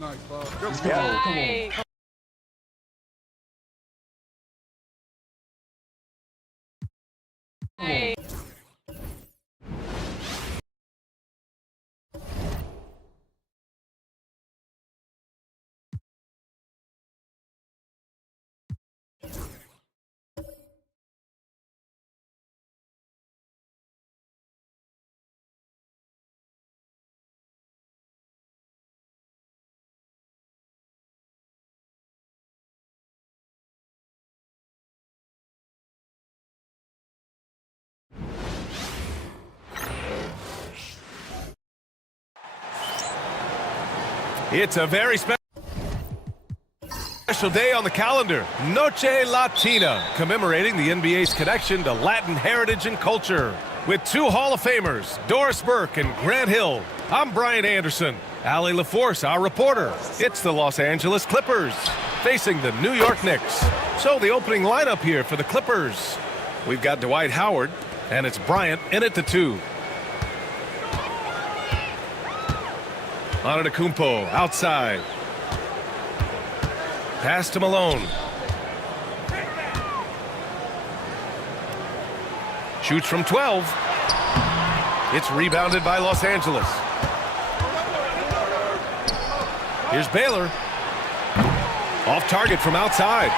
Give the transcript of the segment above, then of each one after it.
Nice, ball. Let's go. Come on. Hey. It's a very special day on the calendar. Noche Latina, commemorating the NBA's connection to Latin heritage and culture. With two Hall of Famers, Doris Burke and Grant Hill, I'm Brian Anderson. Allie LaForce, our reporter. It's the Los Angeles Clippers facing the New York Knicks. So the opening lineup here for the Clippers. We've got Dwight Howard, and it's Bryant in at the 2. Antetokounmpo outside. Pass to Malone. Shoots from 12. It's rebounded by Los Angeles. Here's Baylor. Off target from outside.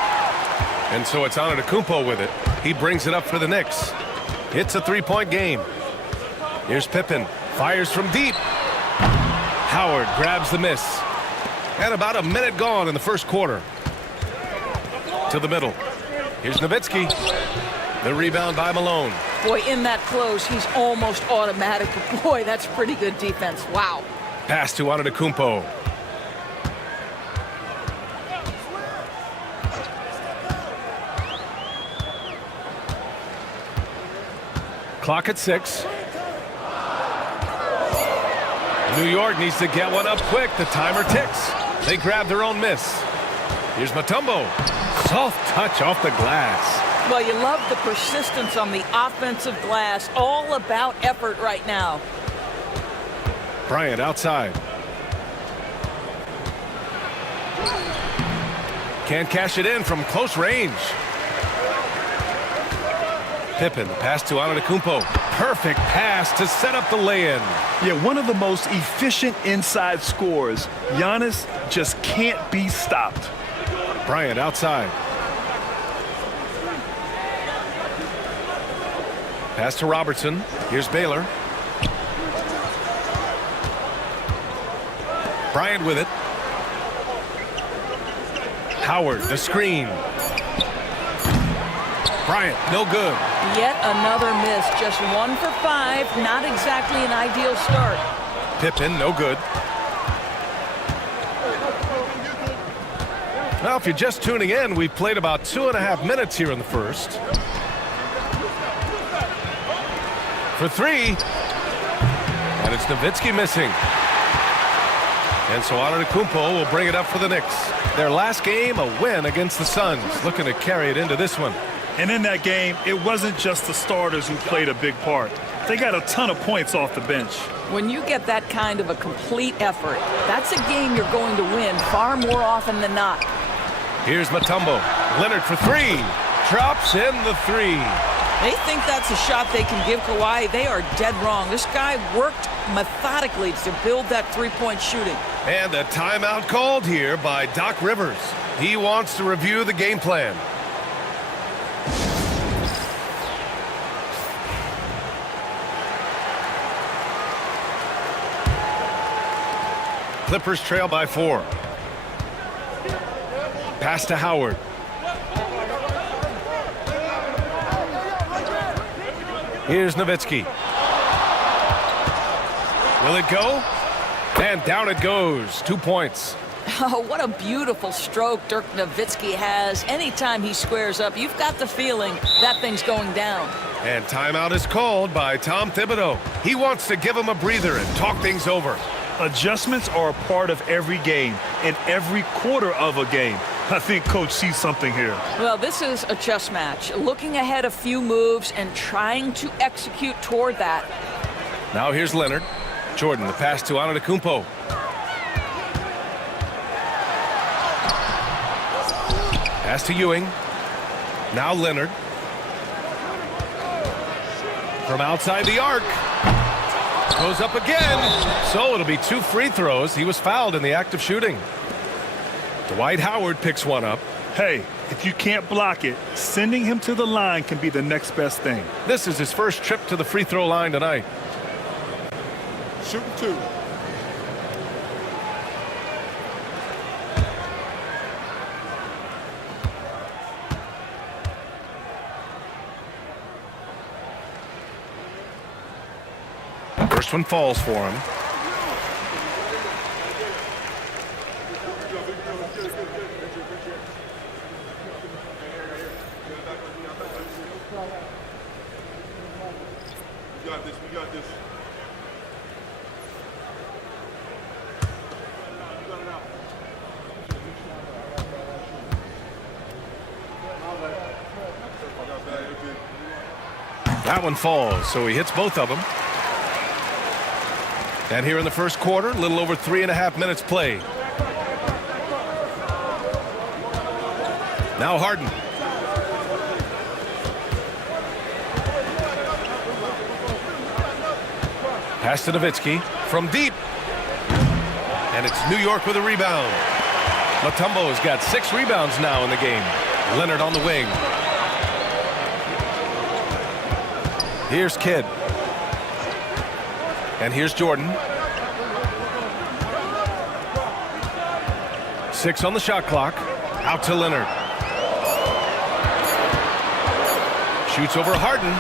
And so it's Antetokounmpo with it. He brings it up for the Knicks. It's a 3-point game. Here's Pippen. Fires from deep. Howard grabs the miss. And about a minute gone in the first quarter. To the middle. Here's Nowitzki. The rebound by Malone. Boy, in that close, he's almost automatic. Boy, that's pretty good defense. Wow. Pass to Antetokounmpo. Clock at 6. New York needs to get one up quick. The timer ticks. They grab their own miss. Here's Mutombo. Soft touch off the glass. Well, you love the persistence on the offensive glass. All about effort right now. Bryant outside. Can't cash it in from close range. Pippen, pass to Antetokounmpo. Perfect pass to set up the lay-in. Yeah, one of the most efficient inside scorers. Giannis just can't be stopped. Bryant outside. Pass to Robertson. Here's Baylor. Bryant with it. Howard, the screen. Bryant, no good. Yet another miss. Just 1 for 5. Not exactly an ideal start. Pippen, no good. Now, if you're just tuning in, we've played about 2.5 minutes here in the first. For 3. And it's Nowitzki missing. And so Antetokounmpo will bring it up for the Knicks. Their last game, a win against the Suns. Looking to carry it into this one. And in that game, it wasn't just the starters who played a big part. They got a ton of points off the bench. When you get that kind of a complete effort, that's a game you're going to win far more often than not. Here's Mutombo. Leonard for 3. Drops in the 3. They think that's a shot they can give Kawhi. They are dead wrong. This guy worked methodically to build that three-point shooting. And a timeout called here by Doc Rivers. He wants to review the game plan. Clippers trail by 4. Pass to Howard. Here's Nowitzki. Will it go? And down it goes. 2 points. Oh, what a beautiful stroke Dirk Nowitzki has. Anytime he squares up, you've got the feeling that thing's going down. And timeout is called by Tom Thibodeau. He wants to give him a breather and talk things over. Adjustments are a part of every game and every quarter of a game. I think Coach sees something here. Well, this is a chess match. Looking ahead a few moves and trying to execute toward that. Now here's Leonard. Jordan, the pass to Antetokounmpo. Pass to Ewing. Now Leonard. From outside the arc. Goes up again. So it'll be 2 free throws. He was fouled in the act of shooting. Dwight Howard picks one up. Hey, if you can't block it, sending him to the line can be the next best thing. This is his first trip to the free throw line tonight. Shooting 2. First one falls for him. We got this. That one falls, so he hits both of them. And here in the first quarter, a little over 3.5 minutes play. Now Harden. Pass to Nowitzki from deep. And it's New York with a rebound. Mutombo's got 6 rebounds now in the game. Leonard on the wing. Here's Kidd. And here's Jordan. 6 on the shot clock. Out to Leonard. Shoots over Harden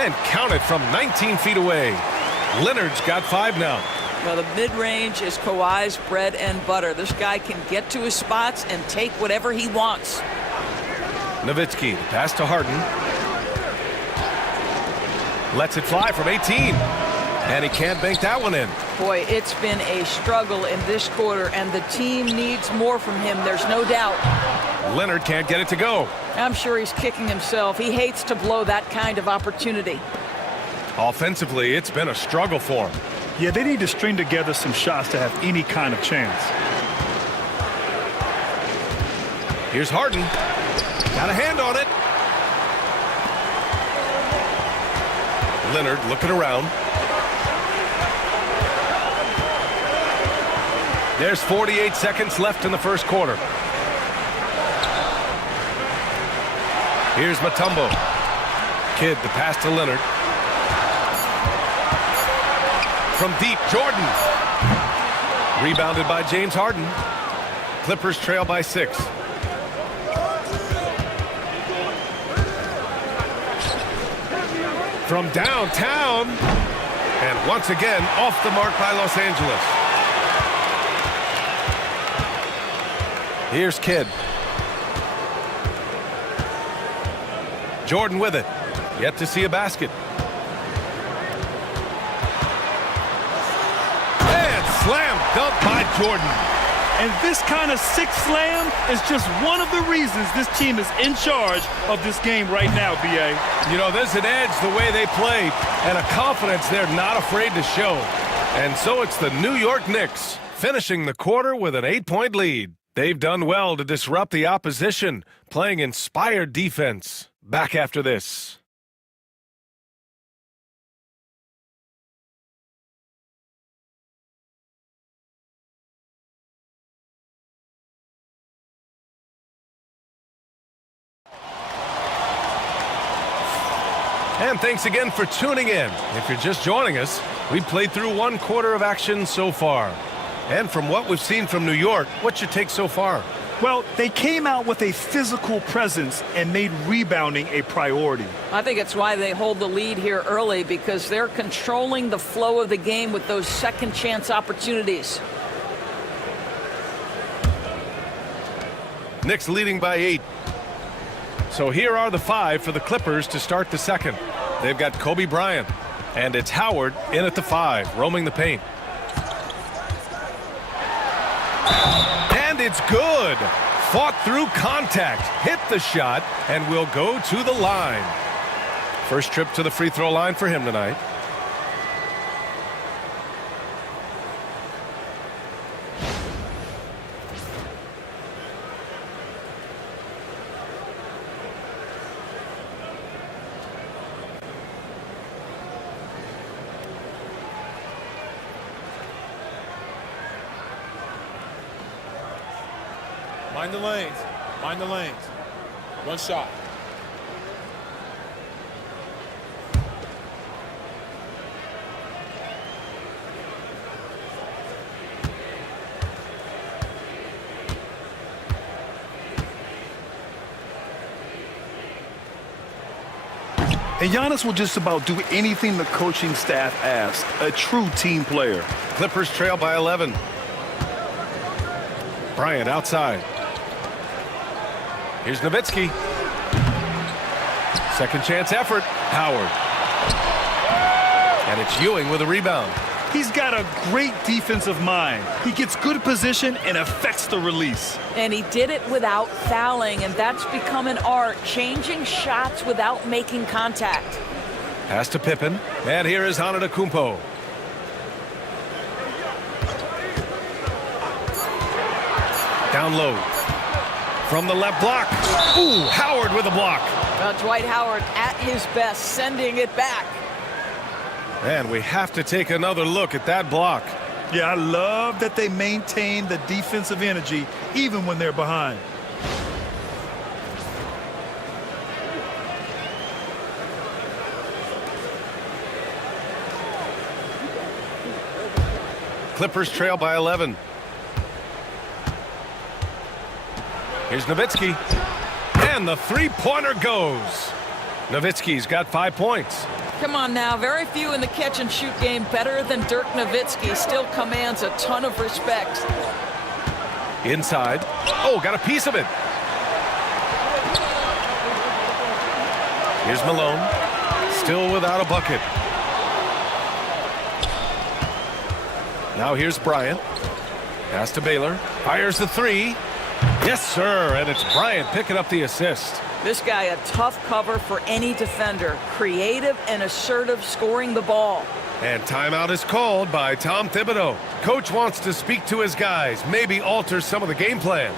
and counted from 19 feet away. Leonard's got 5 now. Well, the mid-range is Kawhi's bread and butter. This guy can get to his spots and take whatever he wants. Nowitzki, the pass to Harden. Lets it fly from 18. And he can't bank that one in. Boy, it's been a struggle in this quarter, and the team needs more from him. There's no doubt. Leonard can't get it to go. I'm sure he's kicking himself. He hates to blow that kind of opportunity. Offensively, it's been a struggle for him. Yeah, they need to string together some shots to have any kind of chance. Here's Harden. Got a hand on it. Leonard looking around. There's 48 seconds left in the first quarter. Here's Mutombo. Kidd, the pass to Leonard. From deep, Jordan. Rebounded by James Harden. Clippers trail by 6. From downtown. And once again, off the mark by Los Angeles. Here's Kidd. Jordan with it. Yet to see a basket. And slam dunk by Jordan. And this kind of 6 slam is just one of the reasons this team is in charge of this game right now, B.A. You know, there's an edge the way they play and a confidence they're not afraid to show. And so it's the New York Knicks finishing the quarter with an 8-point lead. They've done well to disrupt the opposition, playing inspired defense. Back after this. And thanks again for tuning in. If you're just joining us, we've played through 1 quarter of action so far. And from what we've seen from New York, what's your take so far? Well, they came out with a physical presence and made rebounding a priority. I think it's why they hold the lead here early, because they're controlling the flow of the game with those second chance opportunities. Knicks leading by 8. So here are the 5 for the Clippers to start the second. They've got Kobe Bryant, and it's Howard in at the 5, roaming the paint. And it's good. Fought through contact, hit the shot, and will go to the line. First trip to the free throw line for him tonight. Mind the lanes. Mind the lanes. One shot. And Giannis will just about do anything the coaching staff asks. A true team player. Clippers trail by 11. Bryant outside. Here's Nowitzki. Second chance effort. Howard. And it's Ewing with a rebound. He's got a great defensive mind. He gets good position and affects the release. And he did it without fouling, and that's become an art, changing shots without making contact. Pass to Pippen. And here is Antetokounmpo. Down low. From the left block. Ooh, Howard with a block. Dwight Howard at his best, sending it back. And we have to take another look at that block. Yeah, I love that they maintain the defensive energy even when they're behind. Clippers trail by 11. Here's Nowitzki. And the three-pointer goes. Nowitzki's got 5 points. Come on now, very few in the catch-and-shoot game better than Dirk Nowitzki. Still commands a ton of respect. Inside. Oh, got a piece of it. Here's Malone. Still without a bucket. Now here's Bryant. Pass to Baylor. Fires the three. Yes, sir. And it's Bryant picking up the assist. This guy a tough cover for any defender. Creative and assertive scoring the ball. And timeout is called by Tom Thibodeau. Coach wants to speak to his guys, maybe alter some of the game plan.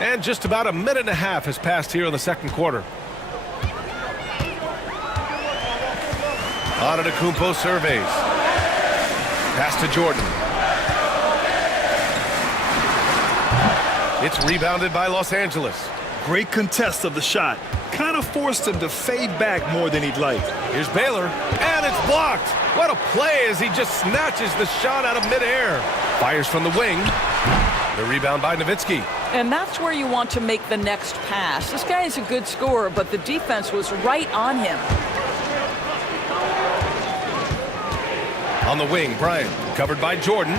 And just about a minute and a half has passed here in the second quarter. Antetokounmpo surveys. Pass to Jordan. It's rebounded by Los Angeles. Great contest of the shot. Kind of forced him to fade back more than he'd like. Here's Baylor, and it's blocked. What a play as he just snatches the shot out of midair. Fires from the wing. The rebound by Nowitzki. And that's where you want to make the next pass. This guy is a good scorer, but the defense was right on him. On the wing, Bryant, covered by Jordan.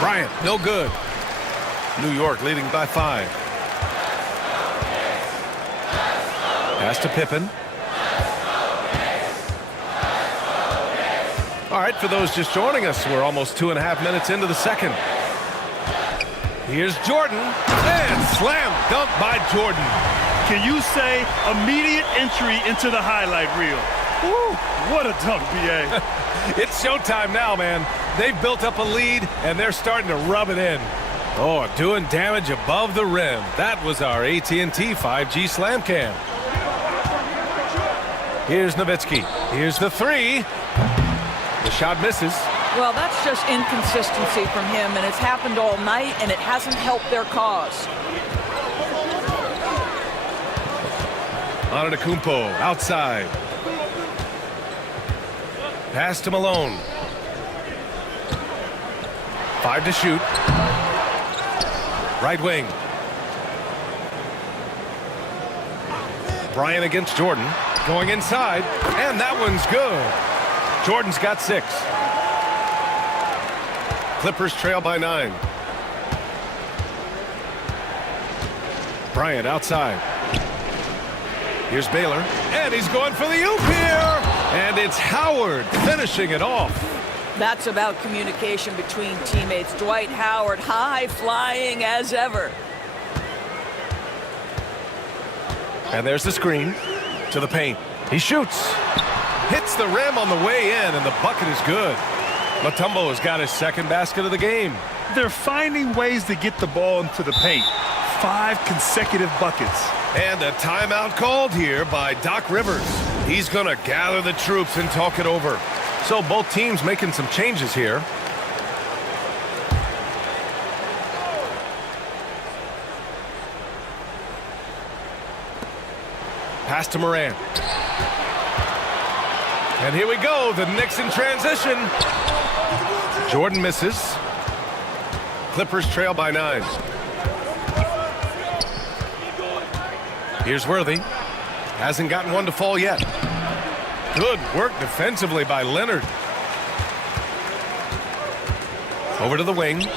Bryant, no good. New York leading by 5. Pass to Pippen. All right, for those just joining us, we're almost 2.5 minutes into the second. Here's Jordan, and slam dunk by Jordan. Can you say immediate entry into the highlight reel? Woo, what a dunk, B.A. It's showtime now, man. They've built up a lead, and they're starting to rub it in. Oh, doing damage above the rim. That was our AT&T 5G Slam Cam. Here's Nowitzki. Here's the three. The shot misses. Well, that's just inconsistency from him, and it's happened all night, and it hasn't helped their cause. Antetokounmpo outside. Pass to Malone. 5 to shoot. Right wing. Bryant against Jordan. Going inside, and that one's good. Jordan's got 6. Clippers trail by 9. Bryant outside. Here's Baylor, and he's going for the oop here. And it's Howard finishing it off. That's about communication between teammates. Dwight Howard, high flying as ever. And there's the screen to the paint. He shoots. Hits the rim on the way in, and the bucket is good. Mutombo has got his second basket of the game. They're finding ways to get the ball into the paint. 5 consecutive buckets. And a timeout called here by Doc Rivers. He's going to gather the troops and talk it over. So both teams making some changes here. Pass to Morant. And here we go, the Knicks in transition. Jordan misses. Clippers trail by 9. Here's Worthy. Hasn't gotten one to fall yet. Good work defensively by Leonard. Over to the wing.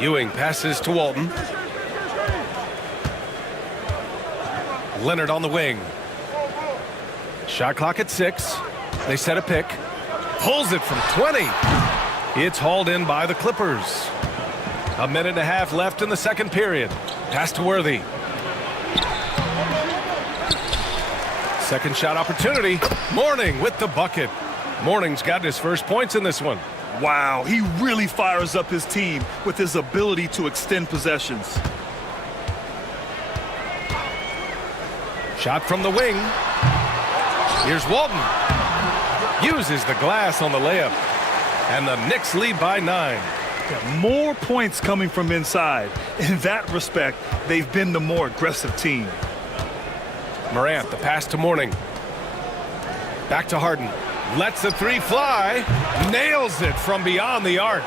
Ewing passes to Walton. Leonard on the wing. Shot clock at 6. They set a pick. Pulls it from 20. It's hauled in by the Clippers. A minute and a half left in the second period. Pass to Worthy. Second shot opportunity. Mourning with the bucket. Mourning's got his first points in this one. Wow, he really fires up his team with his ability to extend possessions. Shot from the wing. Here's Walton. Uses the glass on the layup. And the Knicks lead by 9. More points coming from inside. In that respect, they've been the more aggressive team. Morant, the pass to Mourning. Back to Harden. Lets the three fly. Nails it from beyond the arc.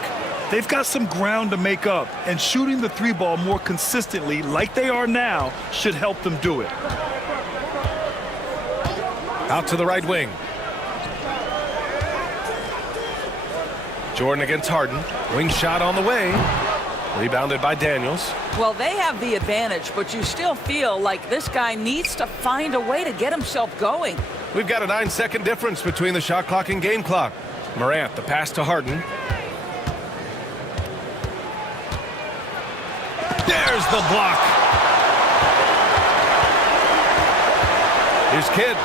They've got some ground to make up, and shooting the 3-ball more consistently like they are now should help them do it. Out to the right wing. Jordan against Harden. Wing shot on the way. Rebounded by Daniels. Well, they have the advantage, but you still feel like this guy needs to find a way to get himself going. We've got a 9-second difference between the shot clock and game clock. Morant, the pass to Harden. There's the block. Here's Kidd.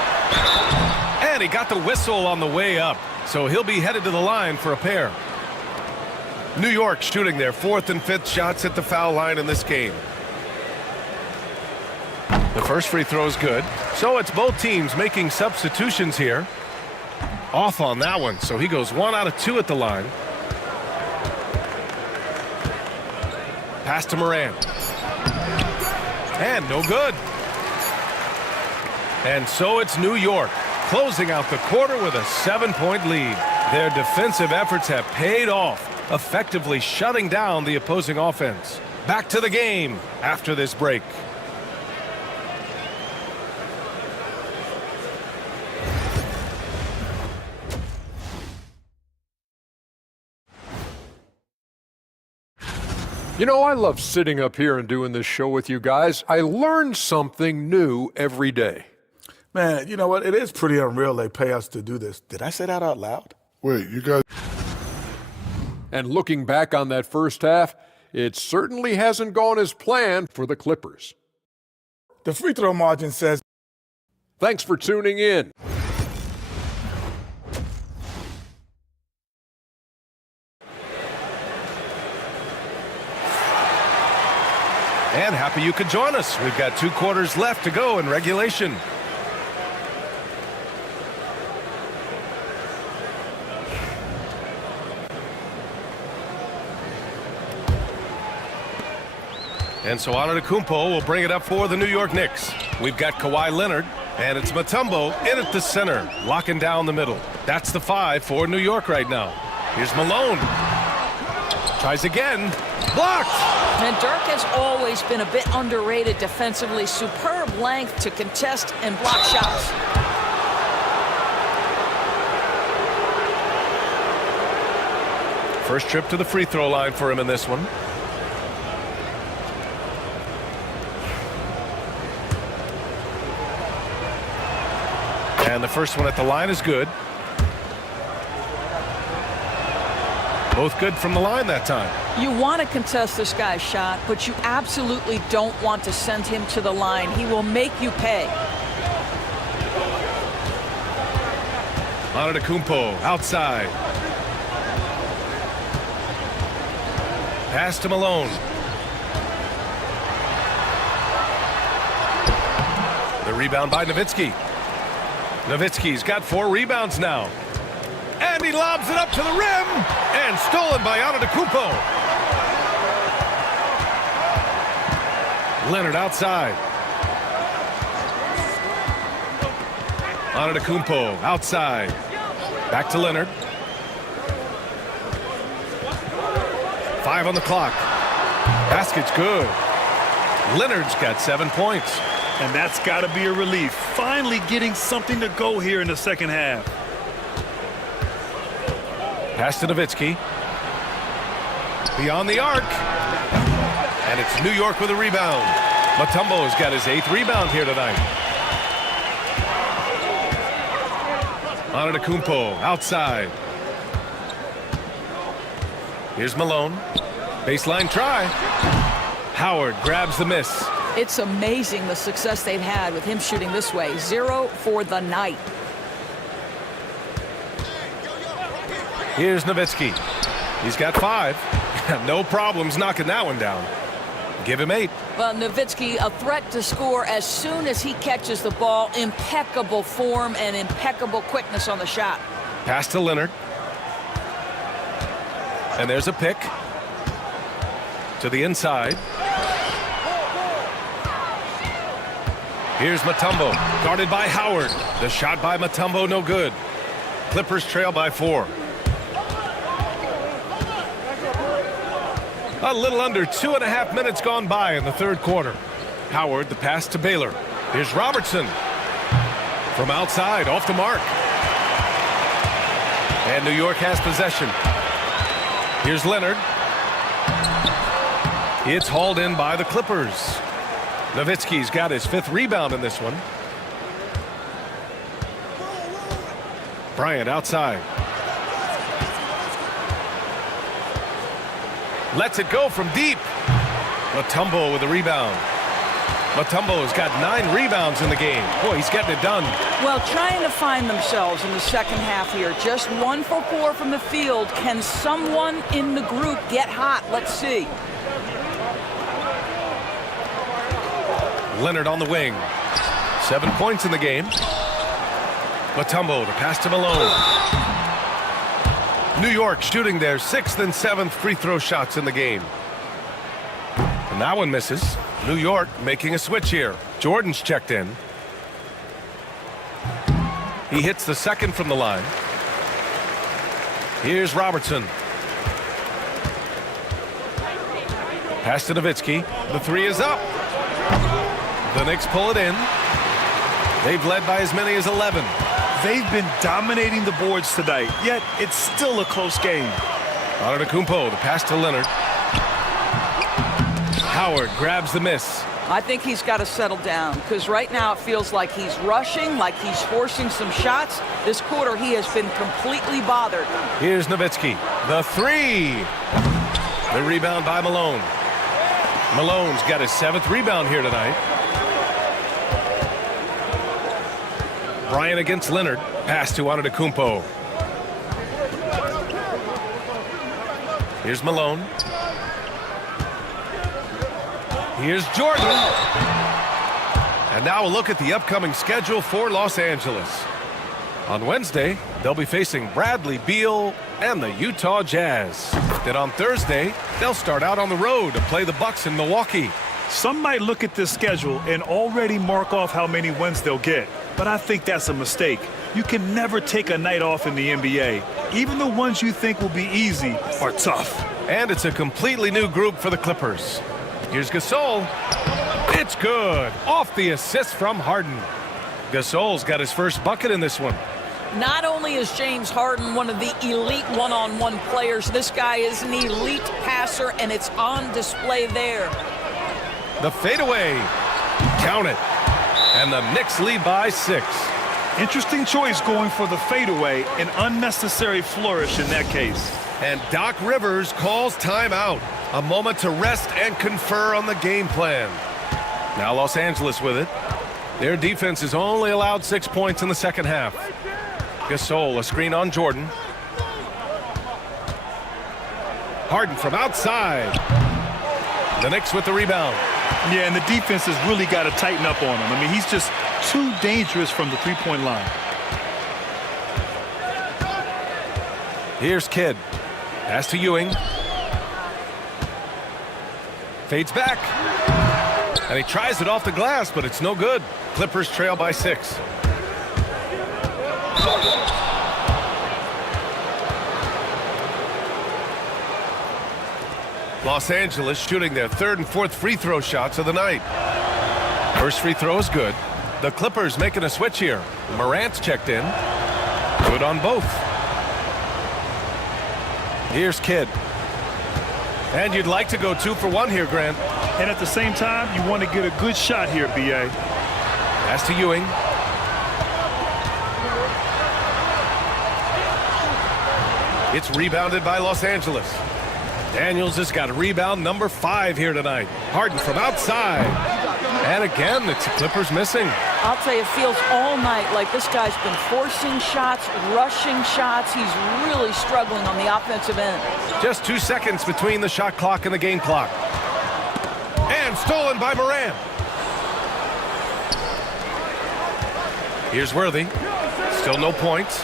And he got the whistle on the way up. So he'll be headed to the line for a pair. New York shooting their 4th and 5th shots at the foul line in this game. The first free throw is good. So it's both teams making substitutions here. Off on that one. So he goes 1 out of 2 at the line. Pass to Morant. And no good. And so it's New York closing out the quarter with a 7-point lead. Their defensive efforts have paid off, effectively shutting down the opposing offense. Back to the game after this break. You know, I love sitting up here and doing this show with you guys. I learn something new every day. Man, you know what? It is pretty unreal they pay us to do this. Did I say that out loud? Wait, you guys... And looking back on that first half, it certainly hasn't gone as planned for the Clippers. The free throw margin says. Thanks for tuning in. And happy you could join us. We've got 2 quarters left to go in regulation. And so Antetokounmpo will bring it up for the New York Knicks. We've got Kawhi Leonard, and it's Mutombo in at the center, locking down the middle. That's the 5 for New York right now. Here's Malone. Tries again. Blocked! And Dirk has always been a bit underrated defensively. Superb length to contest and block shots. First trip to the free throw line for him in this one. And the first one at the line is good. Both good from the line that time. You want to contest this guy's shot, but you absolutely don't want to send him to the line. He will make you pay. Antetokounmpo outside. Pass to Malone. The rebound by Nowitzki. Nowitzki's got 4 rebounds now. And he lobs it up to the rim. And stolen by Antetokounmpo. Leonard outside. Antetokounmpo outside. Back to Leonard. 5 on the clock. Basket's good. Leonard's got 7 points. And that's got to be a relief. Finally getting something to go here in the second half. Pass to Nowitzki. Beyond the arc. And it's New York with a rebound. Mutombo's got his 8th rebound here tonight. Antetokounmpo outside. Here's Malone. Baseline try. Howard grabs the miss. It's amazing the success they've had with him shooting this way. 0 for the night. Here's Nowitzki. He's got 5. No problems knocking that one down. Give him 8. Well, Nowitzki, a threat to score as soon as he catches the ball. Impeccable form and impeccable quickness on the shot. Pass to Leonard. And there's a pick. To the inside. Here's Mutombo, guarded by Howard. The shot by Mutombo, no good. Clippers trail by 4. A little under 2.5 minutes gone by in the third quarter. Howard, the pass to Baylor. Here's Robertson. From outside, off the mark. And New York has possession. Here's Leonard. It's hauled in by the Clippers. Nowitzki's got his 5th rebound in this one. Bryant outside. Lets it go from deep. Mutombo with a rebound. Mutombo's got 9 rebounds in the game. Boy, he's getting it done. Well, trying to find themselves in the second half here. Just 1 for 4 from the field. Can someone in the group get hot? Let's see. Leonard on the wing. 7 points in the game. Mutombo, the pass to Malone. New York shooting their 6th and 7th free throw shots in the game. And that one misses. New York making a switch here. Jordan's checked in. He hits the 2nd from the line. Here's Robertson. Pass to Nowitzki. The 3 is up. The Knicks pull it in. They've led by as many as 11. They've been dominating the boards tonight, yet it's still a close game. Antetokounmpo, the pass to Leonard. Howard grabs the miss. I think he's got to settle down because right now it feels like he's rushing, like he's forcing some shots. This quarter he has been completely bothered. Here's Nowitzki. The 3. The rebound by Malone. Malone's got his 7th rebound here tonight. Bryant against Leonard. Pass to Antetokounmpo. Here's Malone. Here's Jordan. And now a look at the upcoming schedule for Los Angeles. On Wednesday, they'll be facing Bradley Beal and the Utah Jazz. Then on Thursday, they'll start out on the road to play the Bucks in Milwaukee. Some might look at this schedule and already mark off how many wins they'll get. But I think that's a mistake. You can never take a night off in the NBA. Even the ones you think will be easy are tough. And it's a completely new group for the Clippers. Here's Gasol. It's good. Off the assist from Harden. Gasol's got his first bucket in this one. Not only is James Harden one of the elite one-on-one players, this guy is an elite passer, and it's on display there. The fadeaway. Count it. And the Knicks lead by 6. Interesting choice going for the fadeaway, an unnecessary flourish in that case. And Doc Rivers calls timeout. A moment to rest and confer on the game plan. Now Los Angeles with it. Their defense has only allowed 6 points in the second half. Gasol, a screen on Jordan. Harden from outside. The Knicks with the rebound. Yeah, and the defense has really got to tighten up on him. I mean, he's just too dangerous from the three-point line. Here's Kidd. Pass to Ewing. Fades back. And he tries it off the glass, but it's no good. Clippers trail by 6. Los Angeles shooting their 3rd and 4th free throw shots of the night. First free throw is good. The Clippers making a switch here. Morant's checked in. Good on both. Here's Kidd. And you'd like to go 2 for 1 here, Grant. And at the same time, you want to get a good shot here, B.A. Pass to Ewing. It's rebounded by Los Angeles. Daniels has got rebound number 5 here tonight. Harden from outside. And again, the Clippers missing. I'll tell you, it feels all night like this guy's been forcing shots, rushing shots. He's really struggling on the offensive end. Just 2 seconds between the shot clock and the game clock. And stolen by Morant. Here's Worthy. Still no points.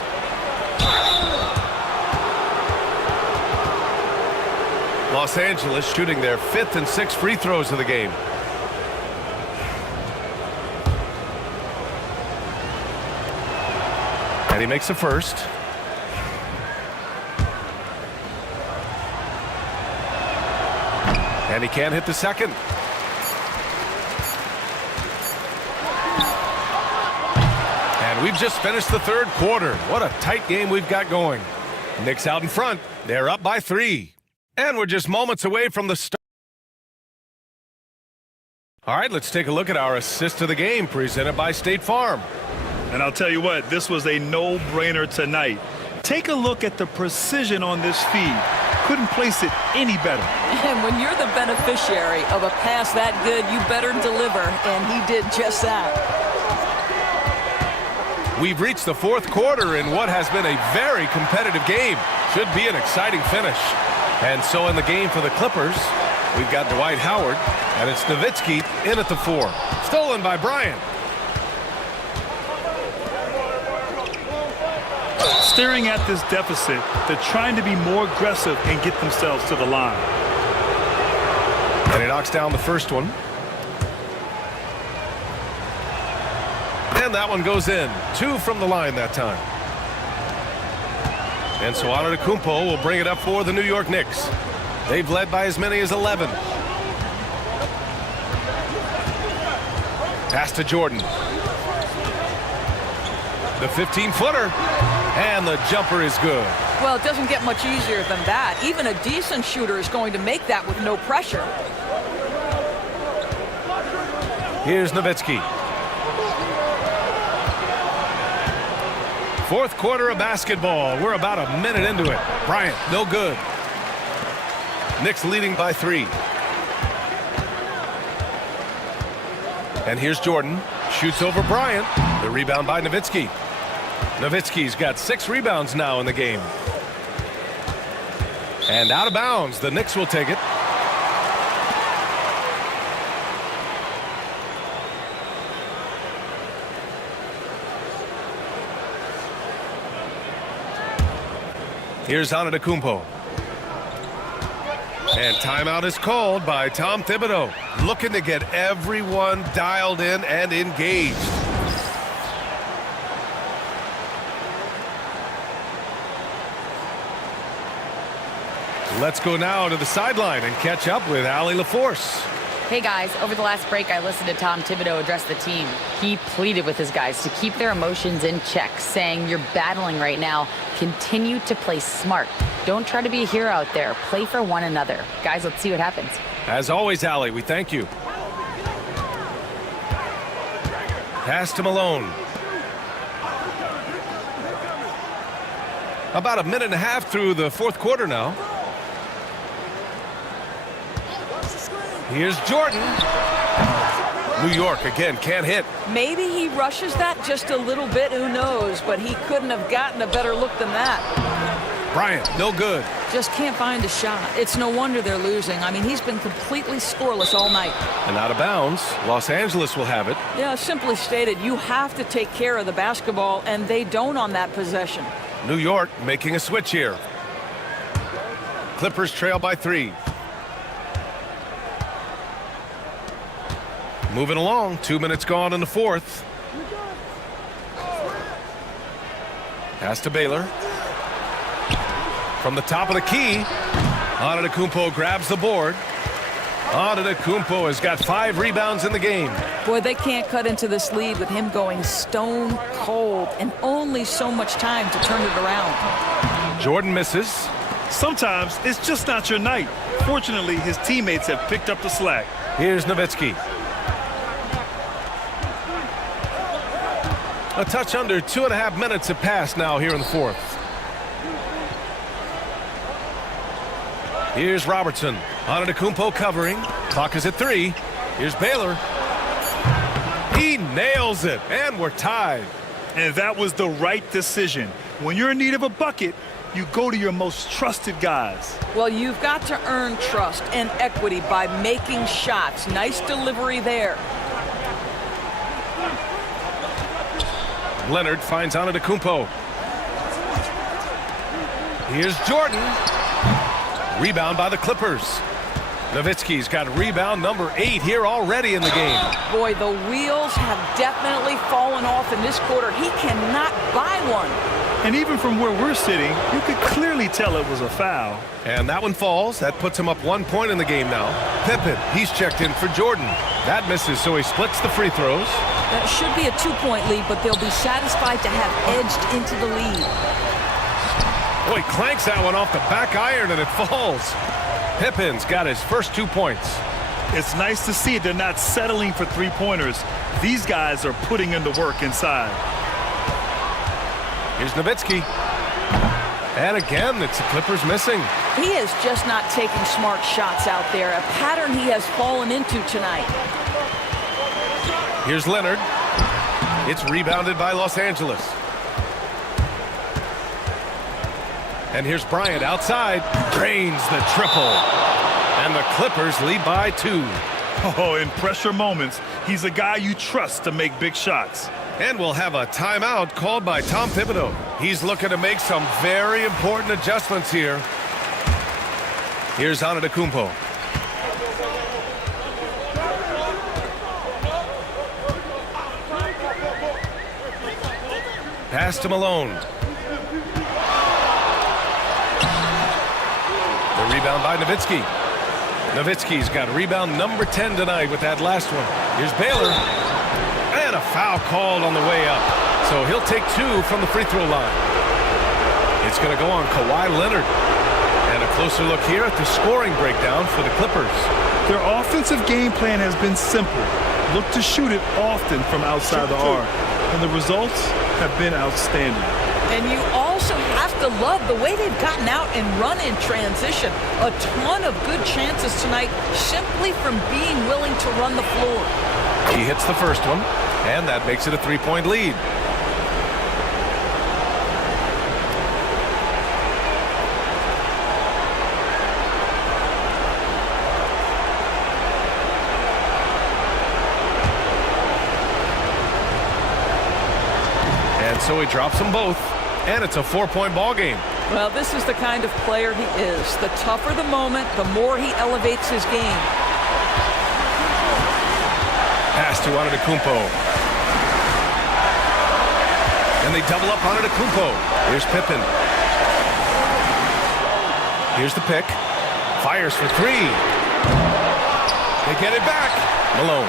Los Angeles shooting their 5th and 6th free throws of the game. And he makes the first. And he can't hit the second. And we've just finished the 3rd quarter. What a tight game we've got going. Knicks out in front. They're up by 3. And we're just moments away from the start. All right, let's take a look at our assist of the game presented by State Farm. And I'll tell you what, this was a no-brainer tonight. Take a look at the precision on this feed. Couldn't place it any better. And when you're the beneficiary of a pass that good, you better deliver, and he did just that. We've reached the 4th quarter in what has been a very competitive game. Should be an exciting finish. And so in the game for the Clippers, we've got Dwight Howard, and it's Nowitzki in at the 4. Stolen by Bryant. Staring at this deficit, they're trying to be more aggressive and get themselves to the line. And he knocks down the first one. And that one goes in. 2 from the line that time. And so Antetokounmpo will bring it up for the New York Knicks. They've led by as many as 11. Pass to Jordan. The 15-footer. And the jumper is good. Well, it doesn't get much easier than that. Even a decent shooter is going to make that with no pressure. Here's Nowitzki. 4th quarter of basketball. We're about a minute into it. Bryant, no good. Knicks leading by 3. And here's Jordan. Shoots over Bryant. The rebound by Nowitzki. Nowitzki's got 6 rebounds now in the game. And out of bounds. The Knicks will take it. Here's Antetokounmpo. And timeout is called by Tom Thibodeau. Looking to get everyone dialed in and engaged. Let's go now to the sideline and catch up with Allie LaForce. Hey guys, over the last break I listened to Tom Thibodeau address the team. He pleaded with his guys to keep their emotions in check, saying you're battling right now. Continue to play smart. Don't try to be a hero out there. Play for one another. Guys, let's see what happens. As always, Allie, we thank you. Pass to Malone. About a minute and a half through the fourth quarter now. Here's Jordan. New York again can't hit. Maybe he rushes that just a little bit, who knows, but he couldn't have gotten a better look than that. Bryant, no good. Just can't find a shot. It's no wonder they're losing. I mean, he's been completely scoreless all night. And out of bounds. Los Angeles will have it. Yeah, simply stated, you have to take care of the basketball, and they don't on that possession. New York making a switch here. Clippers trail by 3. Moving along, 2 minutes gone in the fourth. Pass to Baylor. From the top of the key, Antetokounmpo grabs the board. Antetokounmpo has got 5 rebounds in the game. Boy, they can't cut into this lead with him going stone cold and only so much time to turn it around. Jordan misses. Sometimes it's just not your night. Fortunately, his teammates have picked up the slack. Here's Nowitzki. A touch under 2.5 minutes have passed now here in the fourth. Here's Robertson. Antetokounmpo covering. Clock is at 3. Here's Baylor. He nails it, and we're tied. And that was the right decision. When you're in need of a bucket, you go to your most trusted guys. Well, you've got to earn trust and equity by making shots. Nice delivery there. Leonard finds Antetokounmpo. Here's Jordan. Rebound by the Clippers. Nowitzki's got rebound number 8 here already in the game. Boy, the wheels have definitely fallen off in this quarter. He cannot buy one. And even from where we're sitting, you could clearly tell it was a foul. And that one falls. That puts him up 1 point in the game now. Pippen, he's checked in for Jordan. That misses, so he splits the free throws. That should be a 2-point lead, but they'll be satisfied to have edged into the lead. Boy, he clanks that one off the back iron and it falls. Pippen's got his first 2 points. It's nice to see they're not settling for three-pointers. These guys are putting in the work inside. Here's Nowitzki. And again, it's the Clippers missing. He is just not taking smart shots out there, a pattern he has fallen into tonight. Here's Leonard. It's rebounded by Los Angeles. And here's Bryant outside. Drains the triple. And the Clippers lead by 2. Oh, in pressure moments, he's a guy you trust to make big shots. And we'll have a timeout called by Tom Thibodeau. He's looking to make some very important adjustments here. Here's Antetokounmpo. Pass to Malone. The rebound by Nowitzki. Nowitzki's got rebound number 10 tonight with that last one. Here's Baylor. And a foul called on the way up. So he'll take 2 from the free throw line. It's going to go on Kawhi Leonard. And a closer look here at the scoring breakdown for the Clippers. Their offensive game plan has been simple. Look to shoot it often from outside the arc. And the results have been outstanding. And you also have to to love the way they've gotten out and run in transition. A ton of good chances tonight simply from being willing to run the floor. He hits the first one, and that makes it a 3-point lead. And so he drops them both, and it's a 4-point ball game. Well, this is the kind of player he is. The tougher the moment, the more he elevates his game. Pass to Antetokounmpo. And they double up Antetokounmpo. Here's Pippen. Here's the pick. Fires for three. They get it back. Malone.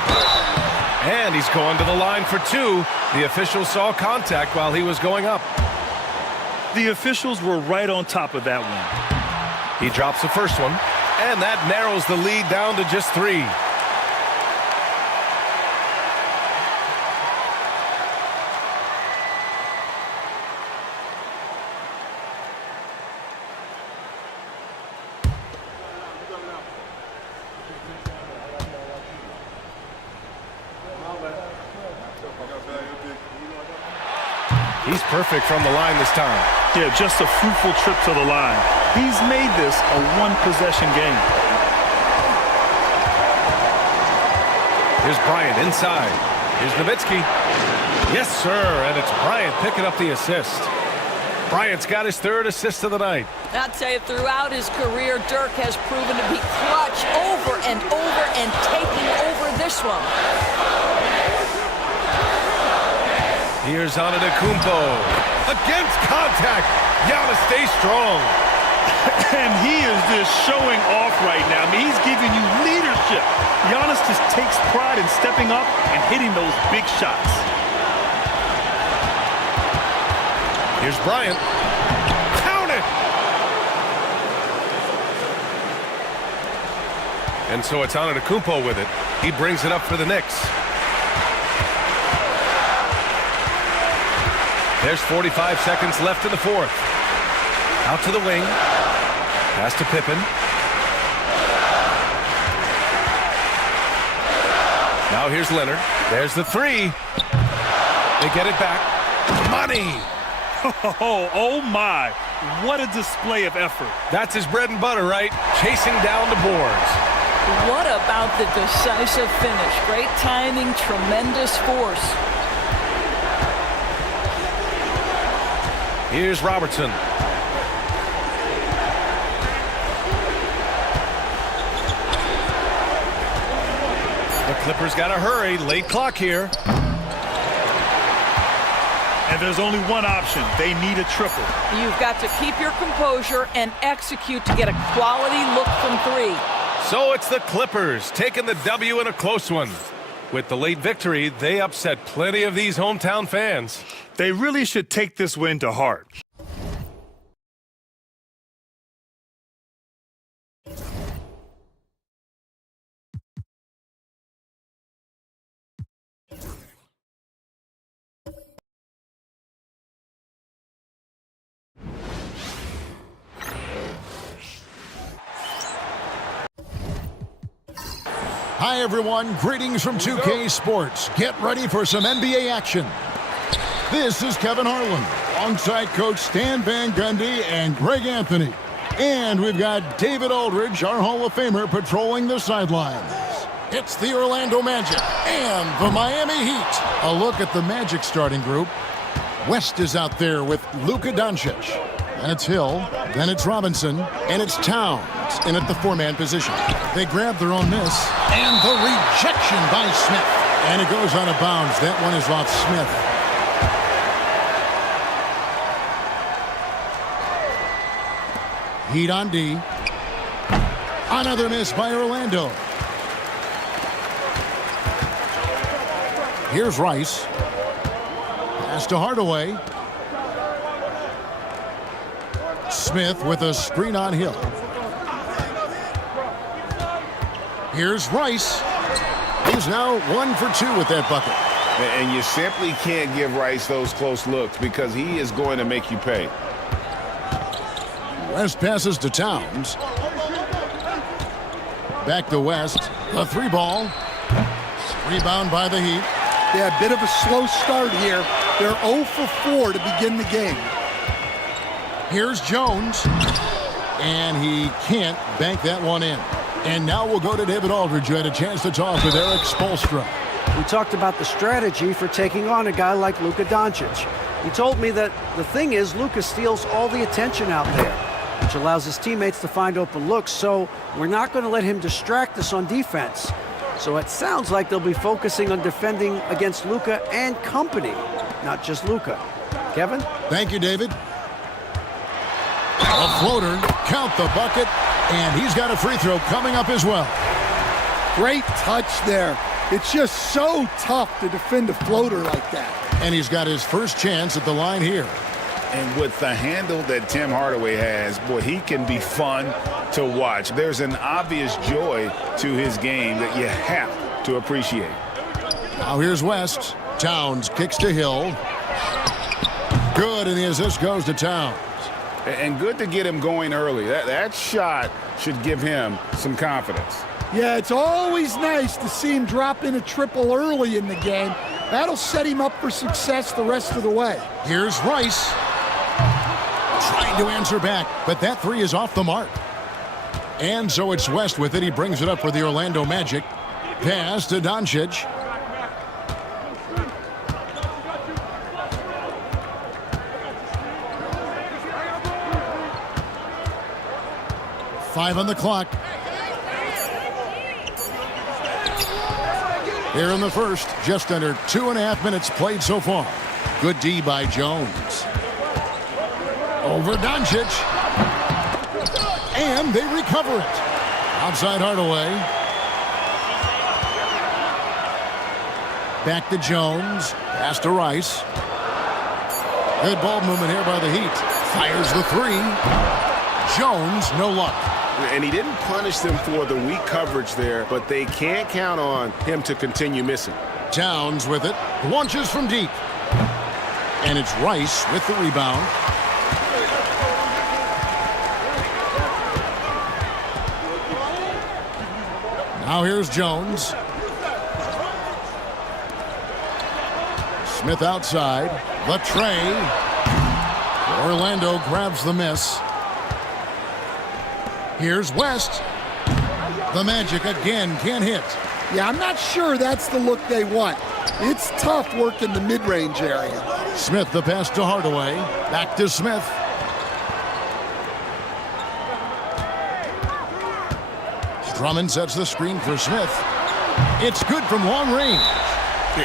And he's going to the line for two. The official saw contact while he was going up. The officials were right on top of that one. He drops the first one, and that narrows the lead down to just 3. He's perfect from the line this time. Yeah, just a fruitful trip to the line. He's made this a one-possession game. Here's Bryant inside. Here's Nowitzki. Yes, sir, and it's Bryant picking up the assist. Bryant's got his 3rd assist of the night. I'll tell you, throughout his career, Dirk has proven to be clutch over and taking over this one. Here's Antetokounmpo. Against contact. Giannis stays strong. And he is just showing off right now. I mean, he's giving you leadership. Giannis just takes pride in stepping up and hitting those big shots. Here's Bryant. Count it! And so it's Antetokounmpo with it. He brings it up for the Knicks. There's 45 seconds left in the 4th. Out to the wing. Pass to Pippen. Now here's Leonard. There's the 3. They get it back. Money! Oh my. What a display of effort. That's his bread and butter, right? Chasing down the boards. What about the decisive finish? Great timing, tremendous force. Here's Robertson. The Clippers got to hurry. Late clock here. And there's only one option. They need a triple. You've got to keep your composure and execute to get a quality look from 3. So it's the Clippers taking the W in a close one. With the late victory, they upset plenty of these hometown fans. They really should take this win to heart. Hi, everyone. Greetings from 2K Sports. Get ready for some NBA action. This is Kevin Harlan, alongside Coach Stan Van Gundy and Greg Anthony. And we've got David Aldridge, our Hall of Famer, patrolling the sidelines. It's the Orlando Magic and the Miami Heat. A look at the Magic starting group. West is out there with Luka Doncic. Then it's Hill, then it's Robinson, and it's Towns in at the 4-man position. They grab their own miss, and the rejection by Smith. And it goes out of bounds. That one is off Smith. Heat on D. Another miss by Orlando. Here's Rice. Pass to Hardaway. Smith with a screen on Hill. Here's Rice. He's now 1 for 2 with that bucket. And you simply can't give Rice those close looks because he is going to make you pay. West passes to Towns. Back to West. The 3-ball. Rebound by the Heat. Yeah, a bit of a slow start here. They're 0 for 4 to begin the game. Here's Jones. And he can't bank that one in. And now we'll go to David Aldridge, who had a chance to talk with Eric Spoelstra. We talked about the strategy for taking on a guy like Luka Doncic. He told me that the thing is Luka steals all the attention out there, which allows his teammates to find open looks, so we're not going to let him distract us on defense. So it sounds like they'll be focusing on defending against Luka and company, not just Luka. Kevin? Thank you, David. A floater, count the bucket, and he's got a free throw coming up as well. Great touch there. It's just so tough to defend a floater like that. And he's got his first chance at the line here. And with the handle that Tim Hardaway has, boy, he can be fun to watch. There's an obvious joy to his game that you have to appreciate. Now here's West. Towns kicks to Hill. Good, and the assist goes to Towns. And good to get him going early. That shot should give him some confidence. Yeah, it's always nice to see him drop in a triple early in the game. That'll set him up for success the rest of the way. Here's Rice. Trying to answer back, but that three is off the mark. And so it's West with it. He brings it up for the Orlando Magic. Pass to Doncic. Five on the clock. Here in the first, just under 2.5 minutes played so far. Good D by Jones. Over Doncic. And they recover it. Outside Hardaway. Back to Jones. Pass to Rice. Good ball movement here by the Heat. Fires the three. Jones, no luck. And he didn't punish them for the weak coverage there, but they can't count on him to continue missing. Towns with it. Launches from deep. And it's Rice with the rebound. Now here's Jones. Smith outside. The tray. Orlando grabs the miss. Here's West. The Magic again can't hit. Yeah, I'm not sure that's the look they want. It's tough work in the mid-range area. Smith the pass to Hardaway. Back to Smith. Drummond sets the screen for Smith. It's good from long range.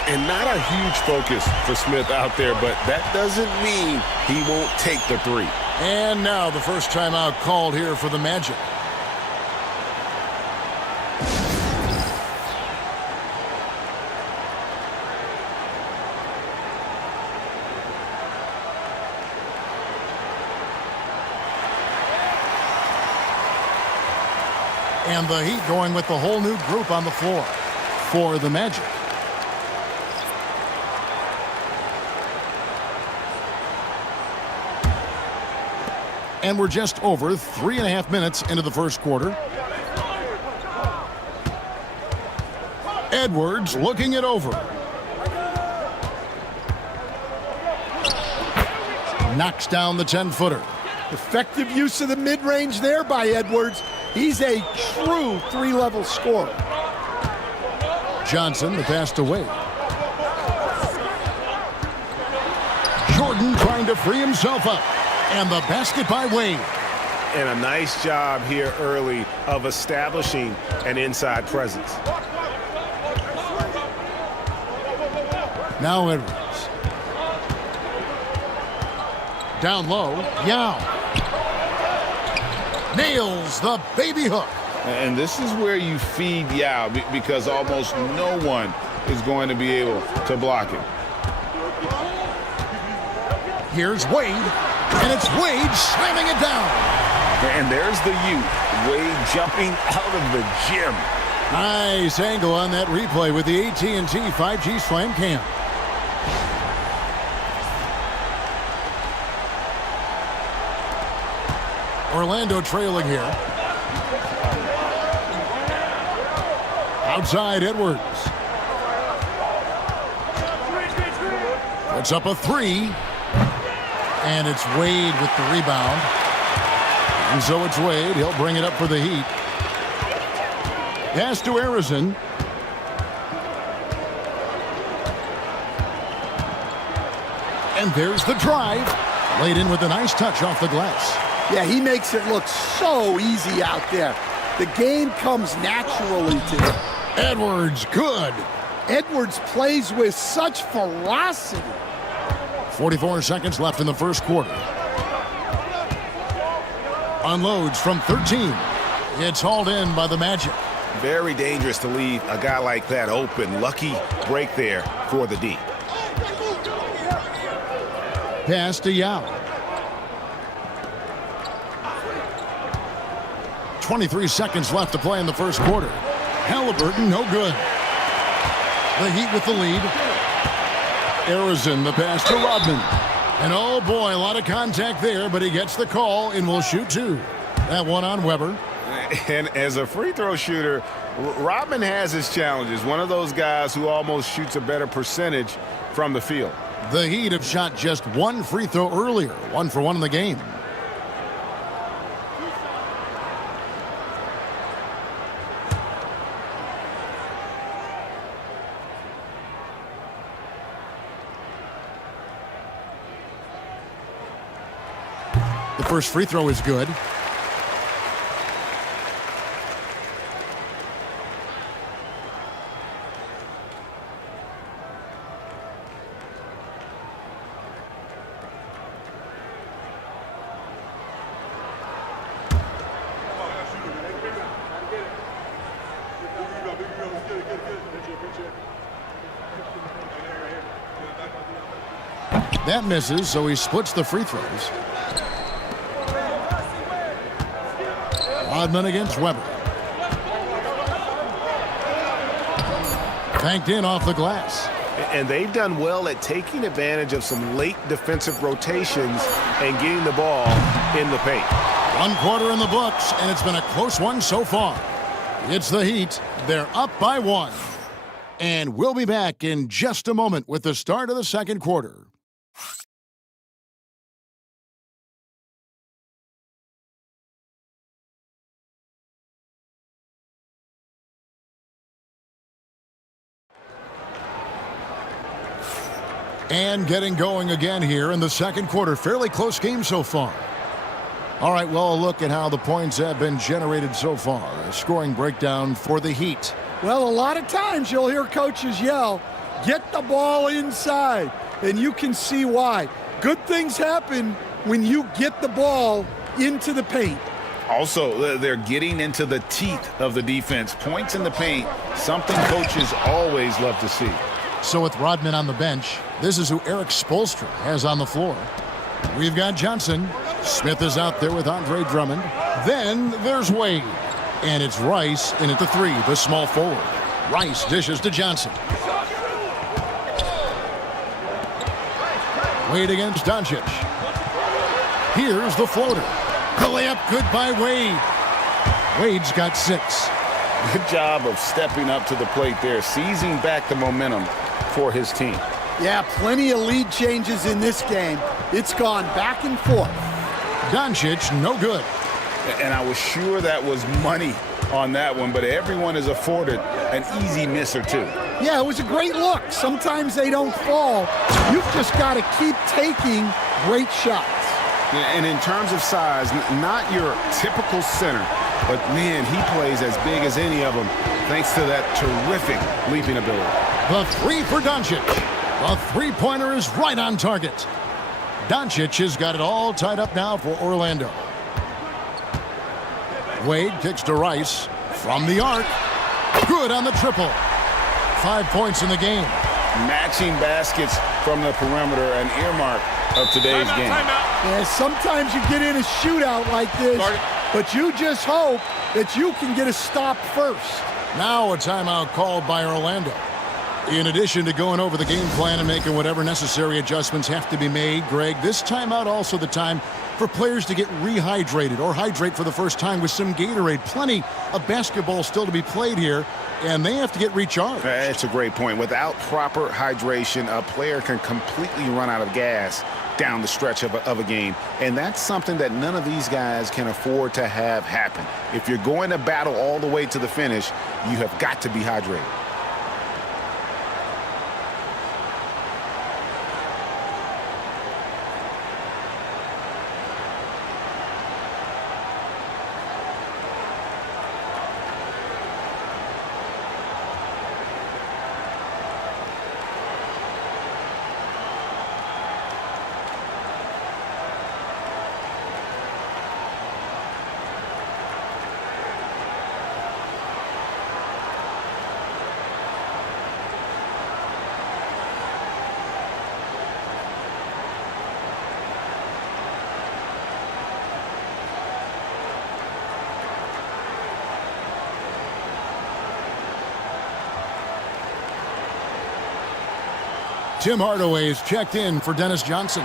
And not a huge focus for Smith out there, but that doesn't mean he won't take the three. And now the first timeout called here for the Magic. And the Heat going with the whole new group on the floor for the Magic. And we're just over 3.5 minutes into the first quarter. Edwards looking it over. Knocks down the 10-footer. Effective use of the mid-range there by Edwards. He's a true three-level scorer. Johnson, the pass to Wade. Jordan trying to free himself up. And the basket by Wade. And a nice job here early of establishing an inside presence. Now Edwards. Down low, Yao. Nails the baby hook. And this is where you feed Yao because almost no one is going to be able to block him. Here's Wade, and it's Wade slamming it down. And there's the youth, Wade jumping out of the gym. Nice angle on that replay with the AT&T 5G Slam Cam. Orlando trailing here. Outside Edwards. Puts up a three. And it's Wade with the rebound. And so it's Wade. He'll bring it up for the Heat. Pass to Arizon. And there's the drive. Laid in with a nice touch off the glass. Yeah, he makes it look so easy out there. The game comes naturally to him. Edwards, good. Edwards plays with such ferocity. 44 seconds left in the first quarter. Unloads from 13. It's hauled in by the Magic. Very dangerous to leave a guy like that open. Lucky break there for the D. Pass to Yao. 23 seconds left to play in the first quarter. Halliburton, no good. The Heat with the lead. Arizon, the pass to Rodman. And oh boy, a lot of contact there, but he gets the call and will shoot two. That one on Weber. And as a free throw shooter, Rodman has his challenges. One of those guys who almost shoots a better percentage from the field. The Heat have shot just one free throw earlier, 1 for 1 in the game. The first free throw is good. That misses, so he splits the free throws. Rodman against Weber. Banked in off the glass. And they've done well at taking advantage of some late defensive rotations and getting the ball in the paint. 1 quarter in the books, and it's been a close one so far. It's the Heat. They're up by 1. And we'll be back in just a moment with the start of the second quarter. And getting going again here in the second quarter. Fairly close game so far. All right, well, a look at how the points have been generated so far. A scoring breakdown for the Heat. Well, a lot of times you'll hear coaches yell, get the ball inside, and you can see why. Good things happen when you get the ball into the paint. Also, they're getting into the teeth of the defense. Points in the paint, something coaches always love to see. So with Rodman on the bench, this is who Eric Spoelstra has on the floor. We've got Johnson. Smith is out there with Andre Drummond. Then there's Wade. And it's Rice in at the 3, the small forward. Rice dishes to Johnson. Wade against Doncic. Here's the floater. The layup good by Wade. Wade's got 6. Good job of stepping up to the plate there, seizing back the momentum for his team. Yeah, plenty of lead changes in this game. It's gone back and forth. Doncic, no good. And I was sure that was money on that one, but everyone is afforded an easy miss or two. Yeah, it was a great look. Sometimes they don't fall. You've just got to keep taking great shots. And in terms of size, not your typical center, but man, he plays as big as any of them thanks to that terrific leaping ability. The 3 for Doncic. The three-pointer is right on target. Doncic has got it all tied up now for Orlando. Wade kicks to Rice from the arc. Good on the triple. 5 points in the game. Matching baskets from the perimeter, an earmark of today's game. Yeah, sometimes you get in a shootout like this, but you just hope that you can get a stop first. Now a timeout called by Orlando. In addition to going over the game plan and making whatever necessary adjustments have to be made, Greg, this timeout also the time for players to get rehydrated or hydrate for the first time with some Gatorade. Plenty of basketball still to be played here, and they have to get recharged. That's a great point. Without proper hydration, a player can completely run out of gas down the stretch of a game. And that's something that none of these guys can afford to have happen. If you're going to battle all the way to the finish, you have got to be hydrated. Tim Hardaway is checked in for Dennis Johnson.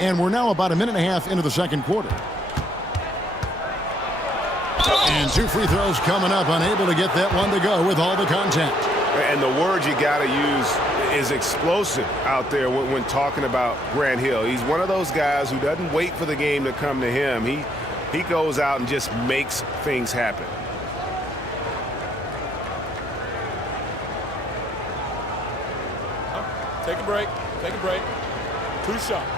And we're now about a minute and a half into the second quarter. And 2 free throws coming up, unable to get that one to go with all the contact. And the word you got to use is explosive out there when talking about Grant Hill. He's one of those guys who doesn't wait for the game to come to him. He goes out and just makes things happen. Take a break. Take a break. 2 shots.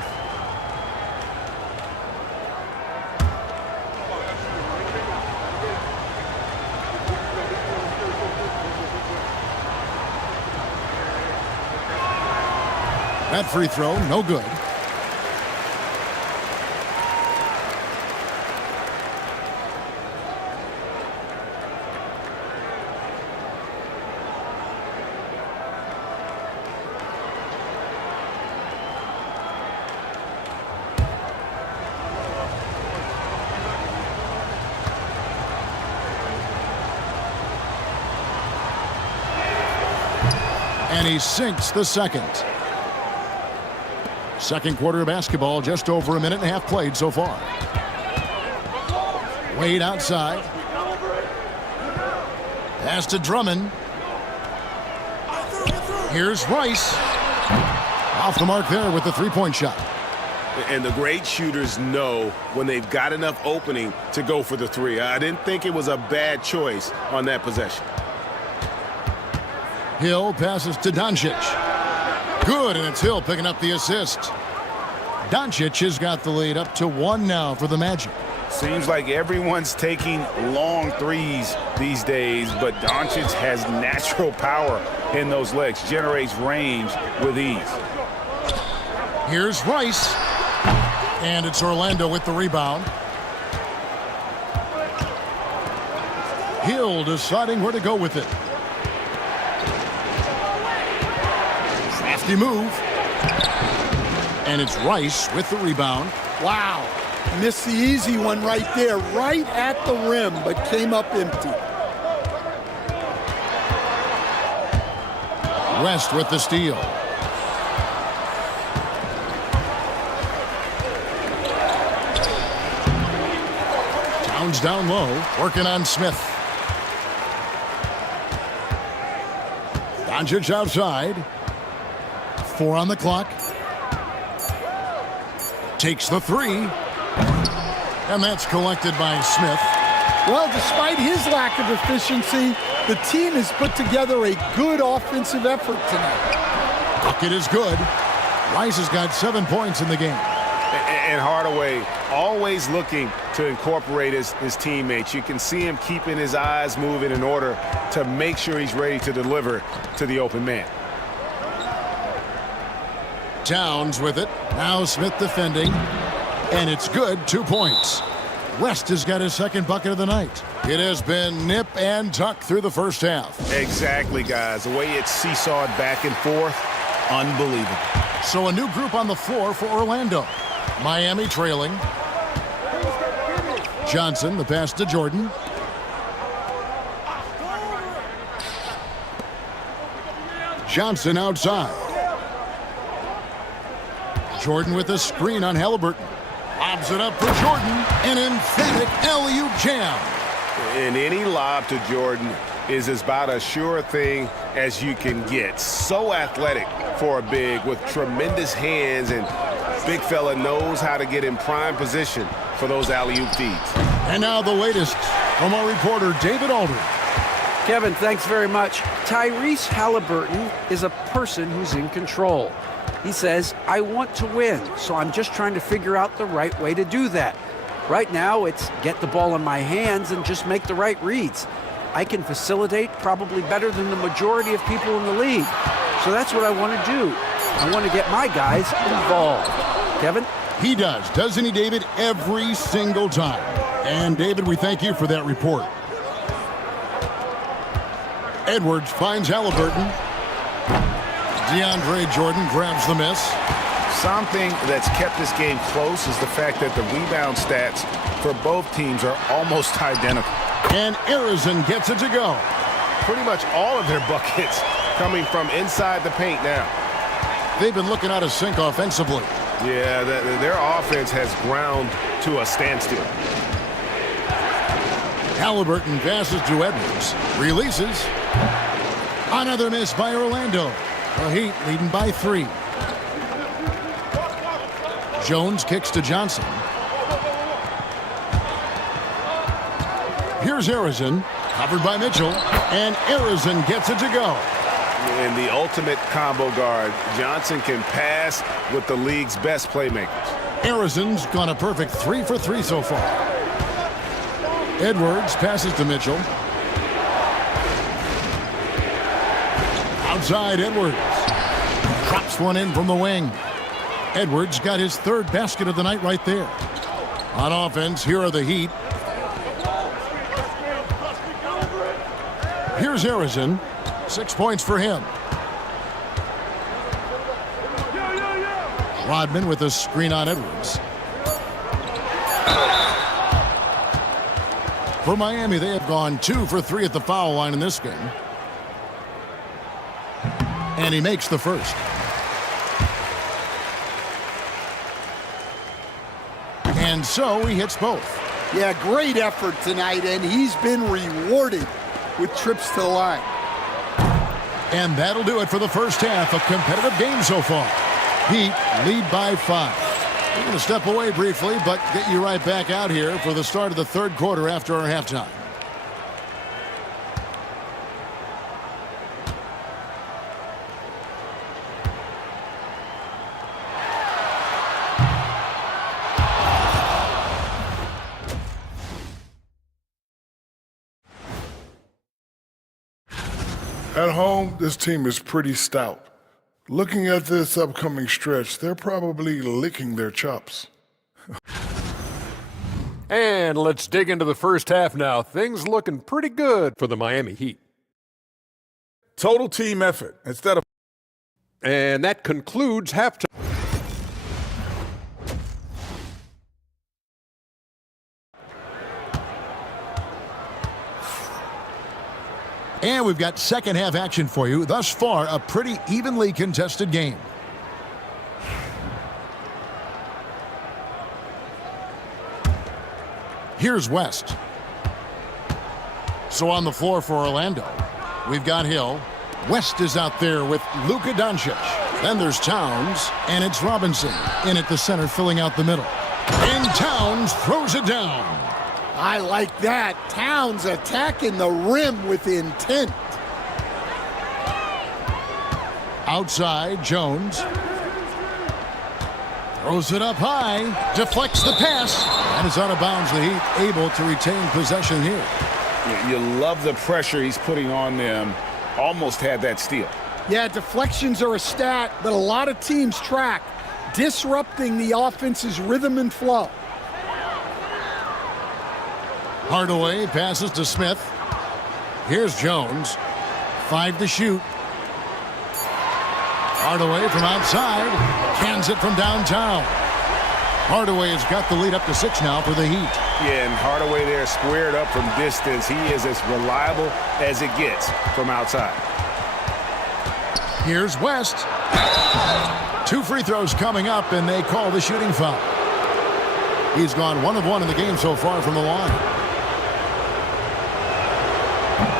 That free throw, no good. And he sinks the second. Second quarter of basketball, just over a minute and a half played so far. Wade outside. Pass to Drummond. Here's Rice. Off the mark there with the three-point shot. And the great shooters know when they've got enough opening to go for the three. I didn't think it was a bad choice on that possession. Hill passes to Doncic. Good, and it's Hill picking up the assist. Doncic has got the lead up to 1 now for the Magic. Seems like everyone's taking long threes these days, but Doncic has natural power in those legs, generates range with ease. Here's Rice. And it's Orlando with the rebound. Hill deciding where to go with it. Crafty move. And it's Rice with the rebound. Wow. Missed the easy one right there, right at the rim, but came up empty. West with the steal. Towns down low, working on Smith. Doncic outside. 4 on the clock. Takes the three. And that's collected by Smith. Well, despite his lack of efficiency, the team has put together a good offensive effort tonight. Bucket is good. Rice has got 7 points in the game. And Hardaway always looking to incorporate his teammates. You can see him keeping his eyes moving in order to make sure he's ready to deliver to the open man. Towns with it. Now Smith defending. And it's good, 2 points. West has got his second bucket of the night. It has been nip and tuck through the first half. Exactly, guys. The way it's seesawed back and forth, unbelievable. So a new group on the floor for Orlando. Miami trailing. Johnson, the pass to Jordan. Johnson outside. Jordan with a screen on Halliburton. Lobs it up for Jordan. An emphatic alley-oop jam. And any lob to Jordan is about as sure a thing as you can get. So athletic for a big with tremendous hands, and big fella knows how to get in prime position for those alley-oop feeds. And now the latest from our reporter, David Aldridge. Kevin, thanks very much. Tyrese Halliburton is a person who's in control. He says, I want to win, so I'm just trying to figure out the right way to do that. Right now, it's get the ball in my hands and just make the right reads. I can facilitate probably better than the majority of people in the league. So that's what I want to do. I want to get my guys involved. Kevin? He doesn't he, David? Every single time. And, David, we thank you for that report. Edwards finds Halliburton. DeAndre Jordan grabs the miss. Something that's kept this game close is the fact that the rebound stats for both teams are almost identical. And Arizon gets it to go. Pretty much all of their buckets coming from inside the paint now. They've been looking out of sync offensively. Yeah, their offense has ground to a standstill. Halliburton passes to Edwards. Releases. Another miss by Orlando. The Heat leading by 3. Jones kicks to Johnson. Here's Arizon, covered by Mitchell, and Arizon gets it to go. In the ultimate combo guard, Johnson can pass with the league's best playmakers. Arizon's gone a perfect 3 for 3 so far. Edwards passes to Mitchell. Outside Edwards. Drops one in from the wing. Edwards got his third basket of the night right there. On offense, here are the Heat. Here's Arizon. 6 points for him. Rodman with a screen on Edwards. For Miami, they have gone 2 for 3 at the foul line in this game. And he makes the first. And so he hits both. Yeah, great effort tonight, and he's been rewarded with trips to the line. And that'll do it for the first half. A competitive game so far. Heat lead by 5. We're going to step away briefly, but get you right back out here for the start of the third quarter after our halftime. At home, this team is pretty stout. Looking at this upcoming stretch, they're probably licking their chops. And let's dig into the first half now. Things looking pretty good for the Miami Heat. Total team effort instead of... And that concludes halftime. And we've got second half action for you. Thus far, a pretty evenly contested game. Here's West. So on the floor for Orlando, we've got Hill. West is out there with Luka Doncic. Then there's Towns, and it's Robinson in at the center, filling out the middle. And Towns throws it down. I like that. Towns attacking the rim with intent. Outside, Jones. Throws it up high. Deflects the pass. And is out of bounds. The Heat able to retain possession here. You love the pressure he's putting on them. Almost had that steal. Yeah, deflections are a stat that a lot of teams track. disrupting the offense's rhythm and flow. Hardaway passes to Smith. Here's Jones. 5 to shoot. Hardaway from outside. Cans it from downtown. Hardaway has got the lead up to 6 now for the Heat. Yeah, and Hardaway there squared up from distance. He is as reliable as it gets from outside. Here's West. 2 free throws coming up, and they call the shooting foul. He's gone 1 of 1 in the game so far from the line.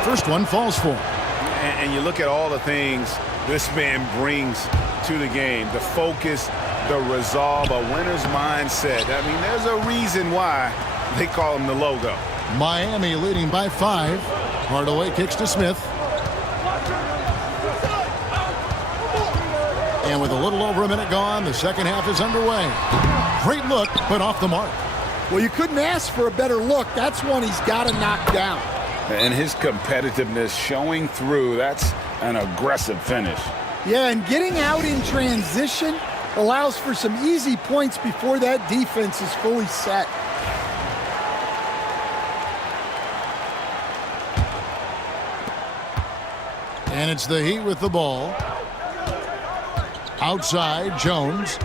First one falls for him. And you look at all the things this man brings to the game. The focus, the resolve, a winner's mindset. I mean, there's a reason why they call him the logo. Miami leading by 5. Hardaway kicks to Smith. And with a little over a minute gone, the second half is underway. Great look, but off the mark. Well, you couldn't ask for a better look. That's one he's got to knock down. And his competitiveness showing through. That's an aggressive finish. Yeah, and getting out in transition allows for some easy points before that defense is fully set. And it's the Heat with the ball. Outside, Jones.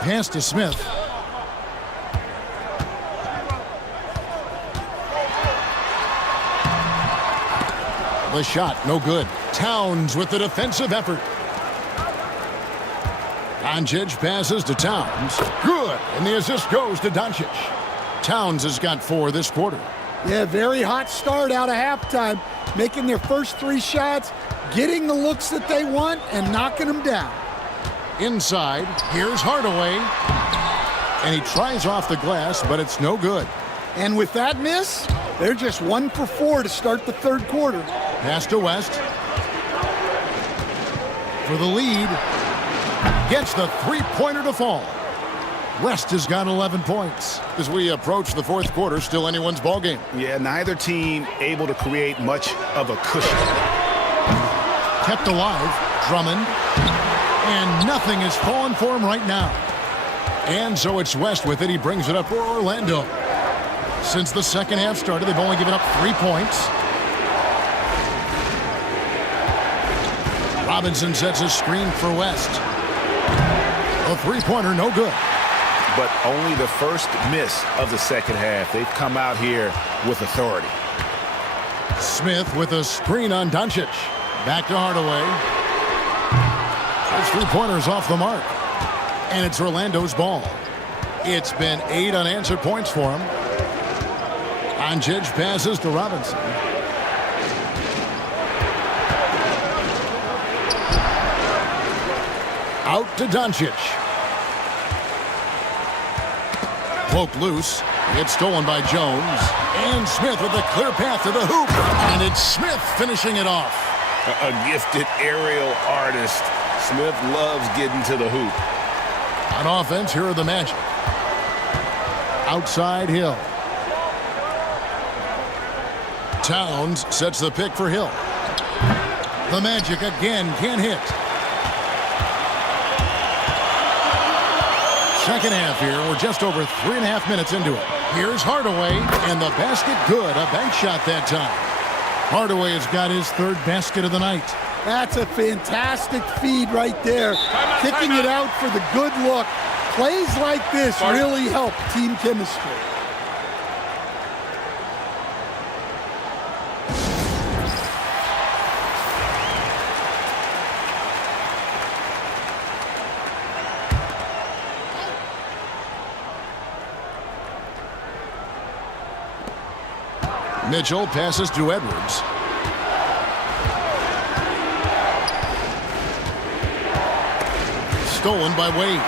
Pass to Smith. The shot, no good. Towns with the defensive effort. Doncic passes to Towns. Good, and the assist goes to Doncic. Towns has got 4 this quarter. Yeah, very hot start out of halftime. Making their first 3 shots, getting the looks that they want, and knocking them down. Inside, here's Hardaway. And he tries off the glass, but it's no good. And with that miss, they're just 1 for 4 to start the third quarter. Pass to West. For the lead. Gets the 3-pointer to fall. West has got 11 points. As we approach the fourth quarter, still anyone's ballgame. Yeah, neither team able to create much of a cushion. Kept alive. Drummond. And nothing is falling for him right now. And so it's West with it. He brings it up for Orlando. Since the second half started, they've only given up 3 points. Robinson sets a screen for West. A 3-pointer, no good. But only the first miss of the second half. They've come out here with authority. Smith with a screen on Doncic. Back to Hardaway. His 3-pointer's off the mark. And it's Orlando's ball. It's been 8 unanswered points for him. Doncic passes to Robinson. Out to Doncic. Poked loose. It's stolen by Jones. And Smith with a clear path to the hoop. And it's Smith finishing it off. A gifted aerial artist. Smith loves getting to the hoop. On offense, here are the Magic. Outside Hill. Towns sets the pick for Hill. The Magic again can't hit. Second half here. We're just over 3.5 minutes into it. Here's Hardaway, and the basket good. A bank shot that time. Hardaway has got his 3rd basket of the night. That's a fantastic feed right there. Kicking it out for the good look. Plays like this really help team chemistry. Mitchell passes to Edwards. Stolen by Wade.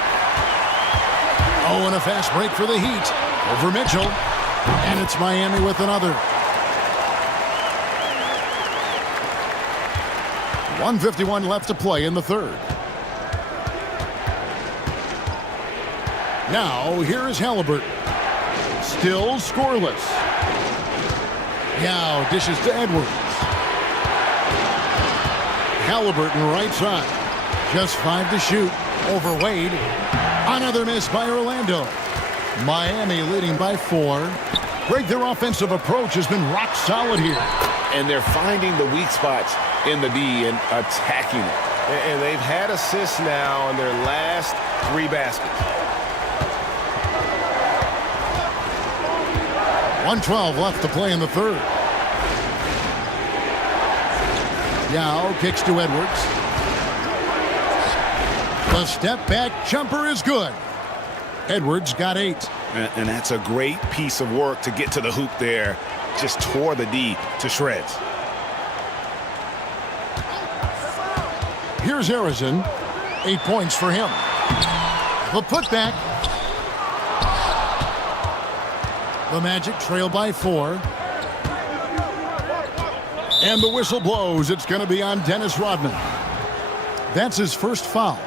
Oh, and a fast break for the Heat. Over Mitchell. And it's Miami with another. 1:51 left to play in the third. Now, here is Halliburton. Still scoreless. Now dishes to Edwards. Halliburton right side. Just 5 to shoot over Wade. Another miss by Orlando. Miami leading by 4. Greg, their offensive approach has been rock solid here. And they're finding the weak spots in the D and attacking it. And they've had assists now in their last 3 baskets. 1:12 left to play in the third. Yao kicks to Edwards. The step back jumper is good. Edwards got 8. And that's a great piece of work to get to the hoop there. Just tore the D to shreds. Here's Harrison. 8 points for him. The putback. The Magic trail by 4. And the whistle blows. It's going to be on Dennis Rodman. That's his first foul.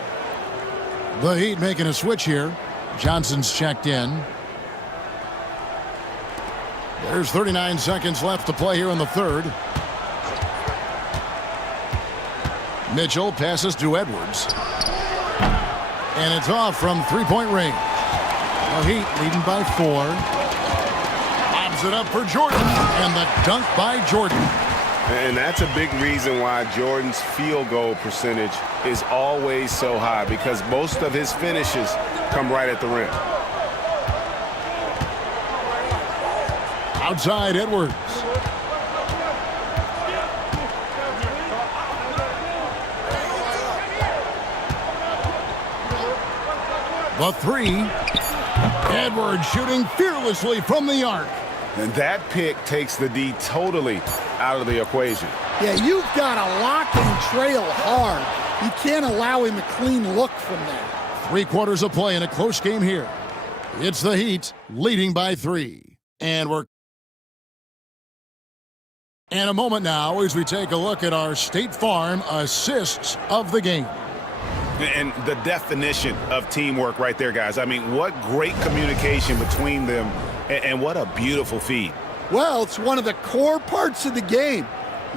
The Heat making a switch here. Johnson's checked in. There's 39 seconds left to play here in the third. Mitchell passes to Edwards. And it's off from three-point range. The Heat leading by 4. Lobs it up for Jordan. And the dunk by Jordan. And that's a big reason why Jordan's field goal percentage is always so high, because most of his finishes come right at the rim. Outside Edwards. The 3. Edwards shooting fearlessly from the arc. And that pick takes the D totally out of the equation. Yeah, you've got to lock and trail hard. You can't allow him a clean look from there. 3 quarters of play in a close game here. It's the Heat leading by 3. And a moment now as we take a look at our State Farm assists of the game. And the definition of teamwork right there, guys. I mean, what great communication between them, and what a beautiful feed. Well, it's one of the core parts of the game.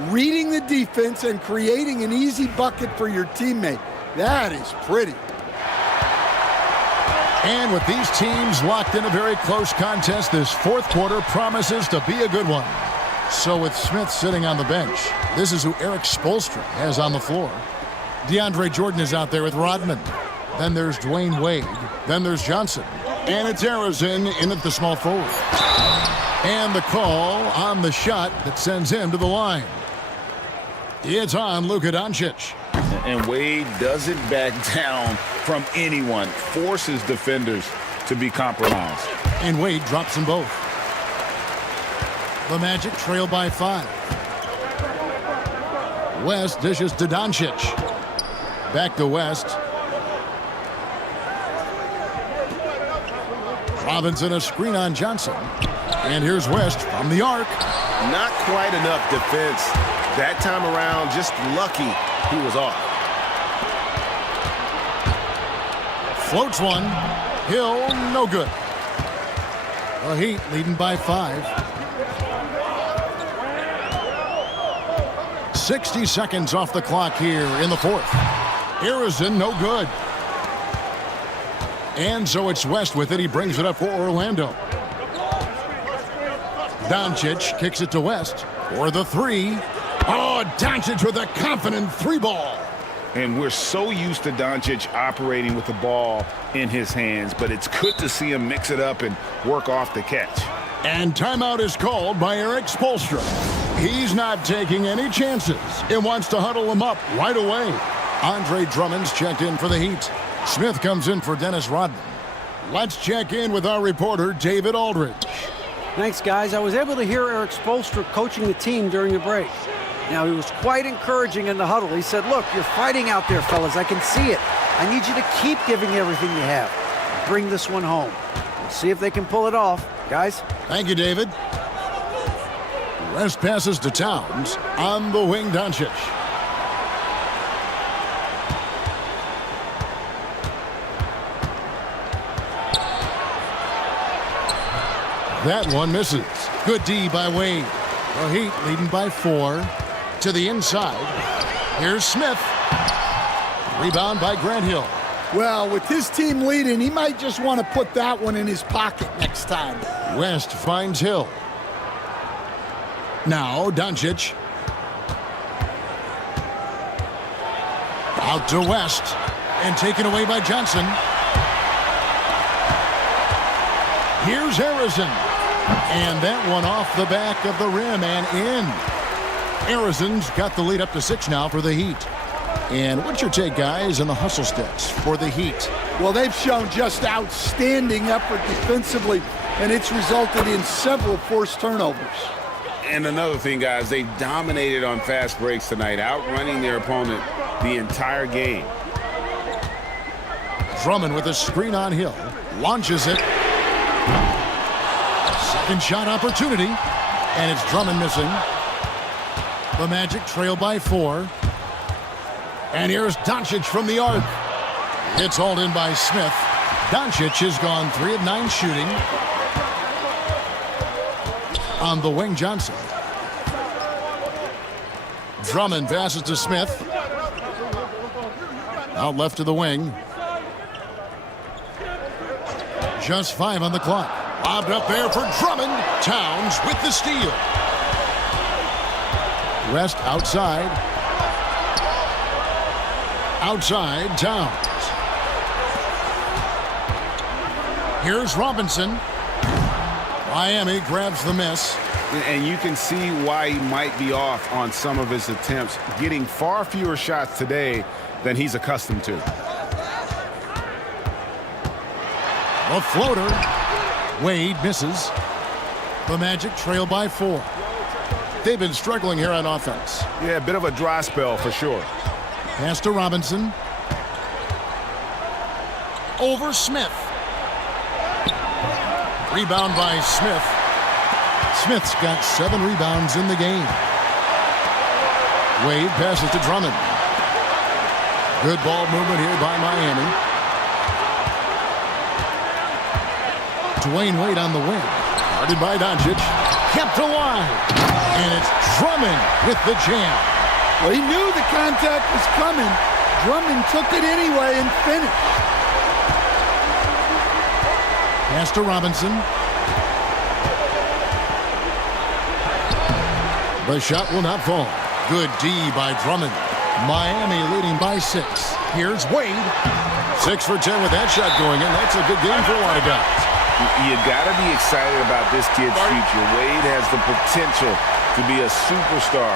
Reading the defense and creating an easy bucket for your teammate. That is pretty. And with these teams locked in a very close contest, this fourth quarter promises to be a good one. So with Smith sitting on the bench, this is who Eric Spoelstra has on the floor. DeAndre Jordan is out there with Rodman. Then there's Dwayne Wade. Then there's Johnson. And it's Harrison in at the small forward. And the call on the shot that sends him to the line. It's on Luka Doncic. And Wade doesn't back down from anyone. Forces defenders to be compromised. And Wade drops them both. The Magic trail by 5. West dishes to Doncic. Back to West. Robinson a screen on Johnson. And here's West from the arc. Not quite enough defense. That time around, just lucky he was off. Floats one. Hill, no good. The Heat leading by 5. 60 seconds off the clock here in the fourth. Harrison, no good. And so it's West with it. He brings it up for Orlando. Doncic kicks it to West for the 3. Oh, Doncic with a confident 3-ball. And we're so used to Doncic operating with the ball in his hands, but it's good to see him mix it up and work off the catch. And timeout is called by Eric Spoelstra. He's not taking any chances and wants to huddle him up right away. Andre Drummond's checked in for the Heat. Smith comes in for Dennis Rodman. Let's check in with our reporter, David Aldridge. Thanks, guys. I was able to hear Eric Spoelstra coaching the team during the break. Now, he was quite encouraging in the huddle. He said, look, you're fighting out there, fellas. I can see it. I need you to keep giving everything you have. Bring this one home. We'll see if they can pull it off. Guys? Thank you, David. West passes to Towns. On the wing, Doncic. That one misses. Good D by Wade. The Heat leading by 4. To the inside. Here's Smith. Rebound by Grant Hill. Well, with his team leading, he might just want to put that one in his pocket next time. West finds Hill. Now Doncic. Out to West. And taken away by Johnson. Here's Harrison. And that one off the back of the rim and in. Harrison's got the lead up to 6 now for the Heat. And what's your take, guys, on the hustle stats for the Heat? Well, they've shown just outstanding effort defensively, and it's resulted in several forced turnovers. And another thing, guys, they dominated on fast breaks tonight, outrunning their opponent the entire game. Drummond with a screen on Hill. Launches it. Second shot opportunity. And it's Drummond missing. The Magic trail by 4. And here's Doncic from the arc. It's hauled in by Smith. Doncic has gone 3 of 9 shooting. On the wing, Johnson. Drummond passes to Smith. Out left to the wing. Just 5 on the clock. Lobbed up there for Drummond. Towns with the steal. West outside. Outside, Towns. Here's Robinson. Miami grabs the miss. And you can see why he might be off on some of his attempts, getting far fewer shots today than he's accustomed to. A floater. Wade misses. The Magic trail by 4. They've been struggling here on offense. Yeah, a bit of a dry spell for sure. Pass to Robinson. Over Smith. Rebound by Smith. Smith's got 7 rebounds in the game. Wade passes to Drummond. Good ball movement here by Miami. Dwayne Wade on the wing. Guarded by Doncic. Kept alive. And it's Drummond with the jam. Well, he knew the contact was coming. Drummond took it anyway and finished. Pass to Robinson. The shot will not fall. Good D by Drummond. Miami leading by 6. Here's Wade. 6 for 10 with that shot going in. That's a good game for a lot of guys. You got to be excited about this kid's future. Wade has the potential to be a superstar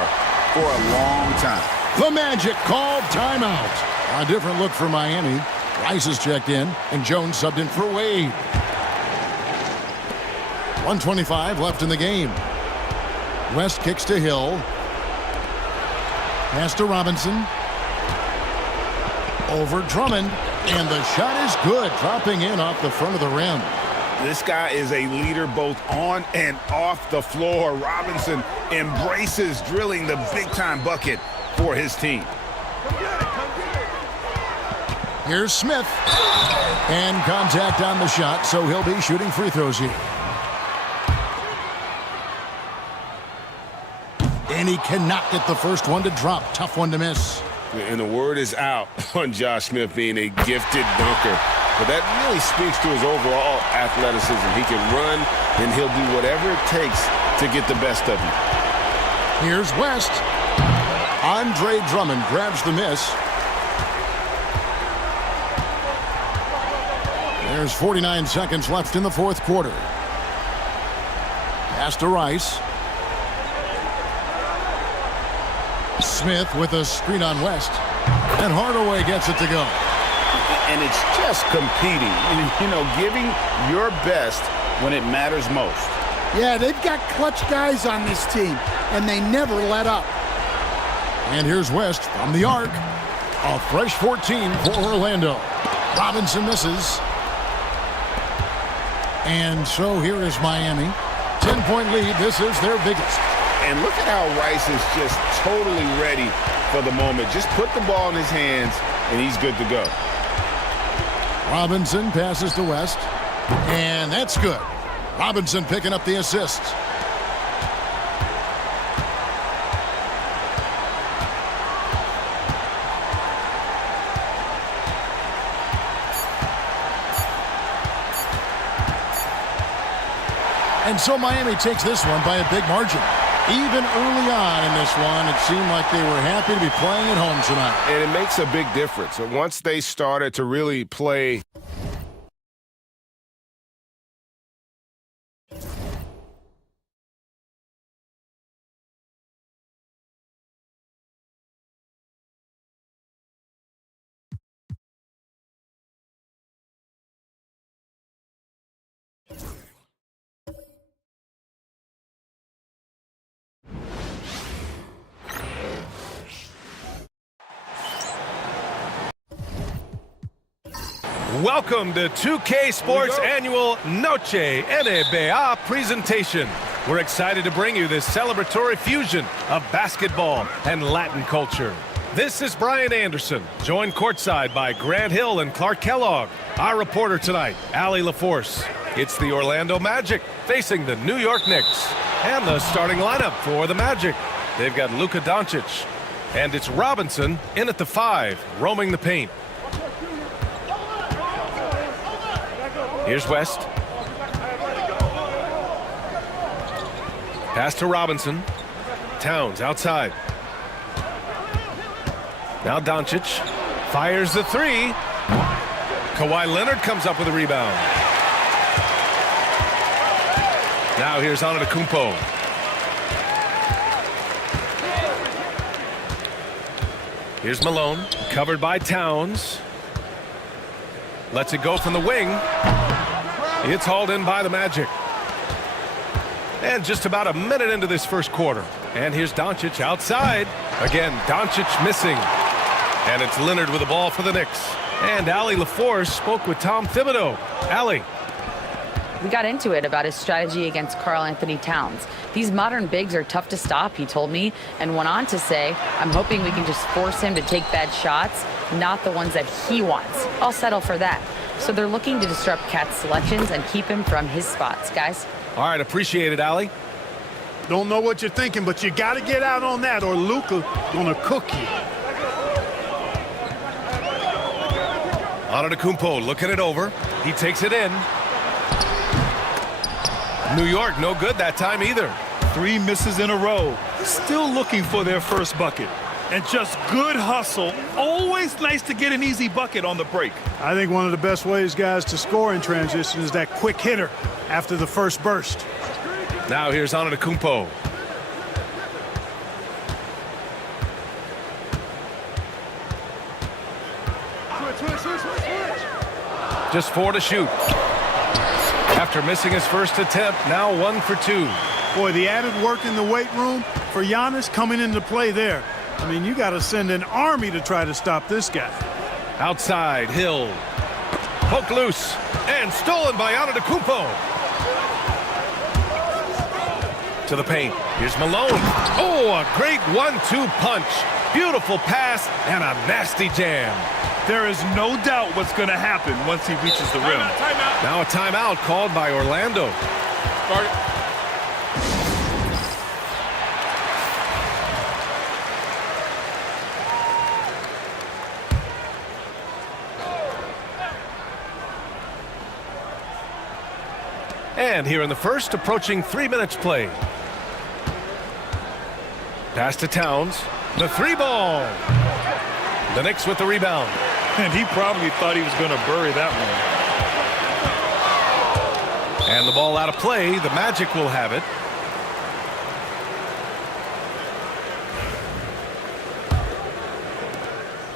for a long time. The Magic called timeout. A different look for Miami. Rice is checked in, and Jones subbed in for Wade. 1:25 left in the game. West kicks to Hill. Pass to Robinson. Over Drummond. And the shot is good, dropping in off the front of the rim. This guy is a leader both on and off the floor. Robinson embraces drilling the big-time bucket for his team. Here's Smith. And contact on the shot, so he'll be shooting free throws here. And he cannot get the first one to drop. Tough one to miss. And the word is out on Josh Smith being a gifted dunker. But that really speaks to his overall athleticism. He can run, and he'll do whatever it takes to get the best of you. Here's West. Andre Drummond grabs the miss. There's 49 seconds left in the fourth quarter. Pass to Rice. Smith with a screen on West. And Hardaway gets it to go. And it's just competing, you know, giving your best when it matters most. Yeah, they've got clutch guys on this team, and they never let up. And here's West from the arc. A fresh 14 for Orlando. Robinson misses. And so here is Miami. 10-point lead. This is their biggest. And look at how Rice is just totally ready for the moment. Just put the ball in his hands, and he's good to go. Robinson passes to West. And that's good. Robinson picking up the assist. And so Miami takes this one by a big margin. Even early on in this one, it seemed like they were happy to be playing at home tonight. And it makes a big difference. Once they started to really play. Welcome to 2K Sports Annual Noche NBA presentation. We're excited to bring you this celebratory fusion of basketball and Latin culture. This is Brian Anderson, joined courtside by Grant Hill and Clark Kellogg. Our reporter tonight, Allie LaForce. It's the Orlando Magic facing the New York Knicks. And the starting lineup for the Magic. They've got Luka Doncic. And it's Robinson in at the 5, roaming the paint. Here's West. Pass to Robinson. Towns outside. Now Doncic fires the 3. Kawhi Leonard comes up with a rebound. Now here's Antetokounmpo. Here's Malone, covered by Towns. Lets it go from the wing. It's hauled in by the Magic. And just about a minute into this first quarter. And here's Doncic outside. Again, Doncic missing. And it's Leonard with the ball for the Knicks. And Allie LaForce spoke with Tom Thibodeau. Allie. We got into it about his strategy against Karl Anthony Towns. These modern bigs are tough to stop, he told me, and went on to say, I'm hoping we can just force him to take bad shots, not the ones that he wants. I'll settle for that. So they're looking to disrupt Cat's selections and keep him from his spots, guys. All right, appreciate it, Allie. Don't know what you're thinking, but you got to get out on that or Luka gonna cook you. Antetokounmpo looking it over. He takes it in. New York, no good that time either. 3 misses in a row. Still looking for their first bucket. And just good hustle. Always nice to get an easy bucket on the break. I think one of the best ways, guys, to score in transition is that quick hitter after the first burst. Now here's Antetokounmpo. Just 4 to shoot. After missing his first attempt, now 1 for 2. Boy, the added work in the weight room for Giannis coming into play there. I mean, you got to send an army to try to stop this guy. Outside, Hill. Poked loose and stolen by Antetokounmpo. To the paint. Here's Malone. Oh, a great 1-2 punch. Beautiful pass and a nasty jam. There is no doubt what's going to happen once he reaches the rim. Timeout. Now a timeout called by Orlando. Start it. And here in the first, approaching 3 minutes played. Pass to Towns. The 3-ball. The Knicks with the rebound. And he probably thought he was going to bury that one. And the ball out of play. The Magic will have it.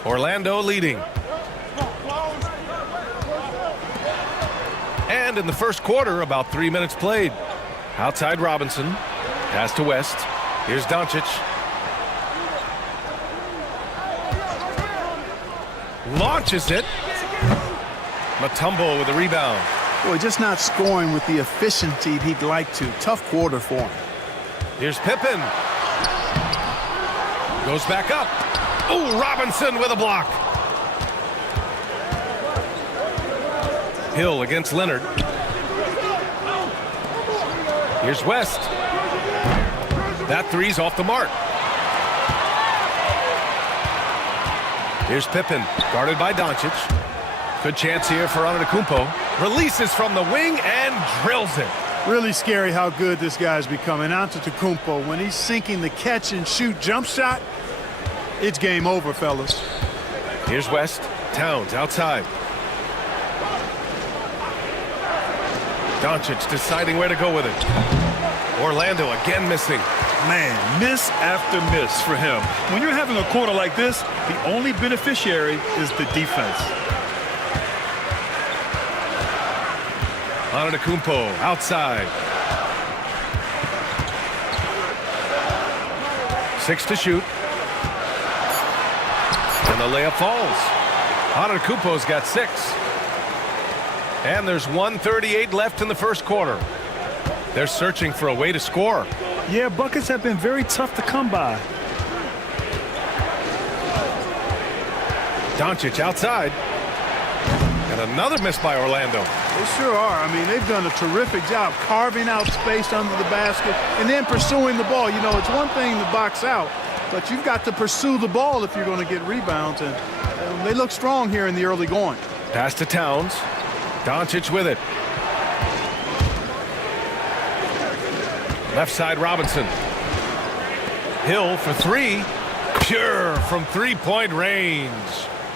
Orlando leading. And in the first quarter, about 3 minutes played. Outside Robinson. Pass to West. Here's Doncic. Launches it. Mutombo with the rebound. Boy, just not scoring with the efficiency he'd like to. Tough quarter for him. Here's Pippen. Goes back up. Oh, Robinson with a block. Hill against Leonard. Here's West. That 3's off the mark. Here's Pippen, guarded by Doncic. Good chance here for Antetokounmpo. Releases from the wing and drills it. Really scary how good this guy's becoming. Antetokounmpo, when he's sinking the catch and shoot jump shot, it's game over, fellas. Here's West. Towns outside. Doncic deciding where to go with it. Orlando again missing. Man, miss after miss for him. When you're having a quarter like this, the only beneficiary is the defense. Antetokounmpo outside. 6 to shoot. And the layup falls. Antetokounmpo's got 6. And there's 1:38 left in the first quarter. They're searching for a way to score. Yeah, buckets have been very tough to come by. Doncic outside. And another miss by Orlando. They sure are. I mean, they've done a terrific job carving out space under the basket and then pursuing the ball. You know, it's one thing to box out, but you've got to pursue the ball if you're going to get rebounds. And they look strong here in the early going. Pass to Towns. Doncic with it. Left side Robinson. Hill for 3. Pure from three-point range.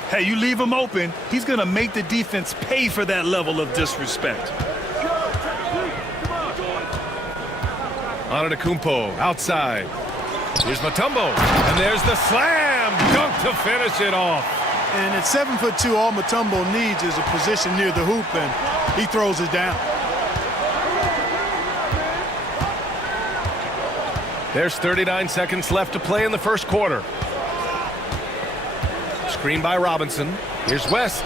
Hey, you leave him open, he's going to make the defense pay for that level of disrespect. Antetokounmpo outside. Here's Mutombo. And there's the slam dunk to finish it off. And at 7'2", all Mutombo needs is a position near the hoop, and he throws it down. There's 39 seconds left to play in the first quarter. Screen by Robinson. Here's West.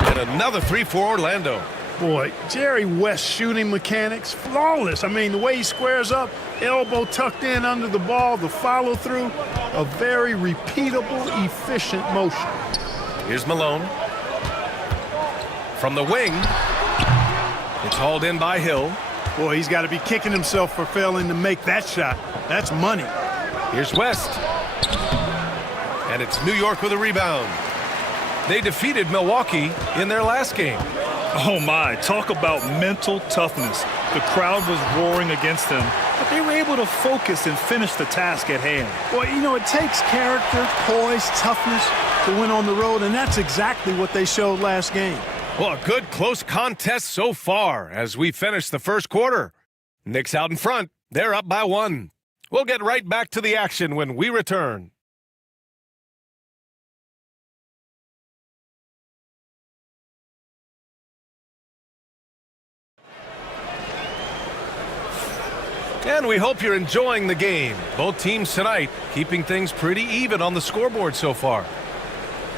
And another 3 for Orlando. Boy, Jerry West shooting mechanics, flawless. I mean, the way he squares up, elbow tucked in under the ball, the follow through, a very repeatable, efficient motion. Here's Malone. From the wing. It's hauled in by Hill. Boy, he's got to be kicking himself for failing to make that shot. That's money. Here's West. And it's New York with a rebound. They defeated Milwaukee in their last game. Oh my, talk about mental toughness. The crowd was roaring against them, but they were able to focus and finish the task at hand. Boy, you know, it takes character, poise, toughness to win on the road, and that's exactly what they showed last game. Well, a good close contest so far as we finish the first quarter. Knicks out in front. They're up by 1. We'll get right back to the action when we return. And we hope you're enjoying the game. Both teams tonight keeping things pretty even on the scoreboard so far.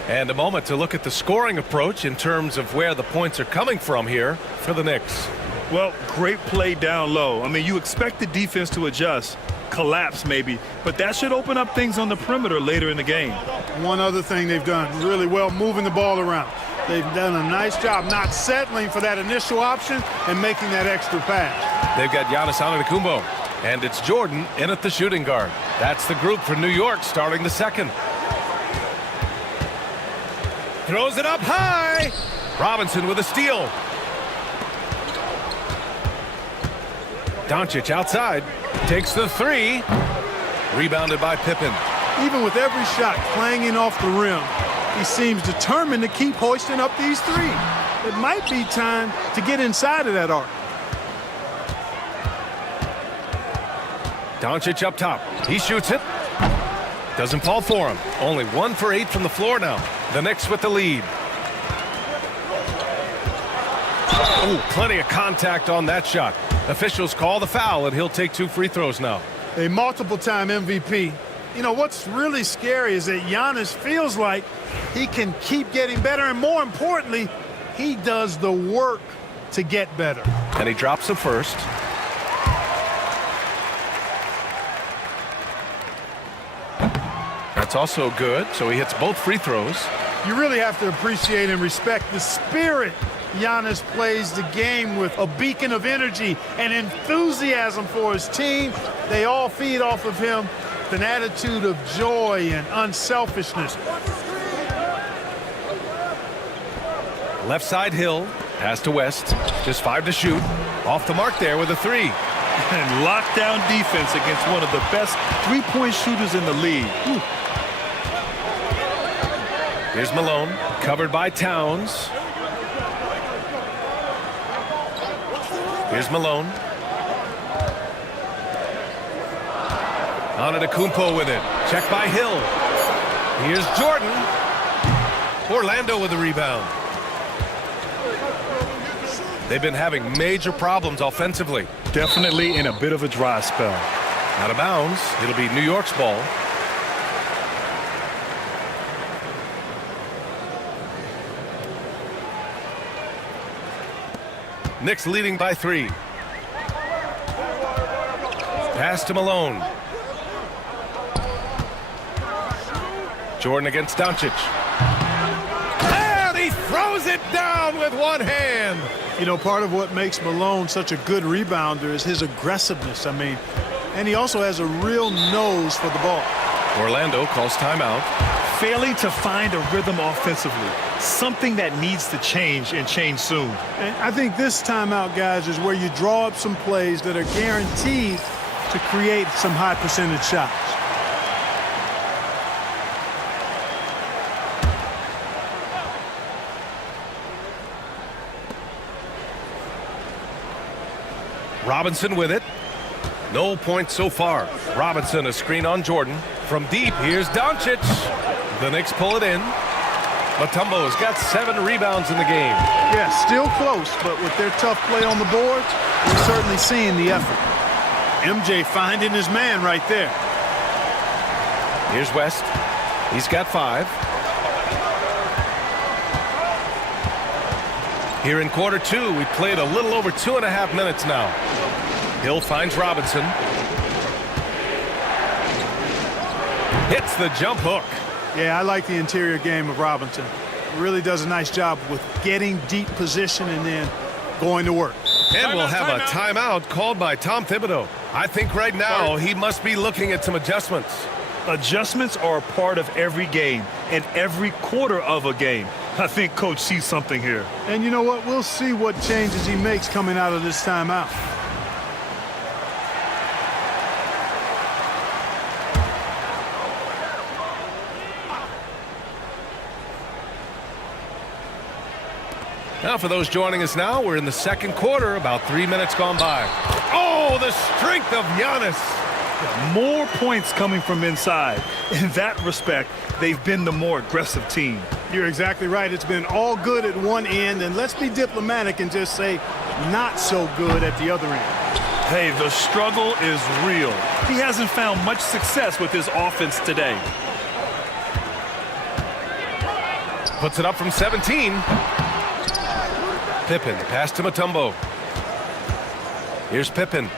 And a moment to look at the scoring approach in terms of where the points are coming from here for the Knicks. Well, great play down low. I mean, you expect the defense to adjust, collapse maybe, but that should open up things on the perimeter later in the game. One other thing they've done really well, moving the ball around. They've done a nice job not settling for that initial option and making that extra pass. They've got Giannis Antetokounmpo, and it's Jordan in at the shooting guard. That's the group for New York starting the second. Throws it up high. Robinson with a steal. Doncic outside. Takes the 3. Rebounded by Pippen. Even with every shot clanging off the rim, he seems determined to keep hoisting up these 3. It might be time to get inside of that arc. Doncic up top. He shoots it. Doesn't fall for him. Only 1 for 8 from the floor now. The Knicks with the lead. Ooh, plenty of contact on that shot. Officials call the foul, and he'll take 2 free throws now. A multiple-time MVP. You know, what's really scary is that Giannis feels like he can keep getting better, and more importantly, he does the work to get better. And he drops the first. That's also good, so he hits both free throws. You really have to appreciate and respect the spirit Giannis plays the game with, a beacon of energy and enthusiasm for his team. They all feed off of him with an attitude of joy and unselfishness. Left side Hill, pass to West, just 5 to shoot. Off the mark there with a three. And lockdown defense against one of the best three-point shooters in the league. Whew. Here's Malone, covered by Towns. Here's Malone. Antetokounmpo with it. Check by Hill. Here's Jordan. Orlando with the rebound. They've been having major problems offensively. Definitely in a bit of a dry spell. Out of bounds. It'll be New York's ball. Knicks leading by 3. Pass to Malone. Jordan against Doncic. And he throws it down with one hand. You know, part of what makes Malone such a good rebounder is his aggressiveness. I mean, and he also has a real nose for the ball. Orlando calls timeout. Failing to find a rhythm offensively. Something that needs to change and change soon. And I think this timeout, guys, is where you draw up some plays that are guaranteed to create some high percentage shots. Robinson with it. No points so far. Robinson a screen on Jordan. From deep, here's Doncic. The Knicks pull it in. Mutombo's got 7 rebounds in the game. Yeah, still close, but with their tough play on the boards, we're certainly seeing the effort. MJ finding his man right there. Here's West. He's got 5. Here in quarter 2, we played a little over 2.5 minutes now. Hill finds Robinson. Hits the jump hook. Yeah, I like the interior game of Robinson. Really does a nice job with getting deep position and then going to work. And we'll have a timeout called by Tom Thibodeau. I think right now he must be looking at some adjustments. Adjustments are a part of every game and every quarter of a game. I think Coach sees something here. And you know what? We'll see what changes he makes coming out of this timeout. Now for those joining us now, we're in the second quarter, about 3 minutes gone by. Oh, the strength of Giannis. More points coming from inside. In that respect, they've been the more aggressive team. You're exactly right. It's been all good at one end, and let's be diplomatic and just say not so good at the other end. Hey, the struggle is real. He hasn't found much success with his offense today. Puts it up from 17. Pippen, pass to Mutombo. Here's Pippen.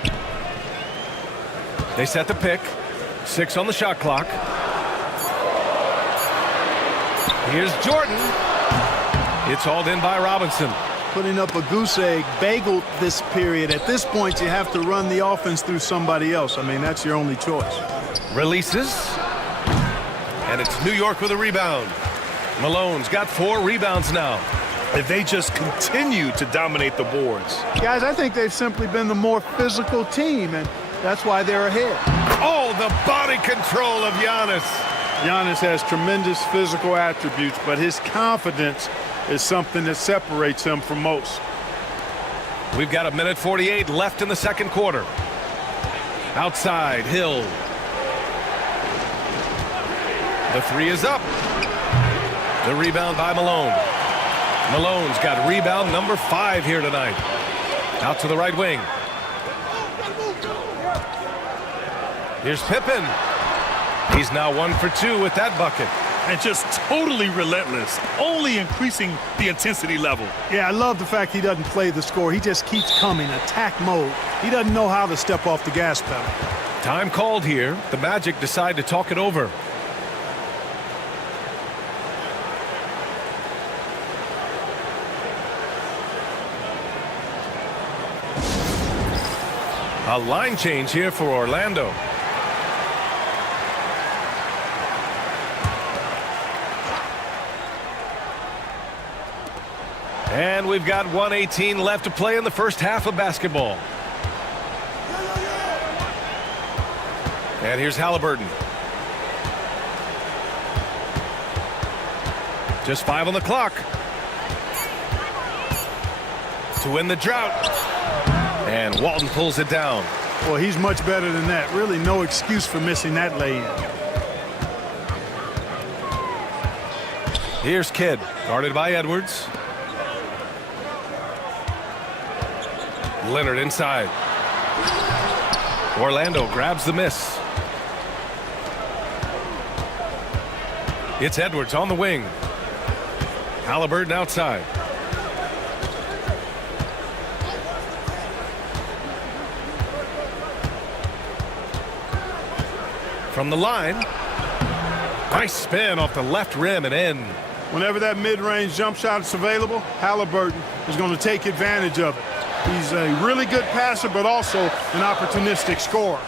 They set the pick. 6 on the shot clock. Here's Jordan. It's hauled in by Robinson. Putting up a goose egg, bageled this period. At this point, you have to run the offense through somebody else. I mean, that's your only choice. Releases. And it's New York with a rebound. Malone's got 4 rebounds now. And they just continue to dominate the boards. Guys, I think they've simply been the more physical team, and that's why they're ahead. Oh, the body control of Giannis. Giannis has tremendous physical attributes, but his confidence is something that separates him from most. We've got 1:48 left in the second quarter. Outside, Hill. The 3 is up. The rebound by Malone. Malone's got rebound number 5 here tonight. Out to the right wing. Here's Pippen. He's now 1 for 2 with that bucket. And just totally relentless, only increasing the intensity level. Yeah, I love the fact he doesn't play the score. He just keeps coming, attack mode. He doesn't know how to step off the gas pedal. Time called here. The Magic decide to talk it over. A line change here for Orlando. And we've got 1:18 left to play in the first half of basketball. And here's Halliburton. Just 5 on the clock. To win the drought. And Walton pulls it down. Well, he's much better than that. Really no excuse for missing that lay-in. Here's Kidd, guarded by Edwards. Leonard inside. Orlando grabs the miss. It's Edwards on the wing. Halliburton outside. From the line. Nice spin off the left rim and in. Whenever that mid-range jump shot is available, Halliburton is going to take advantage of it. He's a really good passer, but also an opportunistic scorer.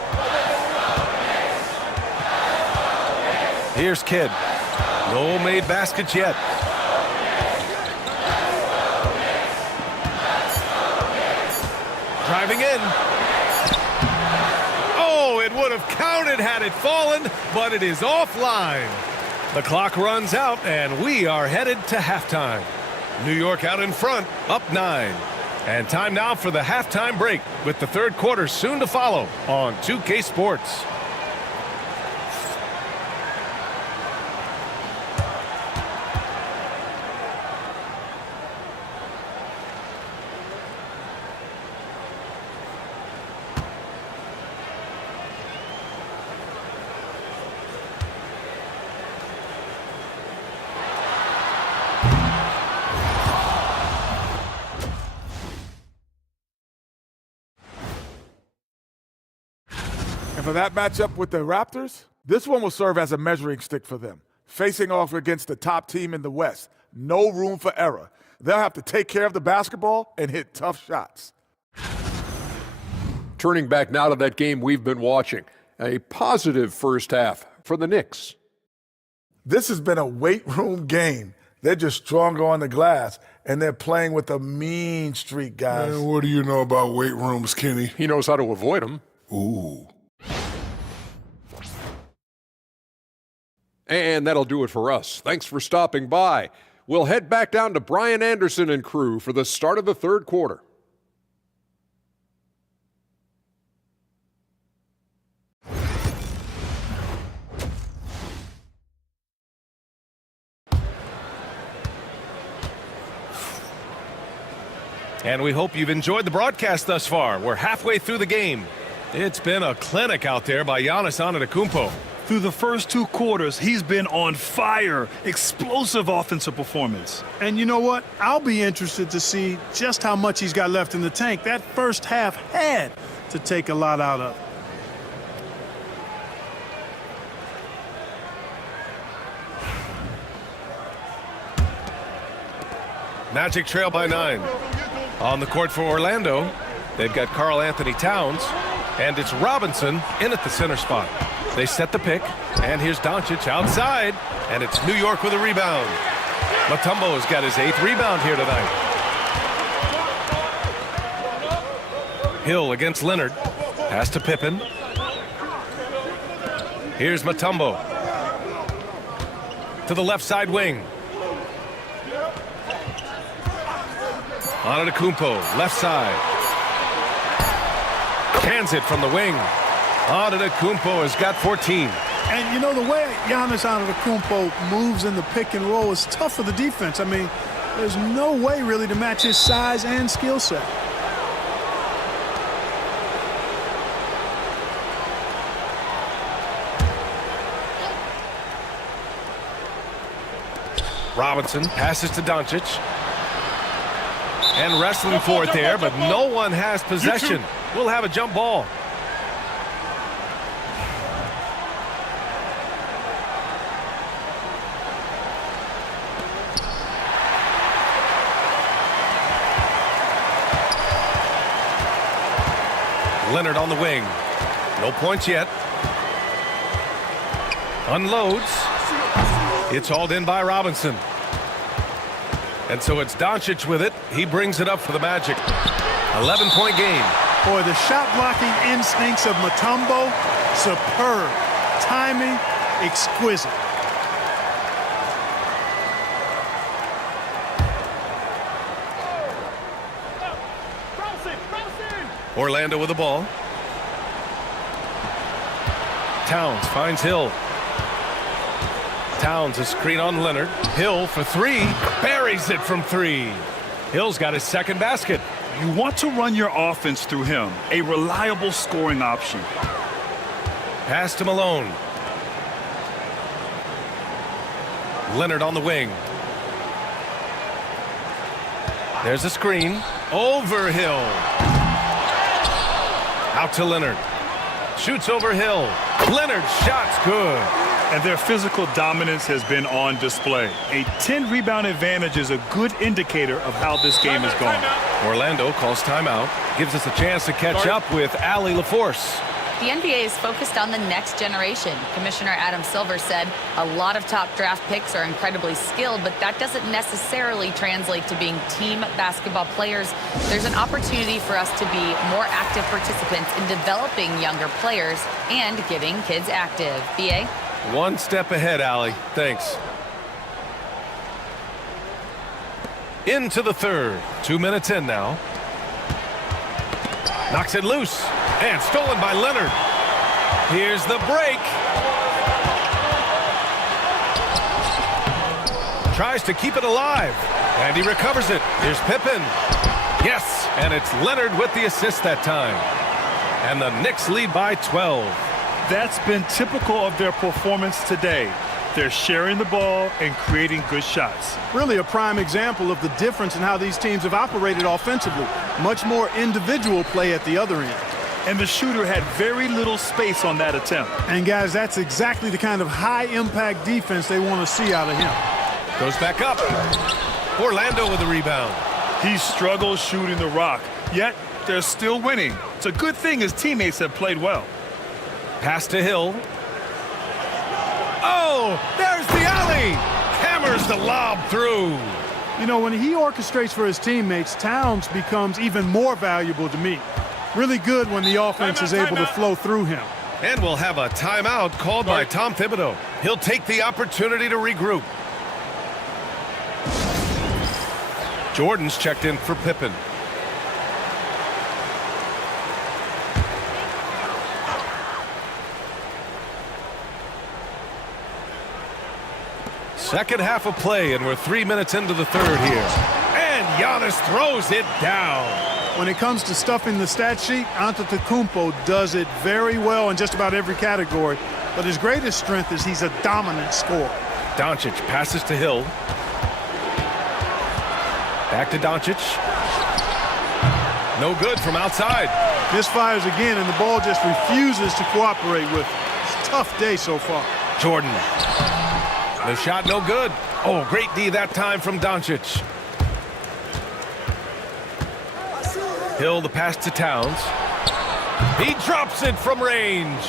Here's Kidd. No made baskets yet. Driving in. Oh, it would have counted had it fallen, but it is offline. The clock runs out, and we are headed to halftime. New York out in front, up 9. And time now for the halftime break, with the third quarter soon to follow on 2K Sports. And for that matchup with the Raptors, this one will serve as a measuring stick for them. Facing off against the top team in the West, no room for error. They'll have to take care of the basketball and hit tough shots. Turning back now to that game we've been watching. A positive first half for the Knicks. This has been a weight room game. They're just stronger on the glass, and they're playing with a mean streak, guys. Man, what do you know about weight rooms, Kenny? He knows how to avoid them. Ooh. And that'll do it for us. Thanks for stopping by. We'll head back down to Brian Anderson and crew for the start of the third quarter. And we hope you've enjoyed the broadcast thus far. We're halfway through the game. It's been a clinic out there by Giannis Antetokounmpo. Through the first 2 quarters, he's been on fire. Explosive offensive performance. And you know what? I'll be interested to see just how much he's got left in the tank. That first half had to take a lot out of. Magic trail by 9. On the court for Orlando, they've got Karl Anthony Towns, and it's Robinson in at the center spot. They set the pick, and here's Doncic outside, and it's New York with a rebound. Mutombo's got his 8th rebound here tonight. Hill against Leonard. Pass to Pippen. Here's Mutombo. To the left side wing. Antetokounmpo, left side. Cans it from the wing. Antetokounmpo has got 14. And you know, the way Giannis Antetokounmpo moves in the pick and roll is tough for the defense. I mean, there's no way really to match his size and skill set. Robinson passes to Doncic. And wrestling for it there, but no one has possession. We'll have a jump ball. Leonard on the wing. No points yet. Unloads. It's hauled in by Robinson. And so it's Doncic with it. He brings it up for the Magic. 11-point game. Boy, the shot blocking instincts of Mutombo, superb. Timing, exquisite. Orlando with the ball. Towns finds Hill. Towns a screen on Leonard. Hill for three. Buries it from three. Hill's got his second basket. You want to run your offense through him, a reliable scoring option. Pass to Malone. Leonard on the wing. There's a screen. Over Hill. Out to Leonard. Shoots over Hill. Leonard's shot's good. And their physical dominance has been on display. A 10-rebound advantage is a good indicator of how this game is going. Orlando calls timeout. Gives us a chance to catch up with Allie LaForce. The NBA is focused on the next generation. Commissioner Adam Silver said a lot of top draft picks are incredibly skilled, but that doesn't necessarily translate to being team basketball players. There's an opportunity for us to be more active participants in developing younger players and getting kids active. BA? One step ahead, Allie. Thanks. Into the third. 2 minutes in now. Knocks it loose. And stolen by Leonard. Here's the break. Tries to keep it alive. And he recovers it. Here's Pippen. Yes, and it's Leonard with the assist that time. And the Knicks lead by 12. That's been typical of their performance today. They're sharing the ball and creating good shots. Really a prime example of the difference in how these teams have operated offensively. Much more individual play at the other end. And the shooter had very little space on that attempt. And guys, that's exactly the kind of high-impact defense they want to see out of him. Goes back up. Orlando with the rebound. He struggles shooting the rock, yet they're still winning. It's a good thing his teammates have played well. Pass to Hill. Oh, there's the alley. Hammers the lob through. You know, when he orchestrates for his teammates, Towns becomes even more valuable to me. Really good when the offense is able to flow through him. And we'll have a timeout called by Tom Thibodeau. He'll take the opportunity to regroup. Jordan's checked in for Pippen. Second half of play, and we're 3 minutes into the third here. And Giannis throws it down. When it comes to stuffing the stat sheet, Antetokounmpo does it very well in just about every category. But his greatest strength is he's a dominant scorer. Doncic passes to Hill. Back to Doncic. No good from outside. Misfires again, and the ball just refuses to cooperate with him. It's a tough day so far. Jordan. The shot no good. Oh, great D that time from Doncic. Hill the pass to Towns. He drops it from range.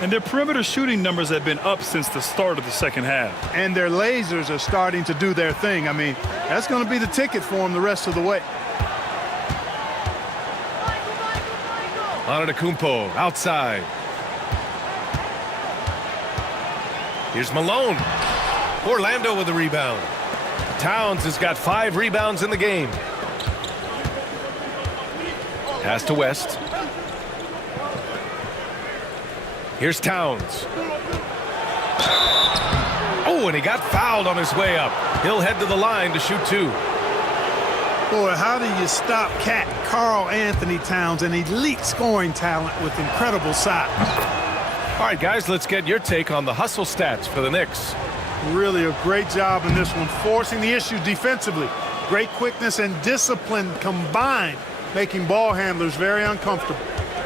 And their perimeter shooting numbers have been up since the start of the second half. And their lasers are starting to do their thing. I mean, that's going to be the ticket for them the rest of the way. Antetokounmpo outside. Here's Malone. Orlando with the rebound. Towns has got 5 rebounds in the game. Pass to West. Here's Towns. Oh, and he got fouled on his way up. He'll head to the line to shoot 2. Boy, how do you stop Cat Karl Anthony Towns, an elite scoring talent with incredible size? All right, guys, let's get your take on the hustle stats for the Knicks. Really a great job in this one, forcing the issue defensively. Great quickness and discipline combined, making ball handlers very uncomfortable.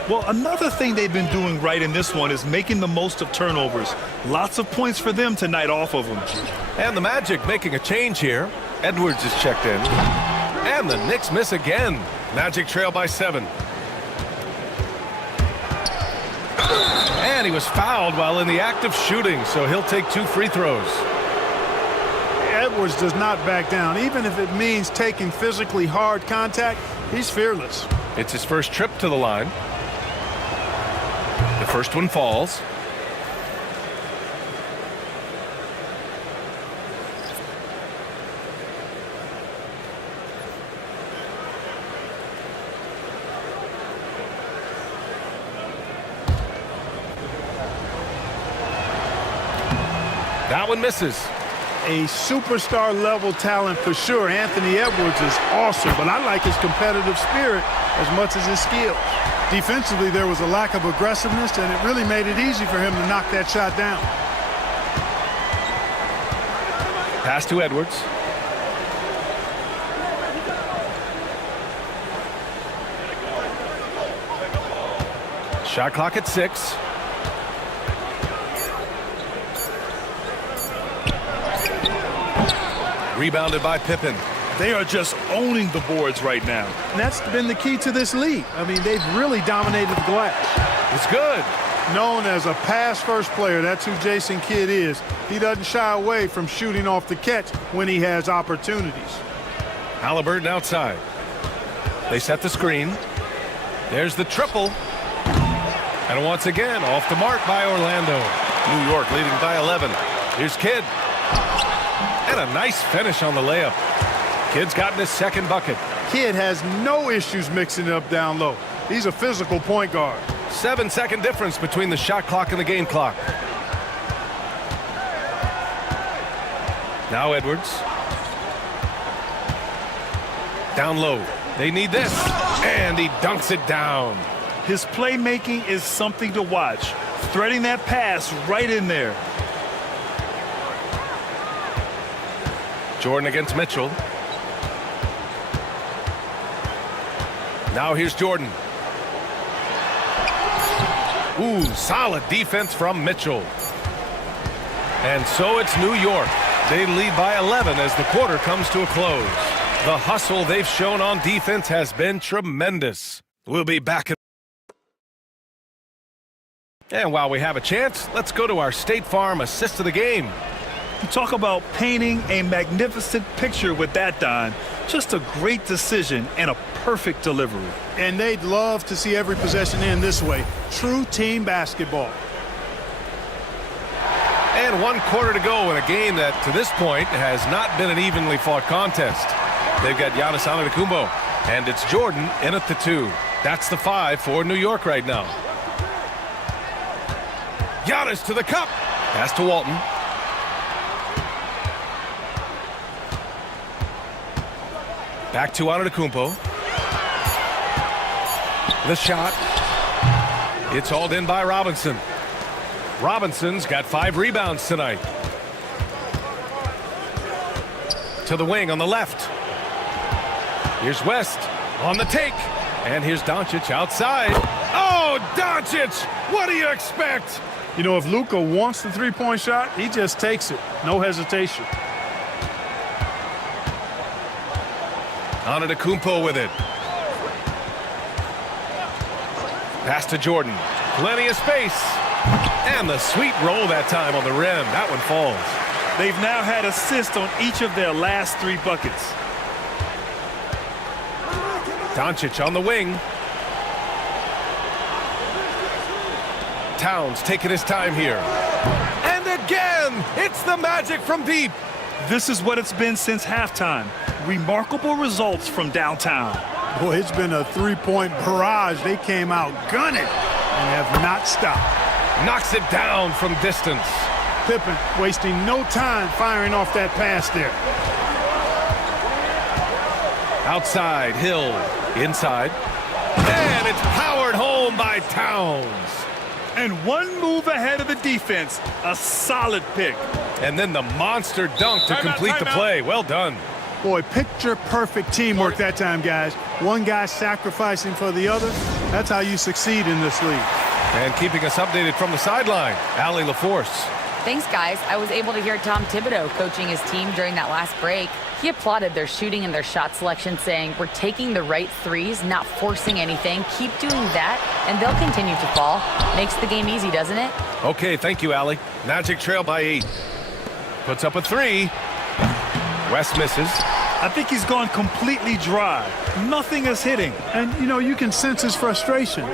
Well, another thing they've been doing right in this one is making the most of turnovers. Lots of points for them tonight off of them. And the Magic making a change here. Edwards is checked in. And the Knicks miss again. Magic trail by 7. And he was fouled while in the act of shooting, so he'll take 2 free throws. Edwards does not back down. Even if it means taking physically hard contact, he's fearless. It's his first trip to the line. The first one falls. That one misses. A superstar level talent for sure. Anthony Edwards is awesome, but I like his competitive spirit as much as his skills. Defensively, there was a lack of aggressiveness, and it really made it easy for him to knock that shot down. Pass to Edwards. Shot clock at 6. Rebounded by Pippen. They are just owning the boards right now. And that's been the key to this league. I mean, they've really dominated the glass. It's good. Known as a pass-first player, that's who Jason Kidd is. He doesn't shy away from shooting off the catch when he has opportunities. Halliburton outside. They set the screen. There's the triple. And once again, off the mark by Orlando. New York leading by 11. Here's Kidd. And a nice finish on the layup. Kidd's gotten his second bucket. Kidd has no issues mixing it up down low. He's a physical point guard. 7-second difference between the shot clock and the game clock. Now Edwards. Down low. They need this. And he dunks it down. His playmaking is something to watch. Threading that pass right in there. Jordan against Mitchell. Now here's Jordan. Ooh, solid defense from Mitchell. And so it's New York. They lead by 11 as the quarter comes to a close. The hustle they've shown on defense has been tremendous. We'll be back. And while we have a chance, let's go to our State Farm assist of the game. You talk about painting a magnificent picture with that, Don. Just a great decision and a perfect delivery. And they'd love to see every possession end this way. True team basketball. And 1 quarter to go in a game that, to this point, has not been an evenly fought contest. They've got Giannis Antetokounmpo, and it's Jordan in at the 2. That's the 5 for New York right now. Giannis to the cup. Pass to Walton. Back to Antetokounmpo. The shot. It's hauled in by Robinson. Robinson's got 5 rebounds tonight. To the wing on the left. Here's West on the take. And here's Doncic outside. Oh, Doncic! What do you expect? You know, if Luka wants the three-point shot, he just takes it. No hesitation. Antetokounmpo with it. Pass to Jordan. Plenty of space. And the sweet roll that time on the rim. That one falls. They've now had assists on each of their last 3 buckets. Doncic on the wing. Towns taking his time here. And again, it's the magic from deep. This is what it's been since halftime. Remarkable results from downtown. Boy, it's been a three-point barrage. They came out gunning and have not stopped. Knocks it down from distance. Pippen wasting no time firing off that pass there. Outside, Hill. Inside. And it's powered home by Towns. And 1 move ahead of the defense. A solid pick. And then the monster dunk to complete the play. Well done. Boy, picture-perfect teamwork that time, guys. One guy sacrificing for the other. That's how you succeed in this league. And keeping us updated from the sideline, Allie LaForce. Thanks, guys. I was able to hear Tom Thibodeau coaching his team during that last break. He applauded their shooting and their shot selection, saying, "We're taking the right threes, not forcing anything. Keep doing that, and they'll continue to fall." Makes the game easy, doesn't it? Okay, thank you, Allie. Magic trail by 8. Puts up a 3. West misses. I think he's gone completely dry. Nothing is hitting. And, you know, you can sense his frustration.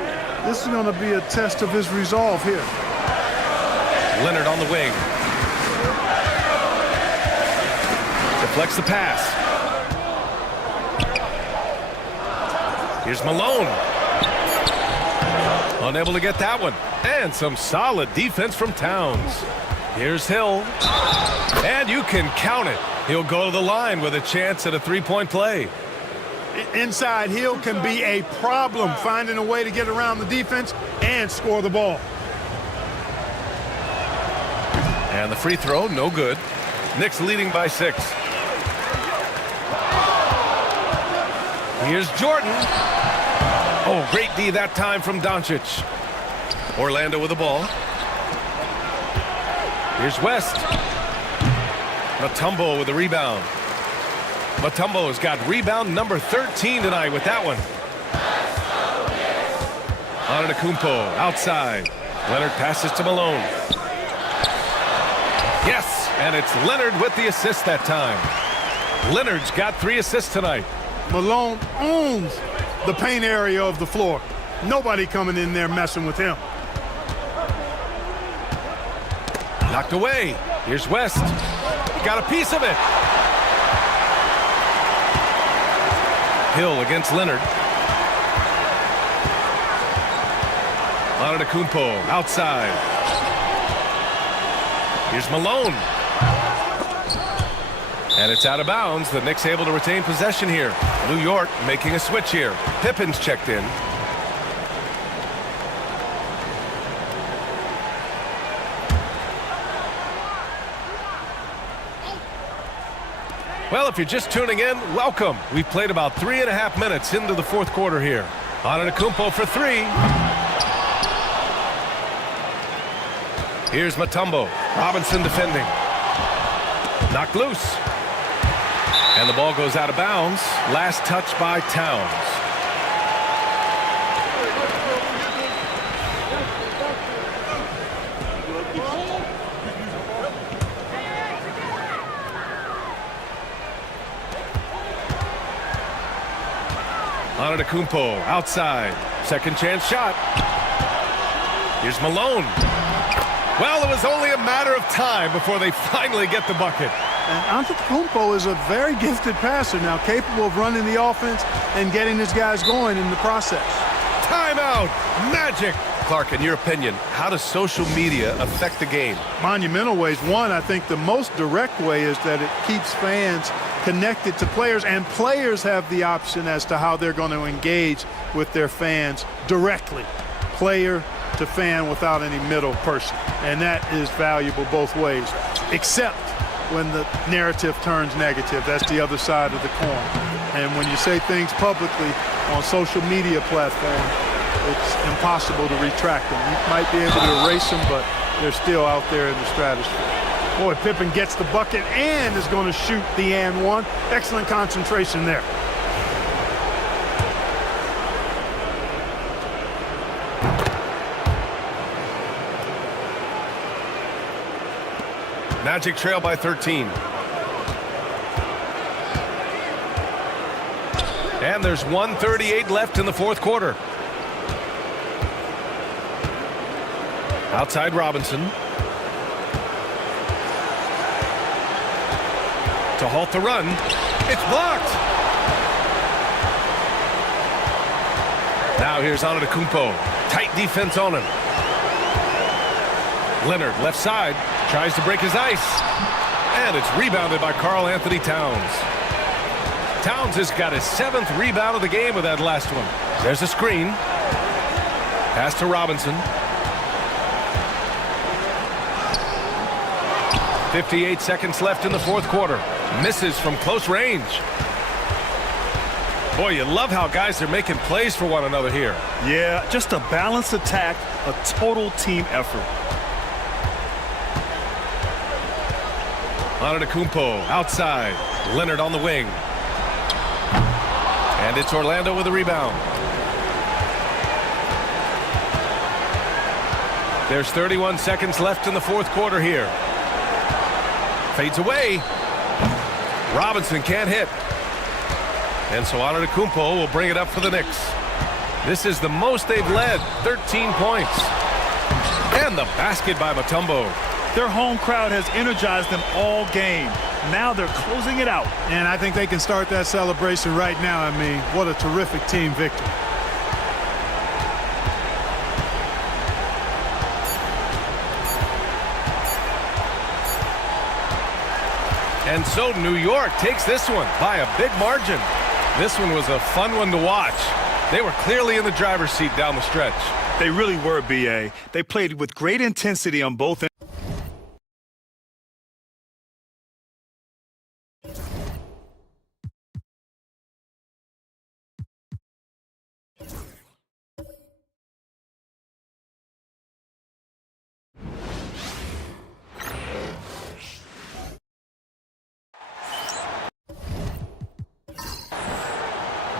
This is going to be a test of his resolve here. Leonard on the wing. Deflects the pass. Here's Malone. Unable to get that one. And some solid defense from Towns. Here's Hill. And you can count it. He'll go to the line with a chance at a three-point play. Inside, Hill can be a problem finding a way to get around the defense and score the ball. And the free throw, no good. Knicks leading by 6. Here's Jordan. Oh, great D that time from Doncic. Orlando with the ball. Here's West. Mutombo with the rebound. Mutombo's got rebound number 13 tonight with that one. Antetokounmpo outside. Leonard passes to Malone. Yes, and it's Leonard with the assist that time. Leonard's got 3 assists tonight. Malone owns the paint area of the floor. Nobody coming in there messing with him. Knocked away. Here's West. Got a piece of it. Hill against Leonard. Antetokounmpo outside. Here's Malone. And it's out of bounds. The Knicks able to retain possession here. New York making a switch here. Pippen's checked in. Well, if you're just tuning in, welcome. We've played about 3.5 minutes into the fourth quarter here. Antetokounmpo for 3. Here's Mutombo. Robinson defending. Knocked loose. And the ball goes out of bounds. Last touch by Towns. Antetokounmpo outside. Second chance shot. Here's Malone. Well, it was only a matter of time before they finally get the bucket. And Antetokounmpo is a very gifted passer now, capable of running the offense and getting his guys going in the process. Timeout. Magic. Clark, in your opinion, how does social media affect the game? Monumental ways. One, I think the most direct way is that it keeps fans connected to players, and players have the option as to how they're going to engage with their fans directly, player to fan, without any middle person. And that is valuable both ways, except when the narrative turns negative. That's the other side of the coin. And when you say things publicly on social media platforms, it's impossible to retract them. You might be able to erase them, but they're still out there in the stratosphere. Boy, Pippen gets the bucket and is going to shoot the and one. Excellent concentration there. Magic trail by 13. And there's 1:38 left in the fourth quarter. Outside Robinson. To halt the run. It's blocked. Now here's Antetokounmpo. Tight defense on him. Leonard left side. Tries to break his ice. And it's rebounded by Karl Anthony Towns. Towns has got his 7th rebound of the game with that last one. There's a screen. Pass to Robinson. 58 seconds left in the fourth quarter. Misses from close range. Boy, you love how guys are making plays for one another here. Yeah, just a balanced attack, a total team effort. Antetokounmpo outside. Leonard on the wing. And it's Orlando with the rebound. There's 31 seconds left in the fourth quarter here. Fades away. Robinson can't hit. And so Antetokounmpo will bring it up for the Knicks. This is the most they've led, 13 points. And the basket by Mutombo. Their home crowd has energized them all game. Now they're closing it out. And I think they can start that celebration right now. I mean, what a terrific team victory. And so New York takes this one by a big margin. This one was a fun one to watch. They were clearly in the driver's seat down the stretch. They really were, B.A. They played with great intensity on both ends.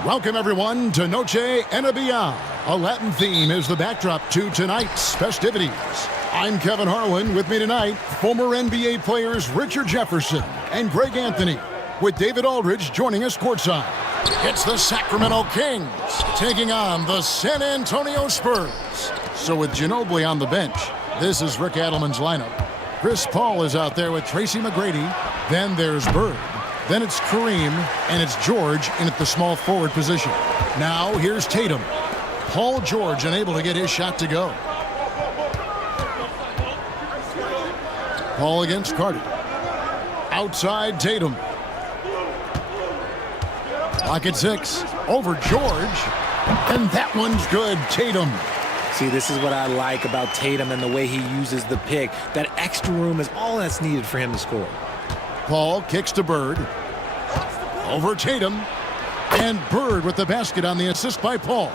Welcome, everyone, to Noche Enabia. A Latin theme is the backdrop to tonight's festivities. I'm Kevin Harlan. With me tonight, former NBA players Richard Jefferson and Greg Anthony, with David Aldridge joining us courtside. It's the Sacramento Kings taking on the San Antonio Spurs. So with Ginobili on the bench, this is Rick Adelman's lineup. Chris Paul is out there with Tracy McGrady. Then there's Bird. Then it's Kareem, and it's George in at the small forward position. Now here's Tatum. Paul George unable to get his shot to go. Paul against Carter. Outside Tatum. Lock at 6. Over George. And that one's good. Tatum. See, this is what I like about Tatum and the way he uses the pick. That extra room is all that's needed for him to score. Paul kicks to Bird. Over Tatum. And Bird with the basket on the assist by Paul.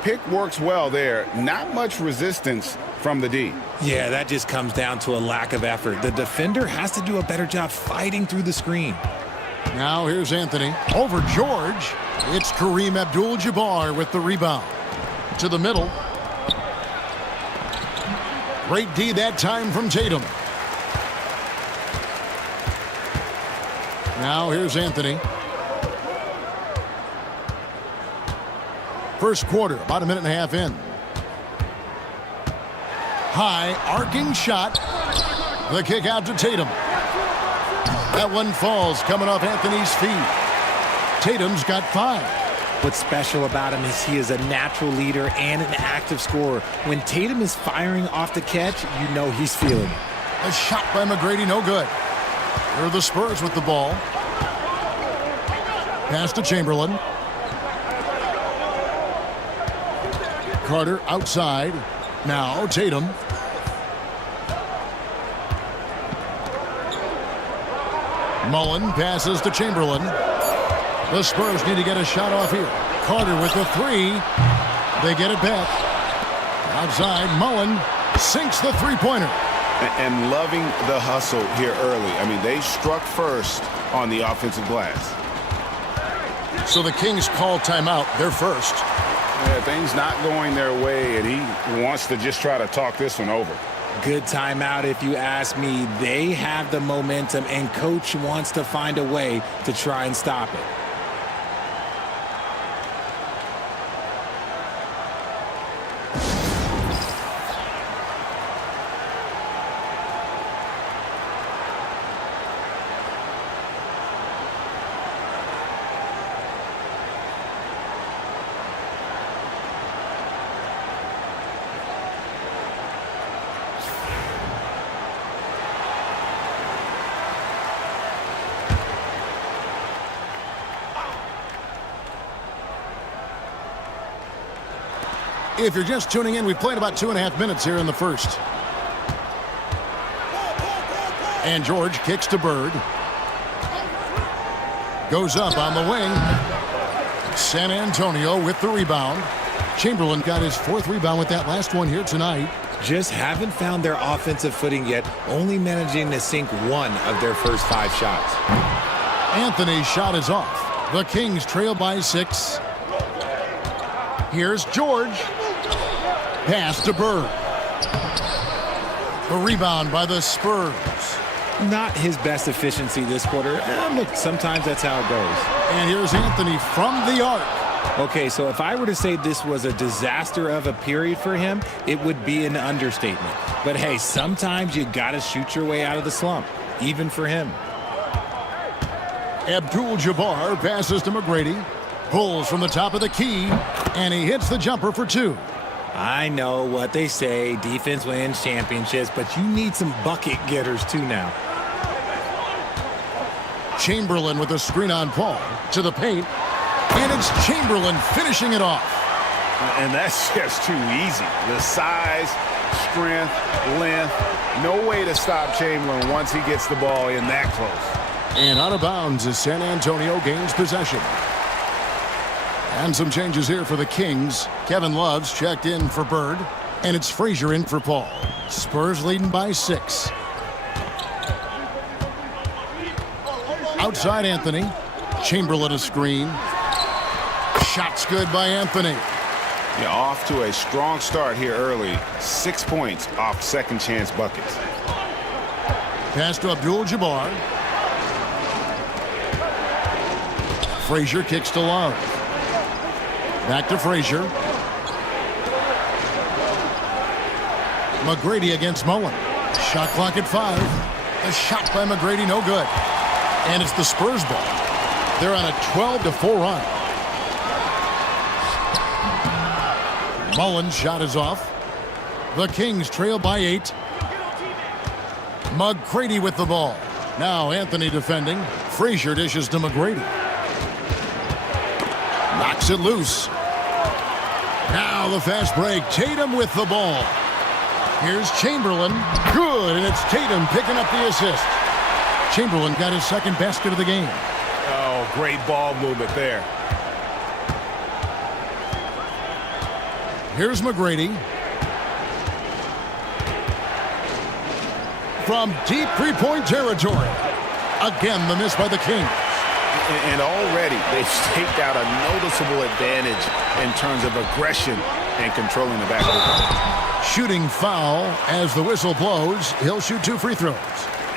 Pick works well there. Not much resistance from the D. Yeah, that just comes down to a lack of effort. The defender has to do a better job fighting through the screen. Now here's Anthony. Over George. It's Kareem Abdul-Jabbar with the rebound. To the middle. Great D that time from Tatum. Now here's Anthony. First quarter, about a minute and a half in. High, arcing shot. The kick out to Tatum. That one falls, coming off Anthony's feet. Tatum's got 5. What's special about him is he is a natural leader and an active scorer. When Tatum is firing off the catch, you know he's feeling it. A shot by McGrady, no good. Here are the Spurs with the ball. Pass to Chamberlain. Carter outside. Now Tatum. Mullen passes to Chamberlain. The Spurs need to get a shot off here. Carter with the 3. They get it back. Outside, Mullen sinks the three-pointer. And loving the hustle here early. I mean, they struck first on the offensive glass. So the Kings call timeout. They're first. Yeah, things not going their way, and he wants to just try to talk this one over. Good timeout if you ask me. They have the momentum, and coach wants to find a way to try and stop it. If you're just tuning in, we've played about 2.5 minutes here in the first. And George kicks to Bird. Goes up on the wing. San Antonio with the rebound. Chamberlain got his 4th rebound with that last one here tonight. Just haven't found their offensive footing yet, only managing to sink 1 of their first 5 shots. Anthony's shot is off. The Kings trail by 6. Here's George. Pass to Bird. The rebound by the Spurs. Not his best efficiency this quarter. Look, sometimes that's how it goes. And here's Anthony from the arc. Okay, so if I were to say this was a disaster of a period for him, it would be an understatement. But hey, sometimes you got to shoot your way out of the slump, even for him. Abdul-Jabbar passes to McGrady. Pulls from the top of the key, and he hits the jumper for two. I know what they say, defense wins championships, but you need some bucket getters too now. Chamberlain with a screen on Paul to the paint, and it's Chamberlain finishing it off. And that's just too easy. The size, strength, length, no way to stop Chamberlain once he gets the ball in that close. And out of bounds as San Antonio gains possession. And some changes here for the Kings. Kevin Love's checked in for Bird, and it's Frazier in for Paul. Spurs leading by 6. Outside Anthony. Chamberlain a screen. Shot's good by Anthony. Yeah, off to a strong start here early. 6 points off second chance buckets. Pass to Abdul-Jabbar. Frazier kicks to Love. Back to Frazier. McGrady against Mullen. Shot clock at 5. A shot by McGrady, no good. And it's the Spurs ball. They're on a 12-4 run. Mullen's shot is off. The Kings trail by 8. McGrady with the ball. Now Anthony defending. Frazier dishes to McGrady. Knocks it loose. Now the fast break. Tatum with the ball. Here's Chamberlain. Good, and it's Tatum picking up the assist. Chamberlain got his second basket of the game. Oh, great ball movement there. Here's McGrady. From deep three-point territory. Again, the miss by the Kings. And already they've staked out a noticeable advantage in terms of aggression and controlling the basketball. Shooting foul as the whistle blows. He'll shoot 2 free throws.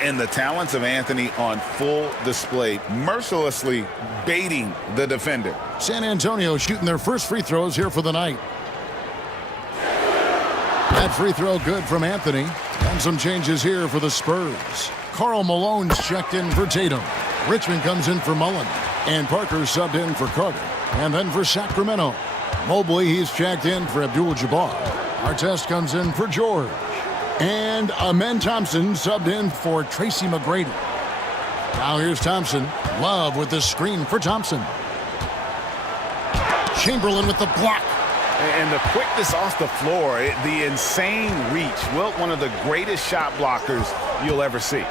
And the talents of Anthony on full display, mercilessly baiting the defender. San Antonio shooting their first free throws here for the night. That free throw good from Anthony. And some changes here for the Spurs. Karl Malone's checked in for Tatum. Richmond comes in for Mullen. And Parker subbed in for Carter. And then for Sacramento, Mobley, he's checked in for Abdul-Jabbar. Artest comes in for George. And Amen Thompson subbed in for Tracy McGrady. Now here's Thompson. Love with the screen for Thompson. Chamberlain with the block. And the quickness off the floor, the insane reach. Wilt, one of the greatest shot blockers you'll ever see.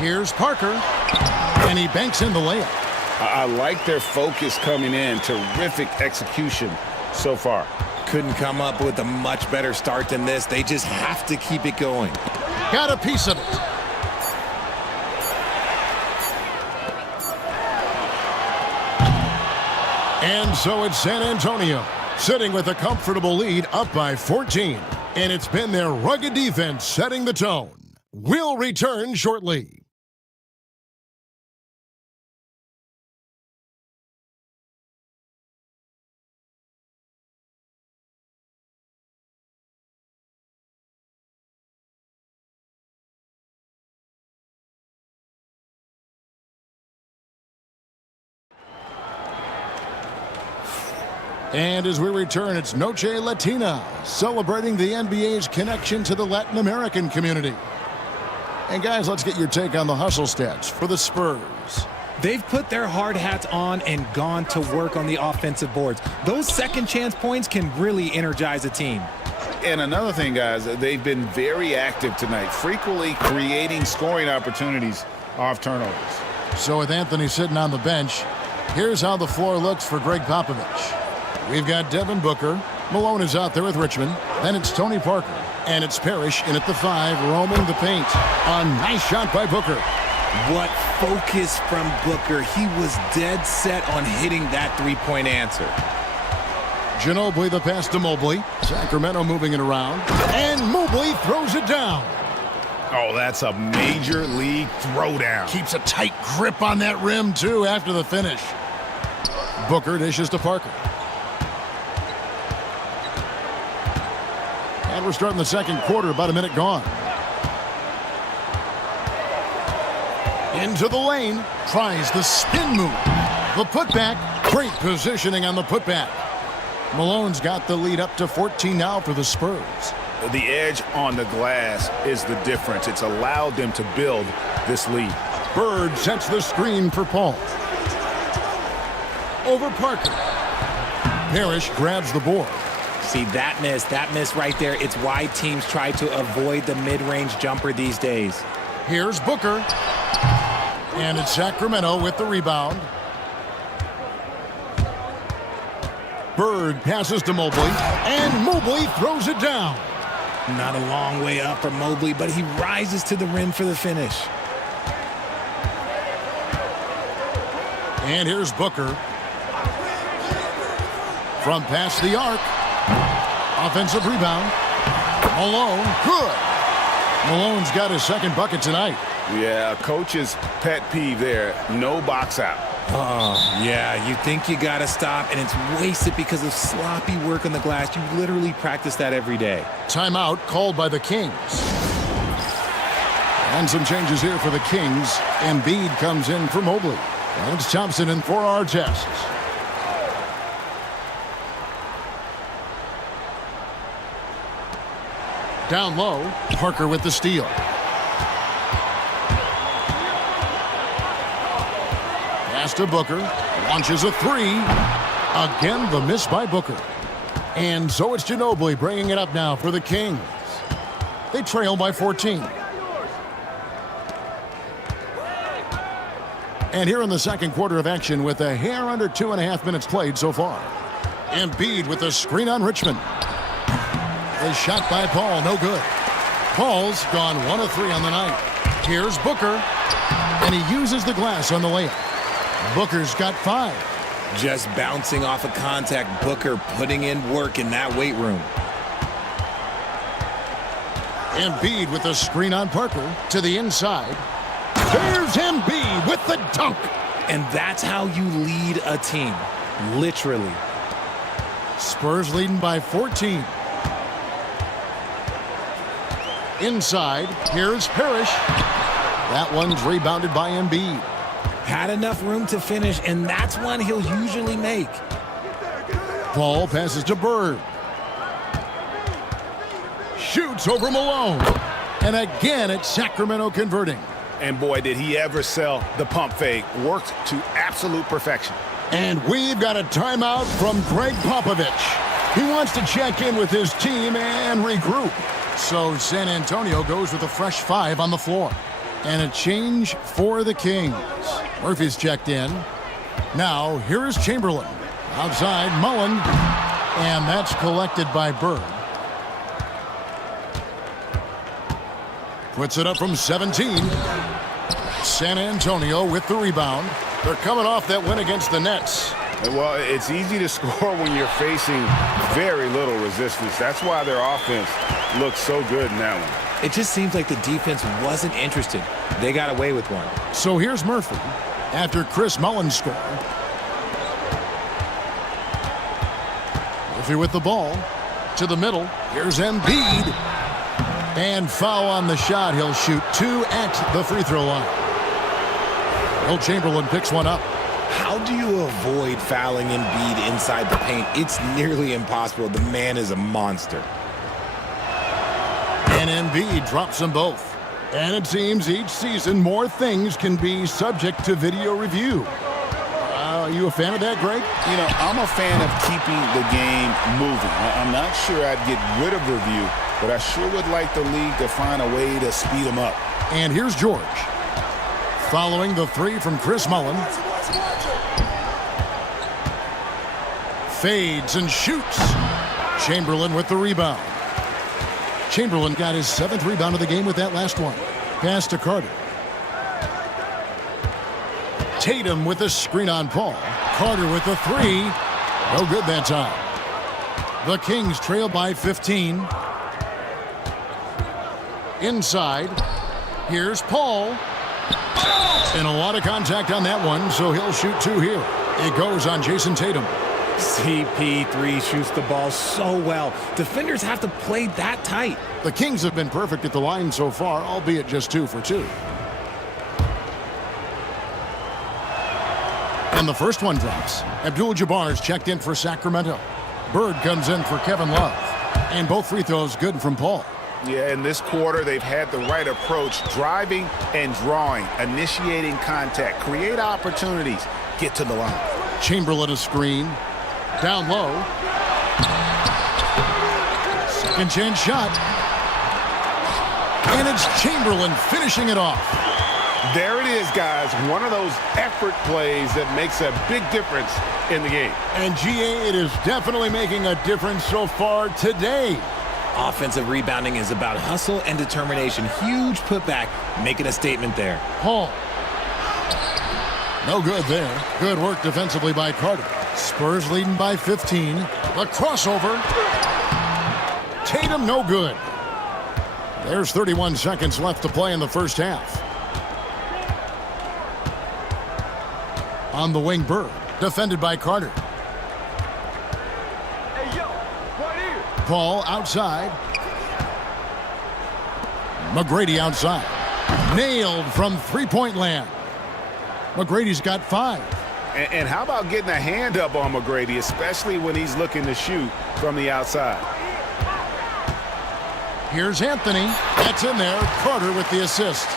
Here's Parker. And he banks in the layup. I like their focus coming in. Terrific execution so far. Couldn't come up with a much better start than this. They just have to keep it going. Got a piece of it. And so it's San Antonio, sitting with a comfortable lead up by 14. And it's been their rugged defense setting the tone. We'll return shortly. And as we return, it's Noche Latina, celebrating the NBA's connection to the Latin American community. And guys, let's get your take on the hustle stats for the Spurs. They've put their hard hats on and gone to work on the offensive boards. Those second chance points can really energize a team. And another thing, guys, they've been very active tonight, frequently creating scoring opportunities off turnovers. So with Anthony sitting on the bench, here's how the floor looks for Greg Popovich. We've got Devin Booker. Malone is out there with Richmond. Then it's Tony Parker. And it's Parrish in at the 5, roaming the paint. A nice shot by Booker. What focus from Booker. He was dead set on hitting that three-point answer. Ginobili the pass to Mobley. Sacramento moving it around. And Mobley throws it down. Oh, that's a major league throwdown. Keeps a tight grip on that rim, too, after the finish. Booker dishes to Parker. And we're starting the second quarter, about a minute gone. Into the lane, tries the spin move. The putback, great positioning on the putback. Malone's got the lead up to 14 now for the Spurs. The edge on the glass is the difference. It's allowed them to build this lead. Bird sets the screen for Paul. Over Parker. Parrish grabs the board. See, that miss right there, it's why teams try to avoid the mid-range jumper these days. Here's Booker. And it's Sacramento with the rebound. Bird passes to Mobley, and Mobley throws it down. Not a long way up for Mobley, but he rises to the rim for the finish. And here's Booker. From past the arc. Offensive rebound. Malone, good. Malone's got his second bucket tonight. Yeah, coach's pet peeve there. No box out. Oh, yeah, you think you got to stop, and it's wasted because of sloppy work on the glass. You literally practice that every day. Timeout called by the Kings. And some changes here for the Kings. Embiid comes in for Mobley. And it's Thompson in for our tests. Down low, Parker with the steal. Pass to Booker. Launches a three. Again, the miss by Booker. And so it's Ginobili bringing it up now for the Kings. They trail by 14. And here in the second quarter of action with a hair under 2.5 minutes played so far. Embiid with a screen on Richmond. A shot by Paul, no good. Paul's gone 1 of 3 on the night. Here's Booker, and he uses the glass on the layup. Booker's got 5. Just bouncing off of contact, Booker putting in work in that weight room. Embiid with a screen on Parker to the inside. There's Embiid with the dunk. And that's how you lead a team, literally. Spurs leading by 14. Inside, here's Parrish. That one's rebounded by Embiid. Had enough room to finish, and that's one he'll usually make. Paul passes to Bird. Shoots over Malone. And again, it's Sacramento converting. And boy, did he ever sell the pump fake. Worked to absolute perfection. And we've got a timeout from Greg Popovich. He wants to check in with his team and regroup. So San Antonio goes with a fresh 5 on the floor. And a change for the Kings. Murphy's checked in. Now, here is Chamberlain. Outside, Mullen. And that's collected by Bird. Puts it up from 17. San Antonio with the rebound. They're coming off that win against the Nets. Well, it's easy to score when you're facing very little resistance. That's why their offense looks so good in that one. It just seems like the defense wasn't interested. They got away with one. So here's Murphy after Chris Mullen scored. Murphy with the ball to the middle. Here's Embiid. And foul on the shot. He'll shoot 2 at the free throw line. Will Chamberlain picks one up. How do you avoid fouling Embiid inside the paint? It's nearly impossible. The man is a monster. And Embiid drops them both. And it seems each season more things can be subject to video review. Are you a fan of that, Greg? You know, I'm a fan of keeping the game moving. I'm not sure I'd get rid of review, but I sure would like the league to find a way to speed them up. And here's George. Following the 3 from Chris Mullen. Fades and shoots. Chamberlain with the rebound. Chamberlain got his 7th rebound of the game with that last one. Pass to Carter. Tatum with the screen on Paul. Carter with the 3. No good that time. The Kings trail by 15. Inside. Here's Paul. And a lot of contact on that one, so he'll shoot 2 here. It goes on Jason Tatum. CP3 shoots the ball so well. Defenders have to play that tight. The Kings have been perfect at the line so far, albeit just 2 for 2. And the first one drops. Abdul-Jabbar's checked in for Sacramento. Bird comes in for Kevin Love. And both free throws good from Paul. Yeah, in this quarter, they've had the right approach, driving and drawing, initiating contact, create opportunities, get to the line. Chamberlain a screen. Down low. Second chance shot. And it's Chamberlain finishing it off. There it is, guys. One of those effort plays that makes a big difference in the game. And GA, it is definitely making a difference so far today. Offensive rebounding is about hustle and determination. Huge putback, making a statement there. Paul. No good there. Good work defensively by Carter. Spurs leading by 15. The crossover. Tatum no good. There's 31 seconds left to play in the first half. On the wing, Bird. Defended by Carter. Paul outside. McGrady outside. Nailed from three-point land. McGrady's got 5. And how about getting a hand up on McGrady, especially when he's looking to shoot from the outside? Here's Anthony. That's in there. Carter with the assist.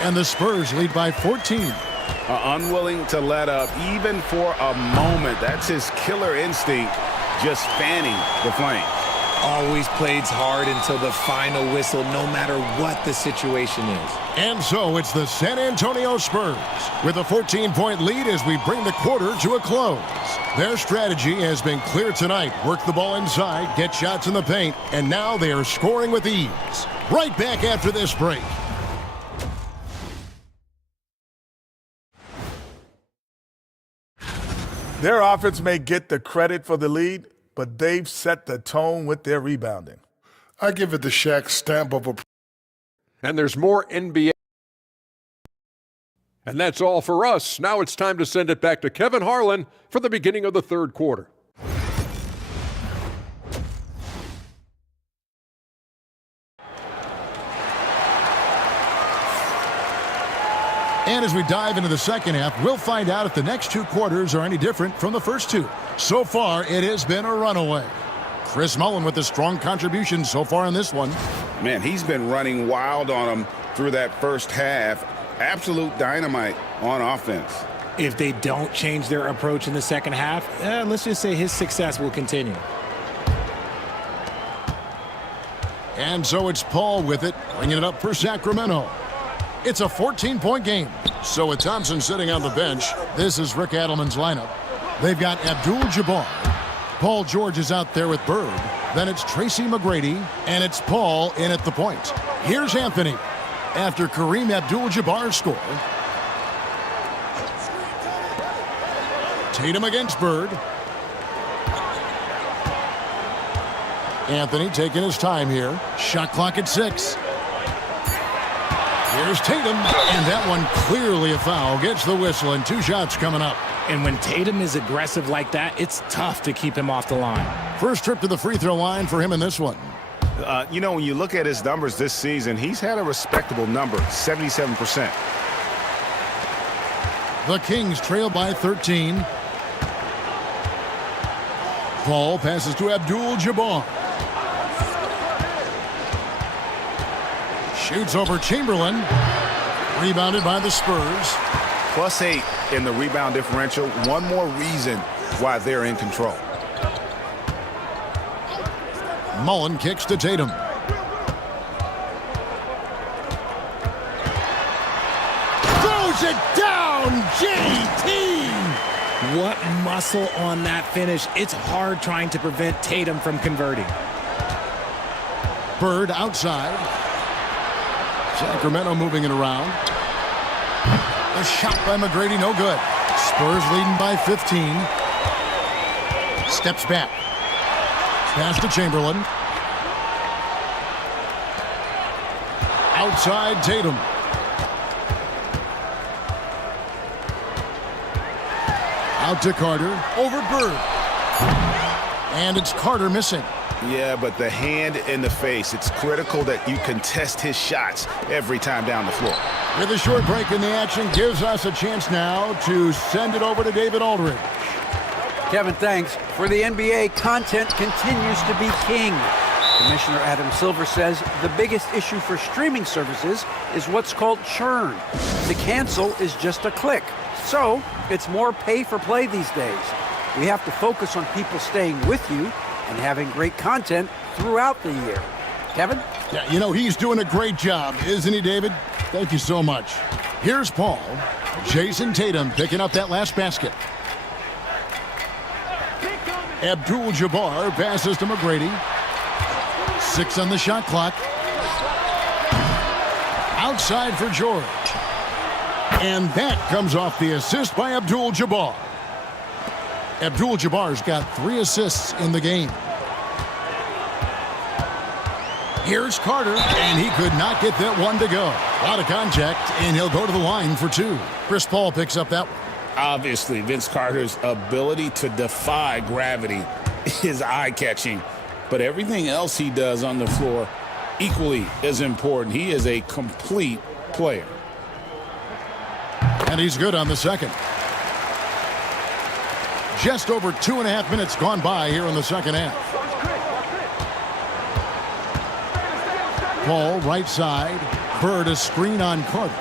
And the Spurs lead by 14. Unwilling to let up even for a moment. That's his killer instinct, just fanning the flame. Always plays hard until the final whistle, no matter what the situation is. And so it's the San Antonio Spurs with a 14-point lead as we bring the quarter to a close. Their strategy has been clear tonight. Work the ball inside, get shots in the paint, and now they are scoring with ease. Right back after this break. Their offense may get the credit for the lead, but they've set the tone with their rebounding. I give it the Shaq stamp of approval. And there's more NBA. And that's all for us. Now it's time to send it back to Kevin Harlan for the beginning of the third quarter. And as we dive into the second half, we'll find out if the next 2 quarters are any different from the first 2. So far, it has been a runaway. Chris Mullin with a strong contribution so far in this one. Man, he's been running wild on them through that first half. Absolute dynamite on offense. If they don't change their approach in the second half, let's just say his success will continue. And so it's Paul with it, bringing it up for Sacramento. It's a 14-point game. So with Thompson sitting on the bench, this is Rick Adelman's lineup. They've got Abdul-Jabbar. Paul George is out there with Bird. Then it's Tracy McGrady, and it's Paul in at the point. Here's Anthony after Kareem Abdul-Jabbar scored. Tatum against Bird. Anthony taking his time here. Shot clock at 6. Here's Tatum, and that one clearly a foul. Gets the whistle, and 2 shots coming up. And when Tatum is aggressive like that, it's tough to keep him off the line. First trip to the free throw line for him in this one. You know, when you look at his numbers this season, he's had a respectable number, 77%. The Kings trail by 13. Paul passes to Abdul-Jabbar. Shoots over Chamberlain. Rebounded by the Spurs. +8 in the rebound differential. One more reason why they're in control. Mullin kicks to Tatum. Throws it down, JT! What muscle on that finish. It's hard trying to prevent Tatum from converting. Bird outside. Sacramento moving it around. A shot by McGrady, no good. Spurs leading by 15. Steps back. Pass to Chamberlain. Outside Tatum. Out to Carter. Over Bird. And it's Carter missing. Yeah, but the hand in the face, it's critical that you contest his shots every time down the floor. With a short break in the action, gives us a chance now to send it over to David Aldridge. Kevin, thanks. For the NBA, content continues to be king. Commissioner Adam Silver says the biggest issue for streaming services is what's called churn. To cancel is just a click. So, it's more pay for play these days. We have to focus on people staying with you and having great content throughout the year. Kevin? Yeah, you know, he's doing a great job, isn't he, David? Thank you so much. Here's Paul. Jason Tatum picking up that last basket. Abdul-Jabbar passes to McGrady. 6 on the shot clock. Outside for George. And that comes off the assist by Abdul-Jabbar. Abdul-Jabbar's got 3 assists in the game. Here's Carter, and he could not get that one to go. Out of contact, and he'll go to the line for 2. Chris Paul picks up that one. Obviously, Vince Carter's ability to defy gravity is eye-catching, but everything else he does on the floor equally is important. He is a complete player. And he's good on the second. Just over 2.5 minutes gone by here in the second half. Paul right side. Bird a screen on Carter.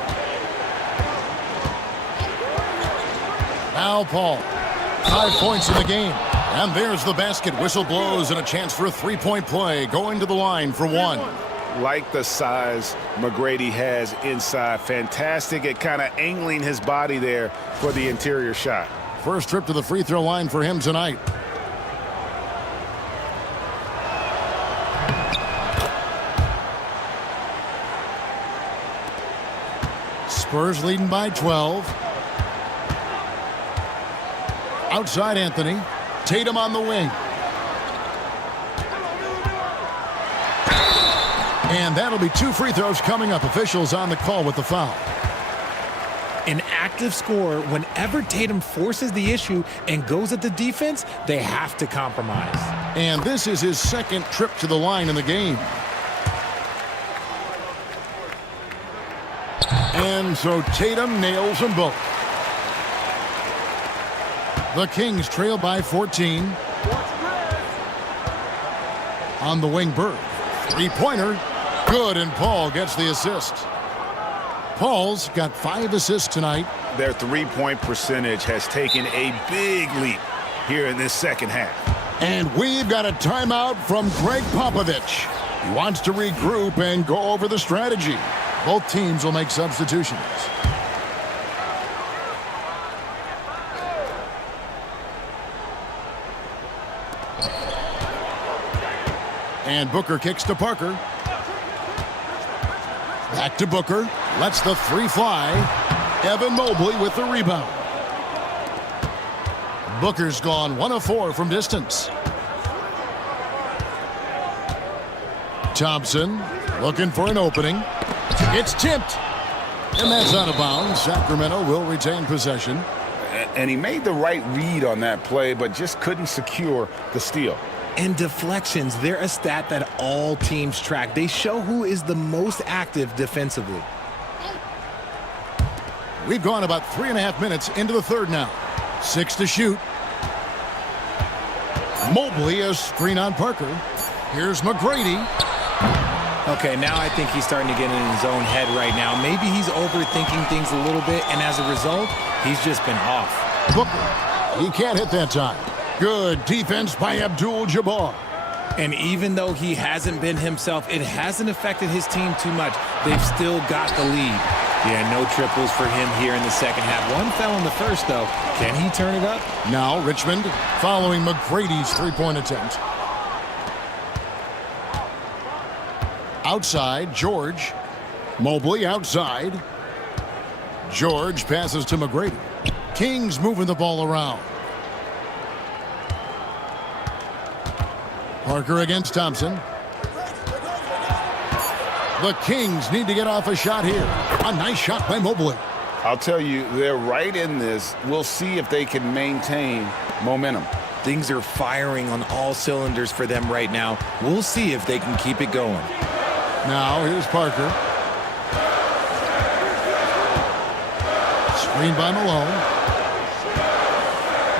Now Paul. 5 points in the game. And there's the basket. Whistle blows and a chance for a 3-point play. Going to the line for 1. Like the size McGrady has inside. Fantastic at kind of angling his body there for the interior shot. First trip to the free throw line for him tonight. Spurs leading by 12. Outside Anthony. Tatum on the wing. And that'll be 2 free throws coming up. Officials on the call with the foul. An active scorer, whenever Tatum forces the issue and goes at the defense, they have to compromise. And this is his second trip to the line in the game. And so Tatum nails them both. The Kings trail by 14. On the wing, Bird. 3-pointer. Good, and Paul gets the assist. Paul's got 5 assists tonight. Their 3-point percentage has taken a big leap here in this second half. And we've got a timeout from Greg Popovich. He wants to regroup and go over the strategy. Both teams will make substitutions. And Booker kicks to Parker. Back to Booker. Lets the 3 fly. Evan Mobley with the rebound. Booker's gone 1 of 4 from distance. Thompson looking for an opening. It's tipped. And that's out of bounds. Sacramento will retain possession. And he made the right read on that play, but just couldn't secure the steal. And deflections, they're a stat that all teams track. They show who is the most active defensively. We've gone about 3.5 minutes into the third now. 6 to shoot. Mobley a screen on Parker. Here's McGrady. Okay, now I think he's starting to get in his own head right now. Maybe he's overthinking things a little bit, and as a result, he's just been off. Booker, he can't hit that time. Good defense by Abdul-Jabbar. And even though he hasn't been himself, it hasn't affected his team too much. They've still got the lead. Yeah, no triples for him here in the second half. One fell in the first, though. Can he turn it up? Now Richmond following McGrady's 3-point attempt. Outside, George. Mobley outside. George passes to McGrady. Kings moving the ball around. Parker against Thompson. The Kings need to get off a shot here. A nice shot by Mobley. I'll tell you, they're right in this. We'll see if they can maintain momentum. Things are firing on all cylinders for them right now. We'll see if they can keep it going. Now, here's Parker. Screen by Malone.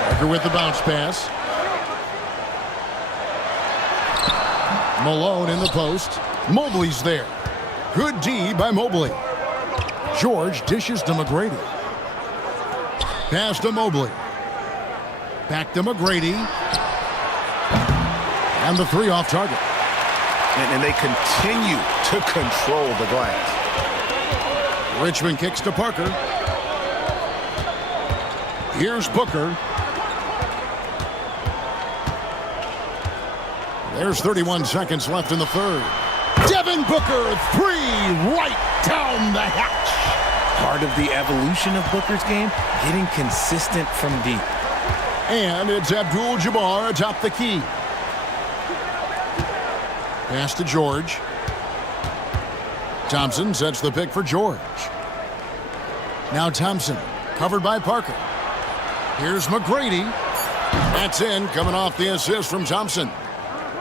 Parker with the bounce pass. Malone in the post. Mobley's there. Good D by Mobley. George dishes to McGrady. Pass to Mobley. Back to McGrady. And the three off target. And they continue to control the glass. Richmond kicks to Parker. Here's Booker. There's 31 seconds left in the third. Devin Booker, three right down the hatch. Part of the evolution of Booker's game, getting consistent from deep. And it's Abdul-Jabbar atop the key. Pass to George. Thompson sets the pick for George. Now Thompson, covered by Parker. Here's McGrady. That's in, coming off the assist from Thompson.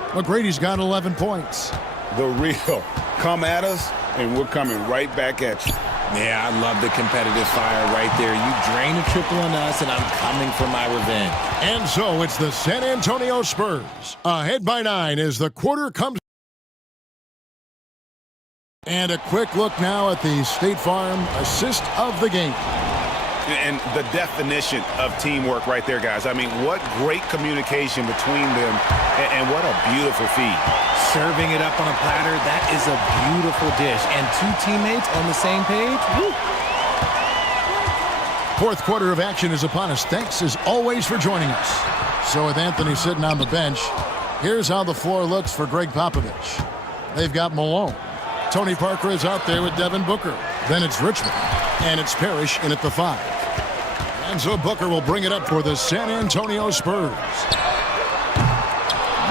McGrady's got 11 points. The real. Come at us, and we're coming right back at you. Yeah, I love the competitive fire right there. You drain a triple on us, and I'm coming for my revenge. And so it's the San Antonio Spurs. Ahead by 9 as the quarter comes. And a quick look now at the State Farm assist of the game. And the definition of teamwork right there, guys. I mean, what great communication between them, and what a beautiful feed. Serving it up on a platter, that is a beautiful dish. And two teammates on the same page. Woo. Fourth quarter of action is upon us. Thanks, as always, for joining us. So with Anthony sitting on the bench, here's how the floor looks for Greg Popovich. They've got Malone. Tony Parker is out there with Devin Booker. Then it's Richmond. And it's Parrish in at the 5. And so Booker will bring it up for the San Antonio Spurs.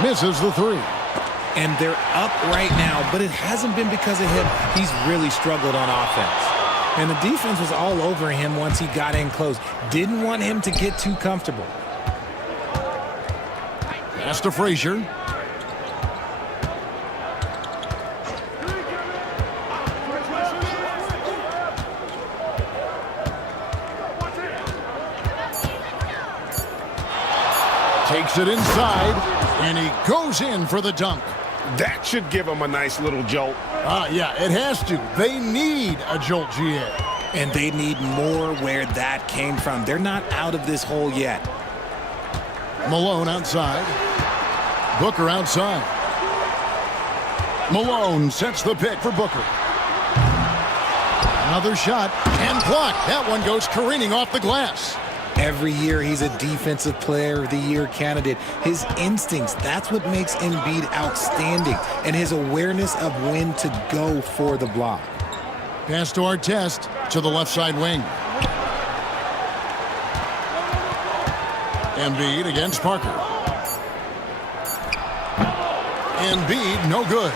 Misses the 3. And they're up right now, but it hasn't been because of him. He's really struggled on offense. And the defense was all over him once he got in close. Didn't want him to get too comfortable. Pass to Frazier. Takes it inside, and he goes in for the dunk. That should give him a nice little jolt. Yeah, it has to. They need a jolt, GA. And they need more where that came from. They're not out of this hole yet. Malone outside. Booker outside. Malone sets the pick for Booker. Another shot, and blocked. That one goes careening off the glass. Every year he's a Defensive Player of the Year candidate. His instincts, that's what makes Embiid outstanding. And his awareness of when to go for the block. Pass to Artest to the left side wing. Embiid against Parker. Embiid, no good.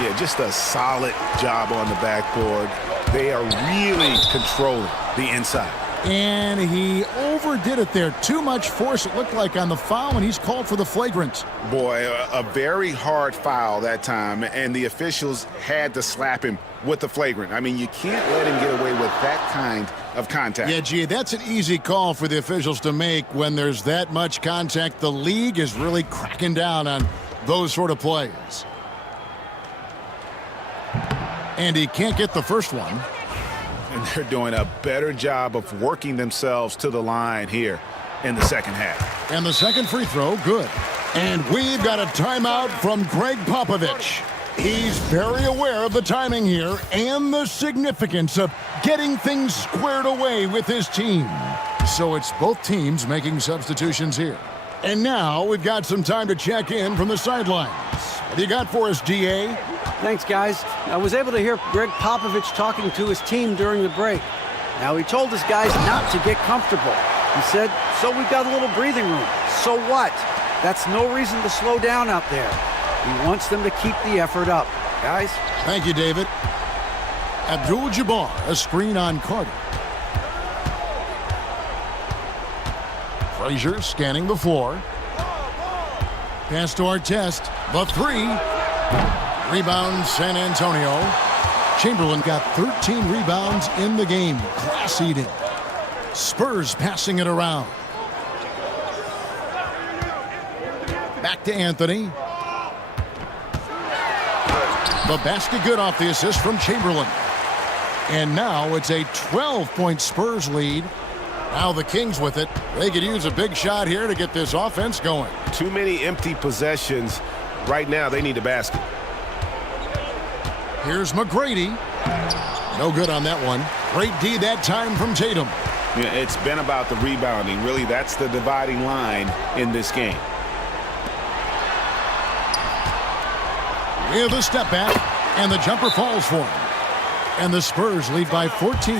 Yeah, just a solid job on the backboard. They are really controlling the inside. And he overdid it there. Too much force, it looked like, on the foul, and he's called for the flagrant. Boy, a very hard foul that time, and the officials had to slap him with the flagrant. I mean, you can't let him get away with that kind of contact. Yeah, gee, that's an easy call for the officials to make when there's that much contact. The league is really cracking down on those sort of plays. And he can't get the first one. And they're doing a better job of working themselves to the line here in the second half. And the second free throw, good. And we've got a timeout from Greg Popovich. He's very aware of the timing here and the significance of getting things squared away with his team. So it's both teams making substitutions here. And now we've got some time to check in from the sidelines. What do you got for us, DA? Thanks, guys. I was able to hear Greg Popovich talking to his team during the break. Now, he told his guys not to get comfortable. He said, so we've got a little breathing room. So what? That's no reason to slow down out there. He wants them to keep the effort up. guys. Thank you, David. Abdul-Jabbar, a screen on Carter. Frazier scanning the floor. Pass to Artest. The three. Rebound, San Antonio. Chamberlain got 13 rebounds in the game. Class eating. Spurs passing it around. Back to Anthony. The basket good off the assist from Chamberlain. And now it's a 12-point Spurs lead. Now the Kings with it. They could use a big shot here to get this offense going. Too many empty possessions. Right now, they need a basket. Here's McGrady. No good on that one. Great D that time from Tatum. Yeah, it's been about the rebounding. Really, that's the dividing line in this game. With a step back, and the jumper falls for him. And the Spurs lead by 14.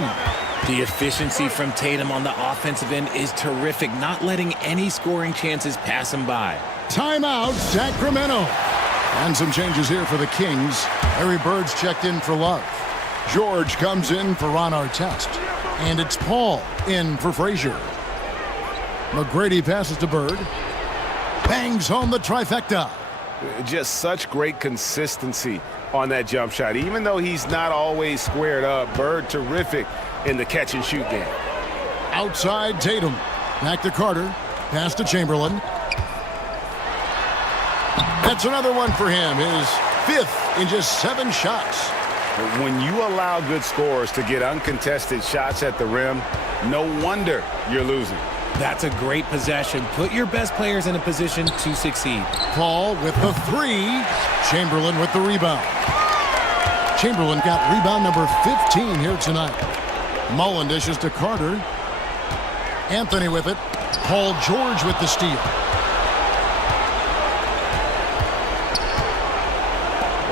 The efficiency from Tatum on the offensive end is terrific, not letting any scoring chances pass him by. Timeout, Sacramento. And some changes here for the Kings. Larry Bird's checked in for Love. George comes in for Ron Artest. And it's Paul in for Frazier. McGrady passes to Bird. Bangs home the trifecta. Just such great consistency on that jump shot. Even though he's not always squared up, Bird terrific in the catch and shoot game. Outside Tatum. Back to Carter. Pass to Chamberlain. That's another one for him. His fifth in just 7 shots. When you allow good scorers to get uncontested shots at the rim, no wonder you're losing. That's a great possession. Put your best players in a position to succeed. Paul with the 3. Chamberlain with the rebound. Chamberlain got rebound number 15 here tonight. Mullen dishes to Carter. Anthony with it. Paul George with the steal.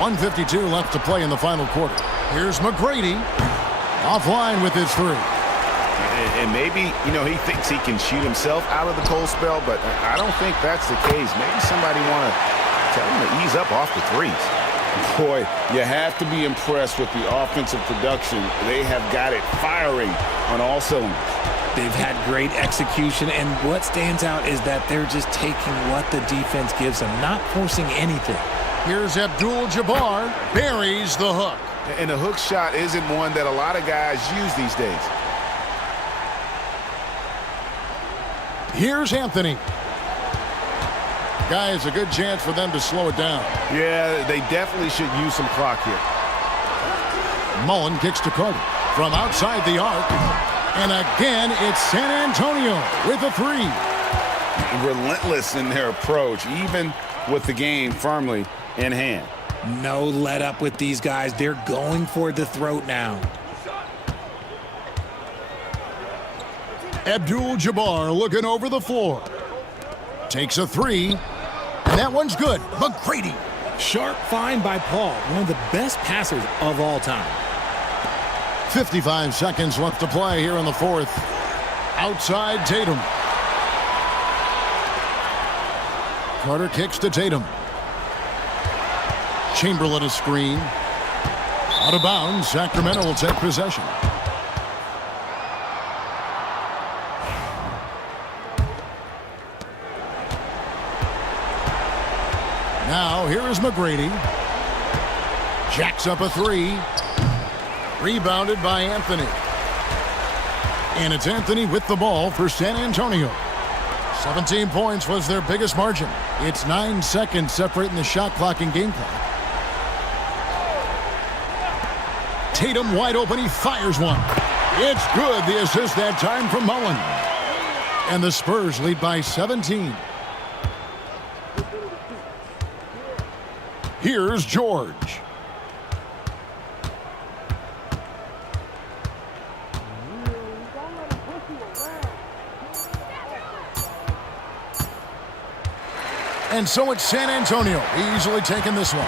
1:52 left to play in the final quarter. Here's McGrady. Offline with his 3. And maybe, he thinks he can shoot himself out of the cold spell, but I don't think that's the case. Maybe somebody want to tell him to ease up off the threes. Boy, you have to be impressed with the offensive production. They have got it firing on all cylinders. They've had great execution, and what stands out is that they're just taking what the defense gives them, not forcing anything. Here's Abdul-Jabbar. Buries the hook. And the hook shot isn't one that a lot of guys use these days. Here's Anthony. Guys, a good chance for them to slow it down. Yeah, they definitely should use some clock here. Mullen kicks to Carter from outside the arc. And again, it's San Antonio with a 3. Relentless in their approach, even with the game firmly in hand. No let up with these guys. They're going for the throat now. Abdul-Jabbar looking over the floor. Takes a 3. And that one's good. McGrady. Sharp find by Paul, one of the best passers of all time. 55 seconds left to play here in the 4th. Outside Tatum. Carter kicks to Tatum. Chamberlain a screen. Out of bounds. Sacramento will take possession. Now, here is McGrady. Jacks up a 3. Rebounded by Anthony. And it's Anthony with the ball for San Antonio. 17 points was their biggest margin. It's 9 seconds separating the shot clock and game clock. Tatum wide open. He fires one. It's good. The assist that time from Mullen. And the Spurs lead by 17. Here's George. And so it's San Antonio easily taking this one.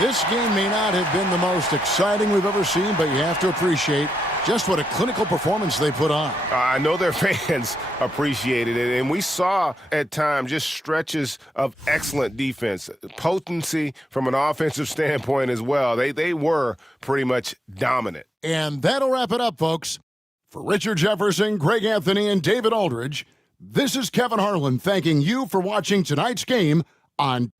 This game may not have been the most exciting we've ever seen, but you have to appreciate just what a clinical performance they put on. I know their fans appreciated it, and we saw at times just stretches of excellent defense, potency from an offensive standpoint as well. They were pretty much dominant. And that'll wrap it up, folks. For Richard Jefferson, Greg Anthony, and David Aldridge, this is Kevin Harlan thanking you for watching tonight's game on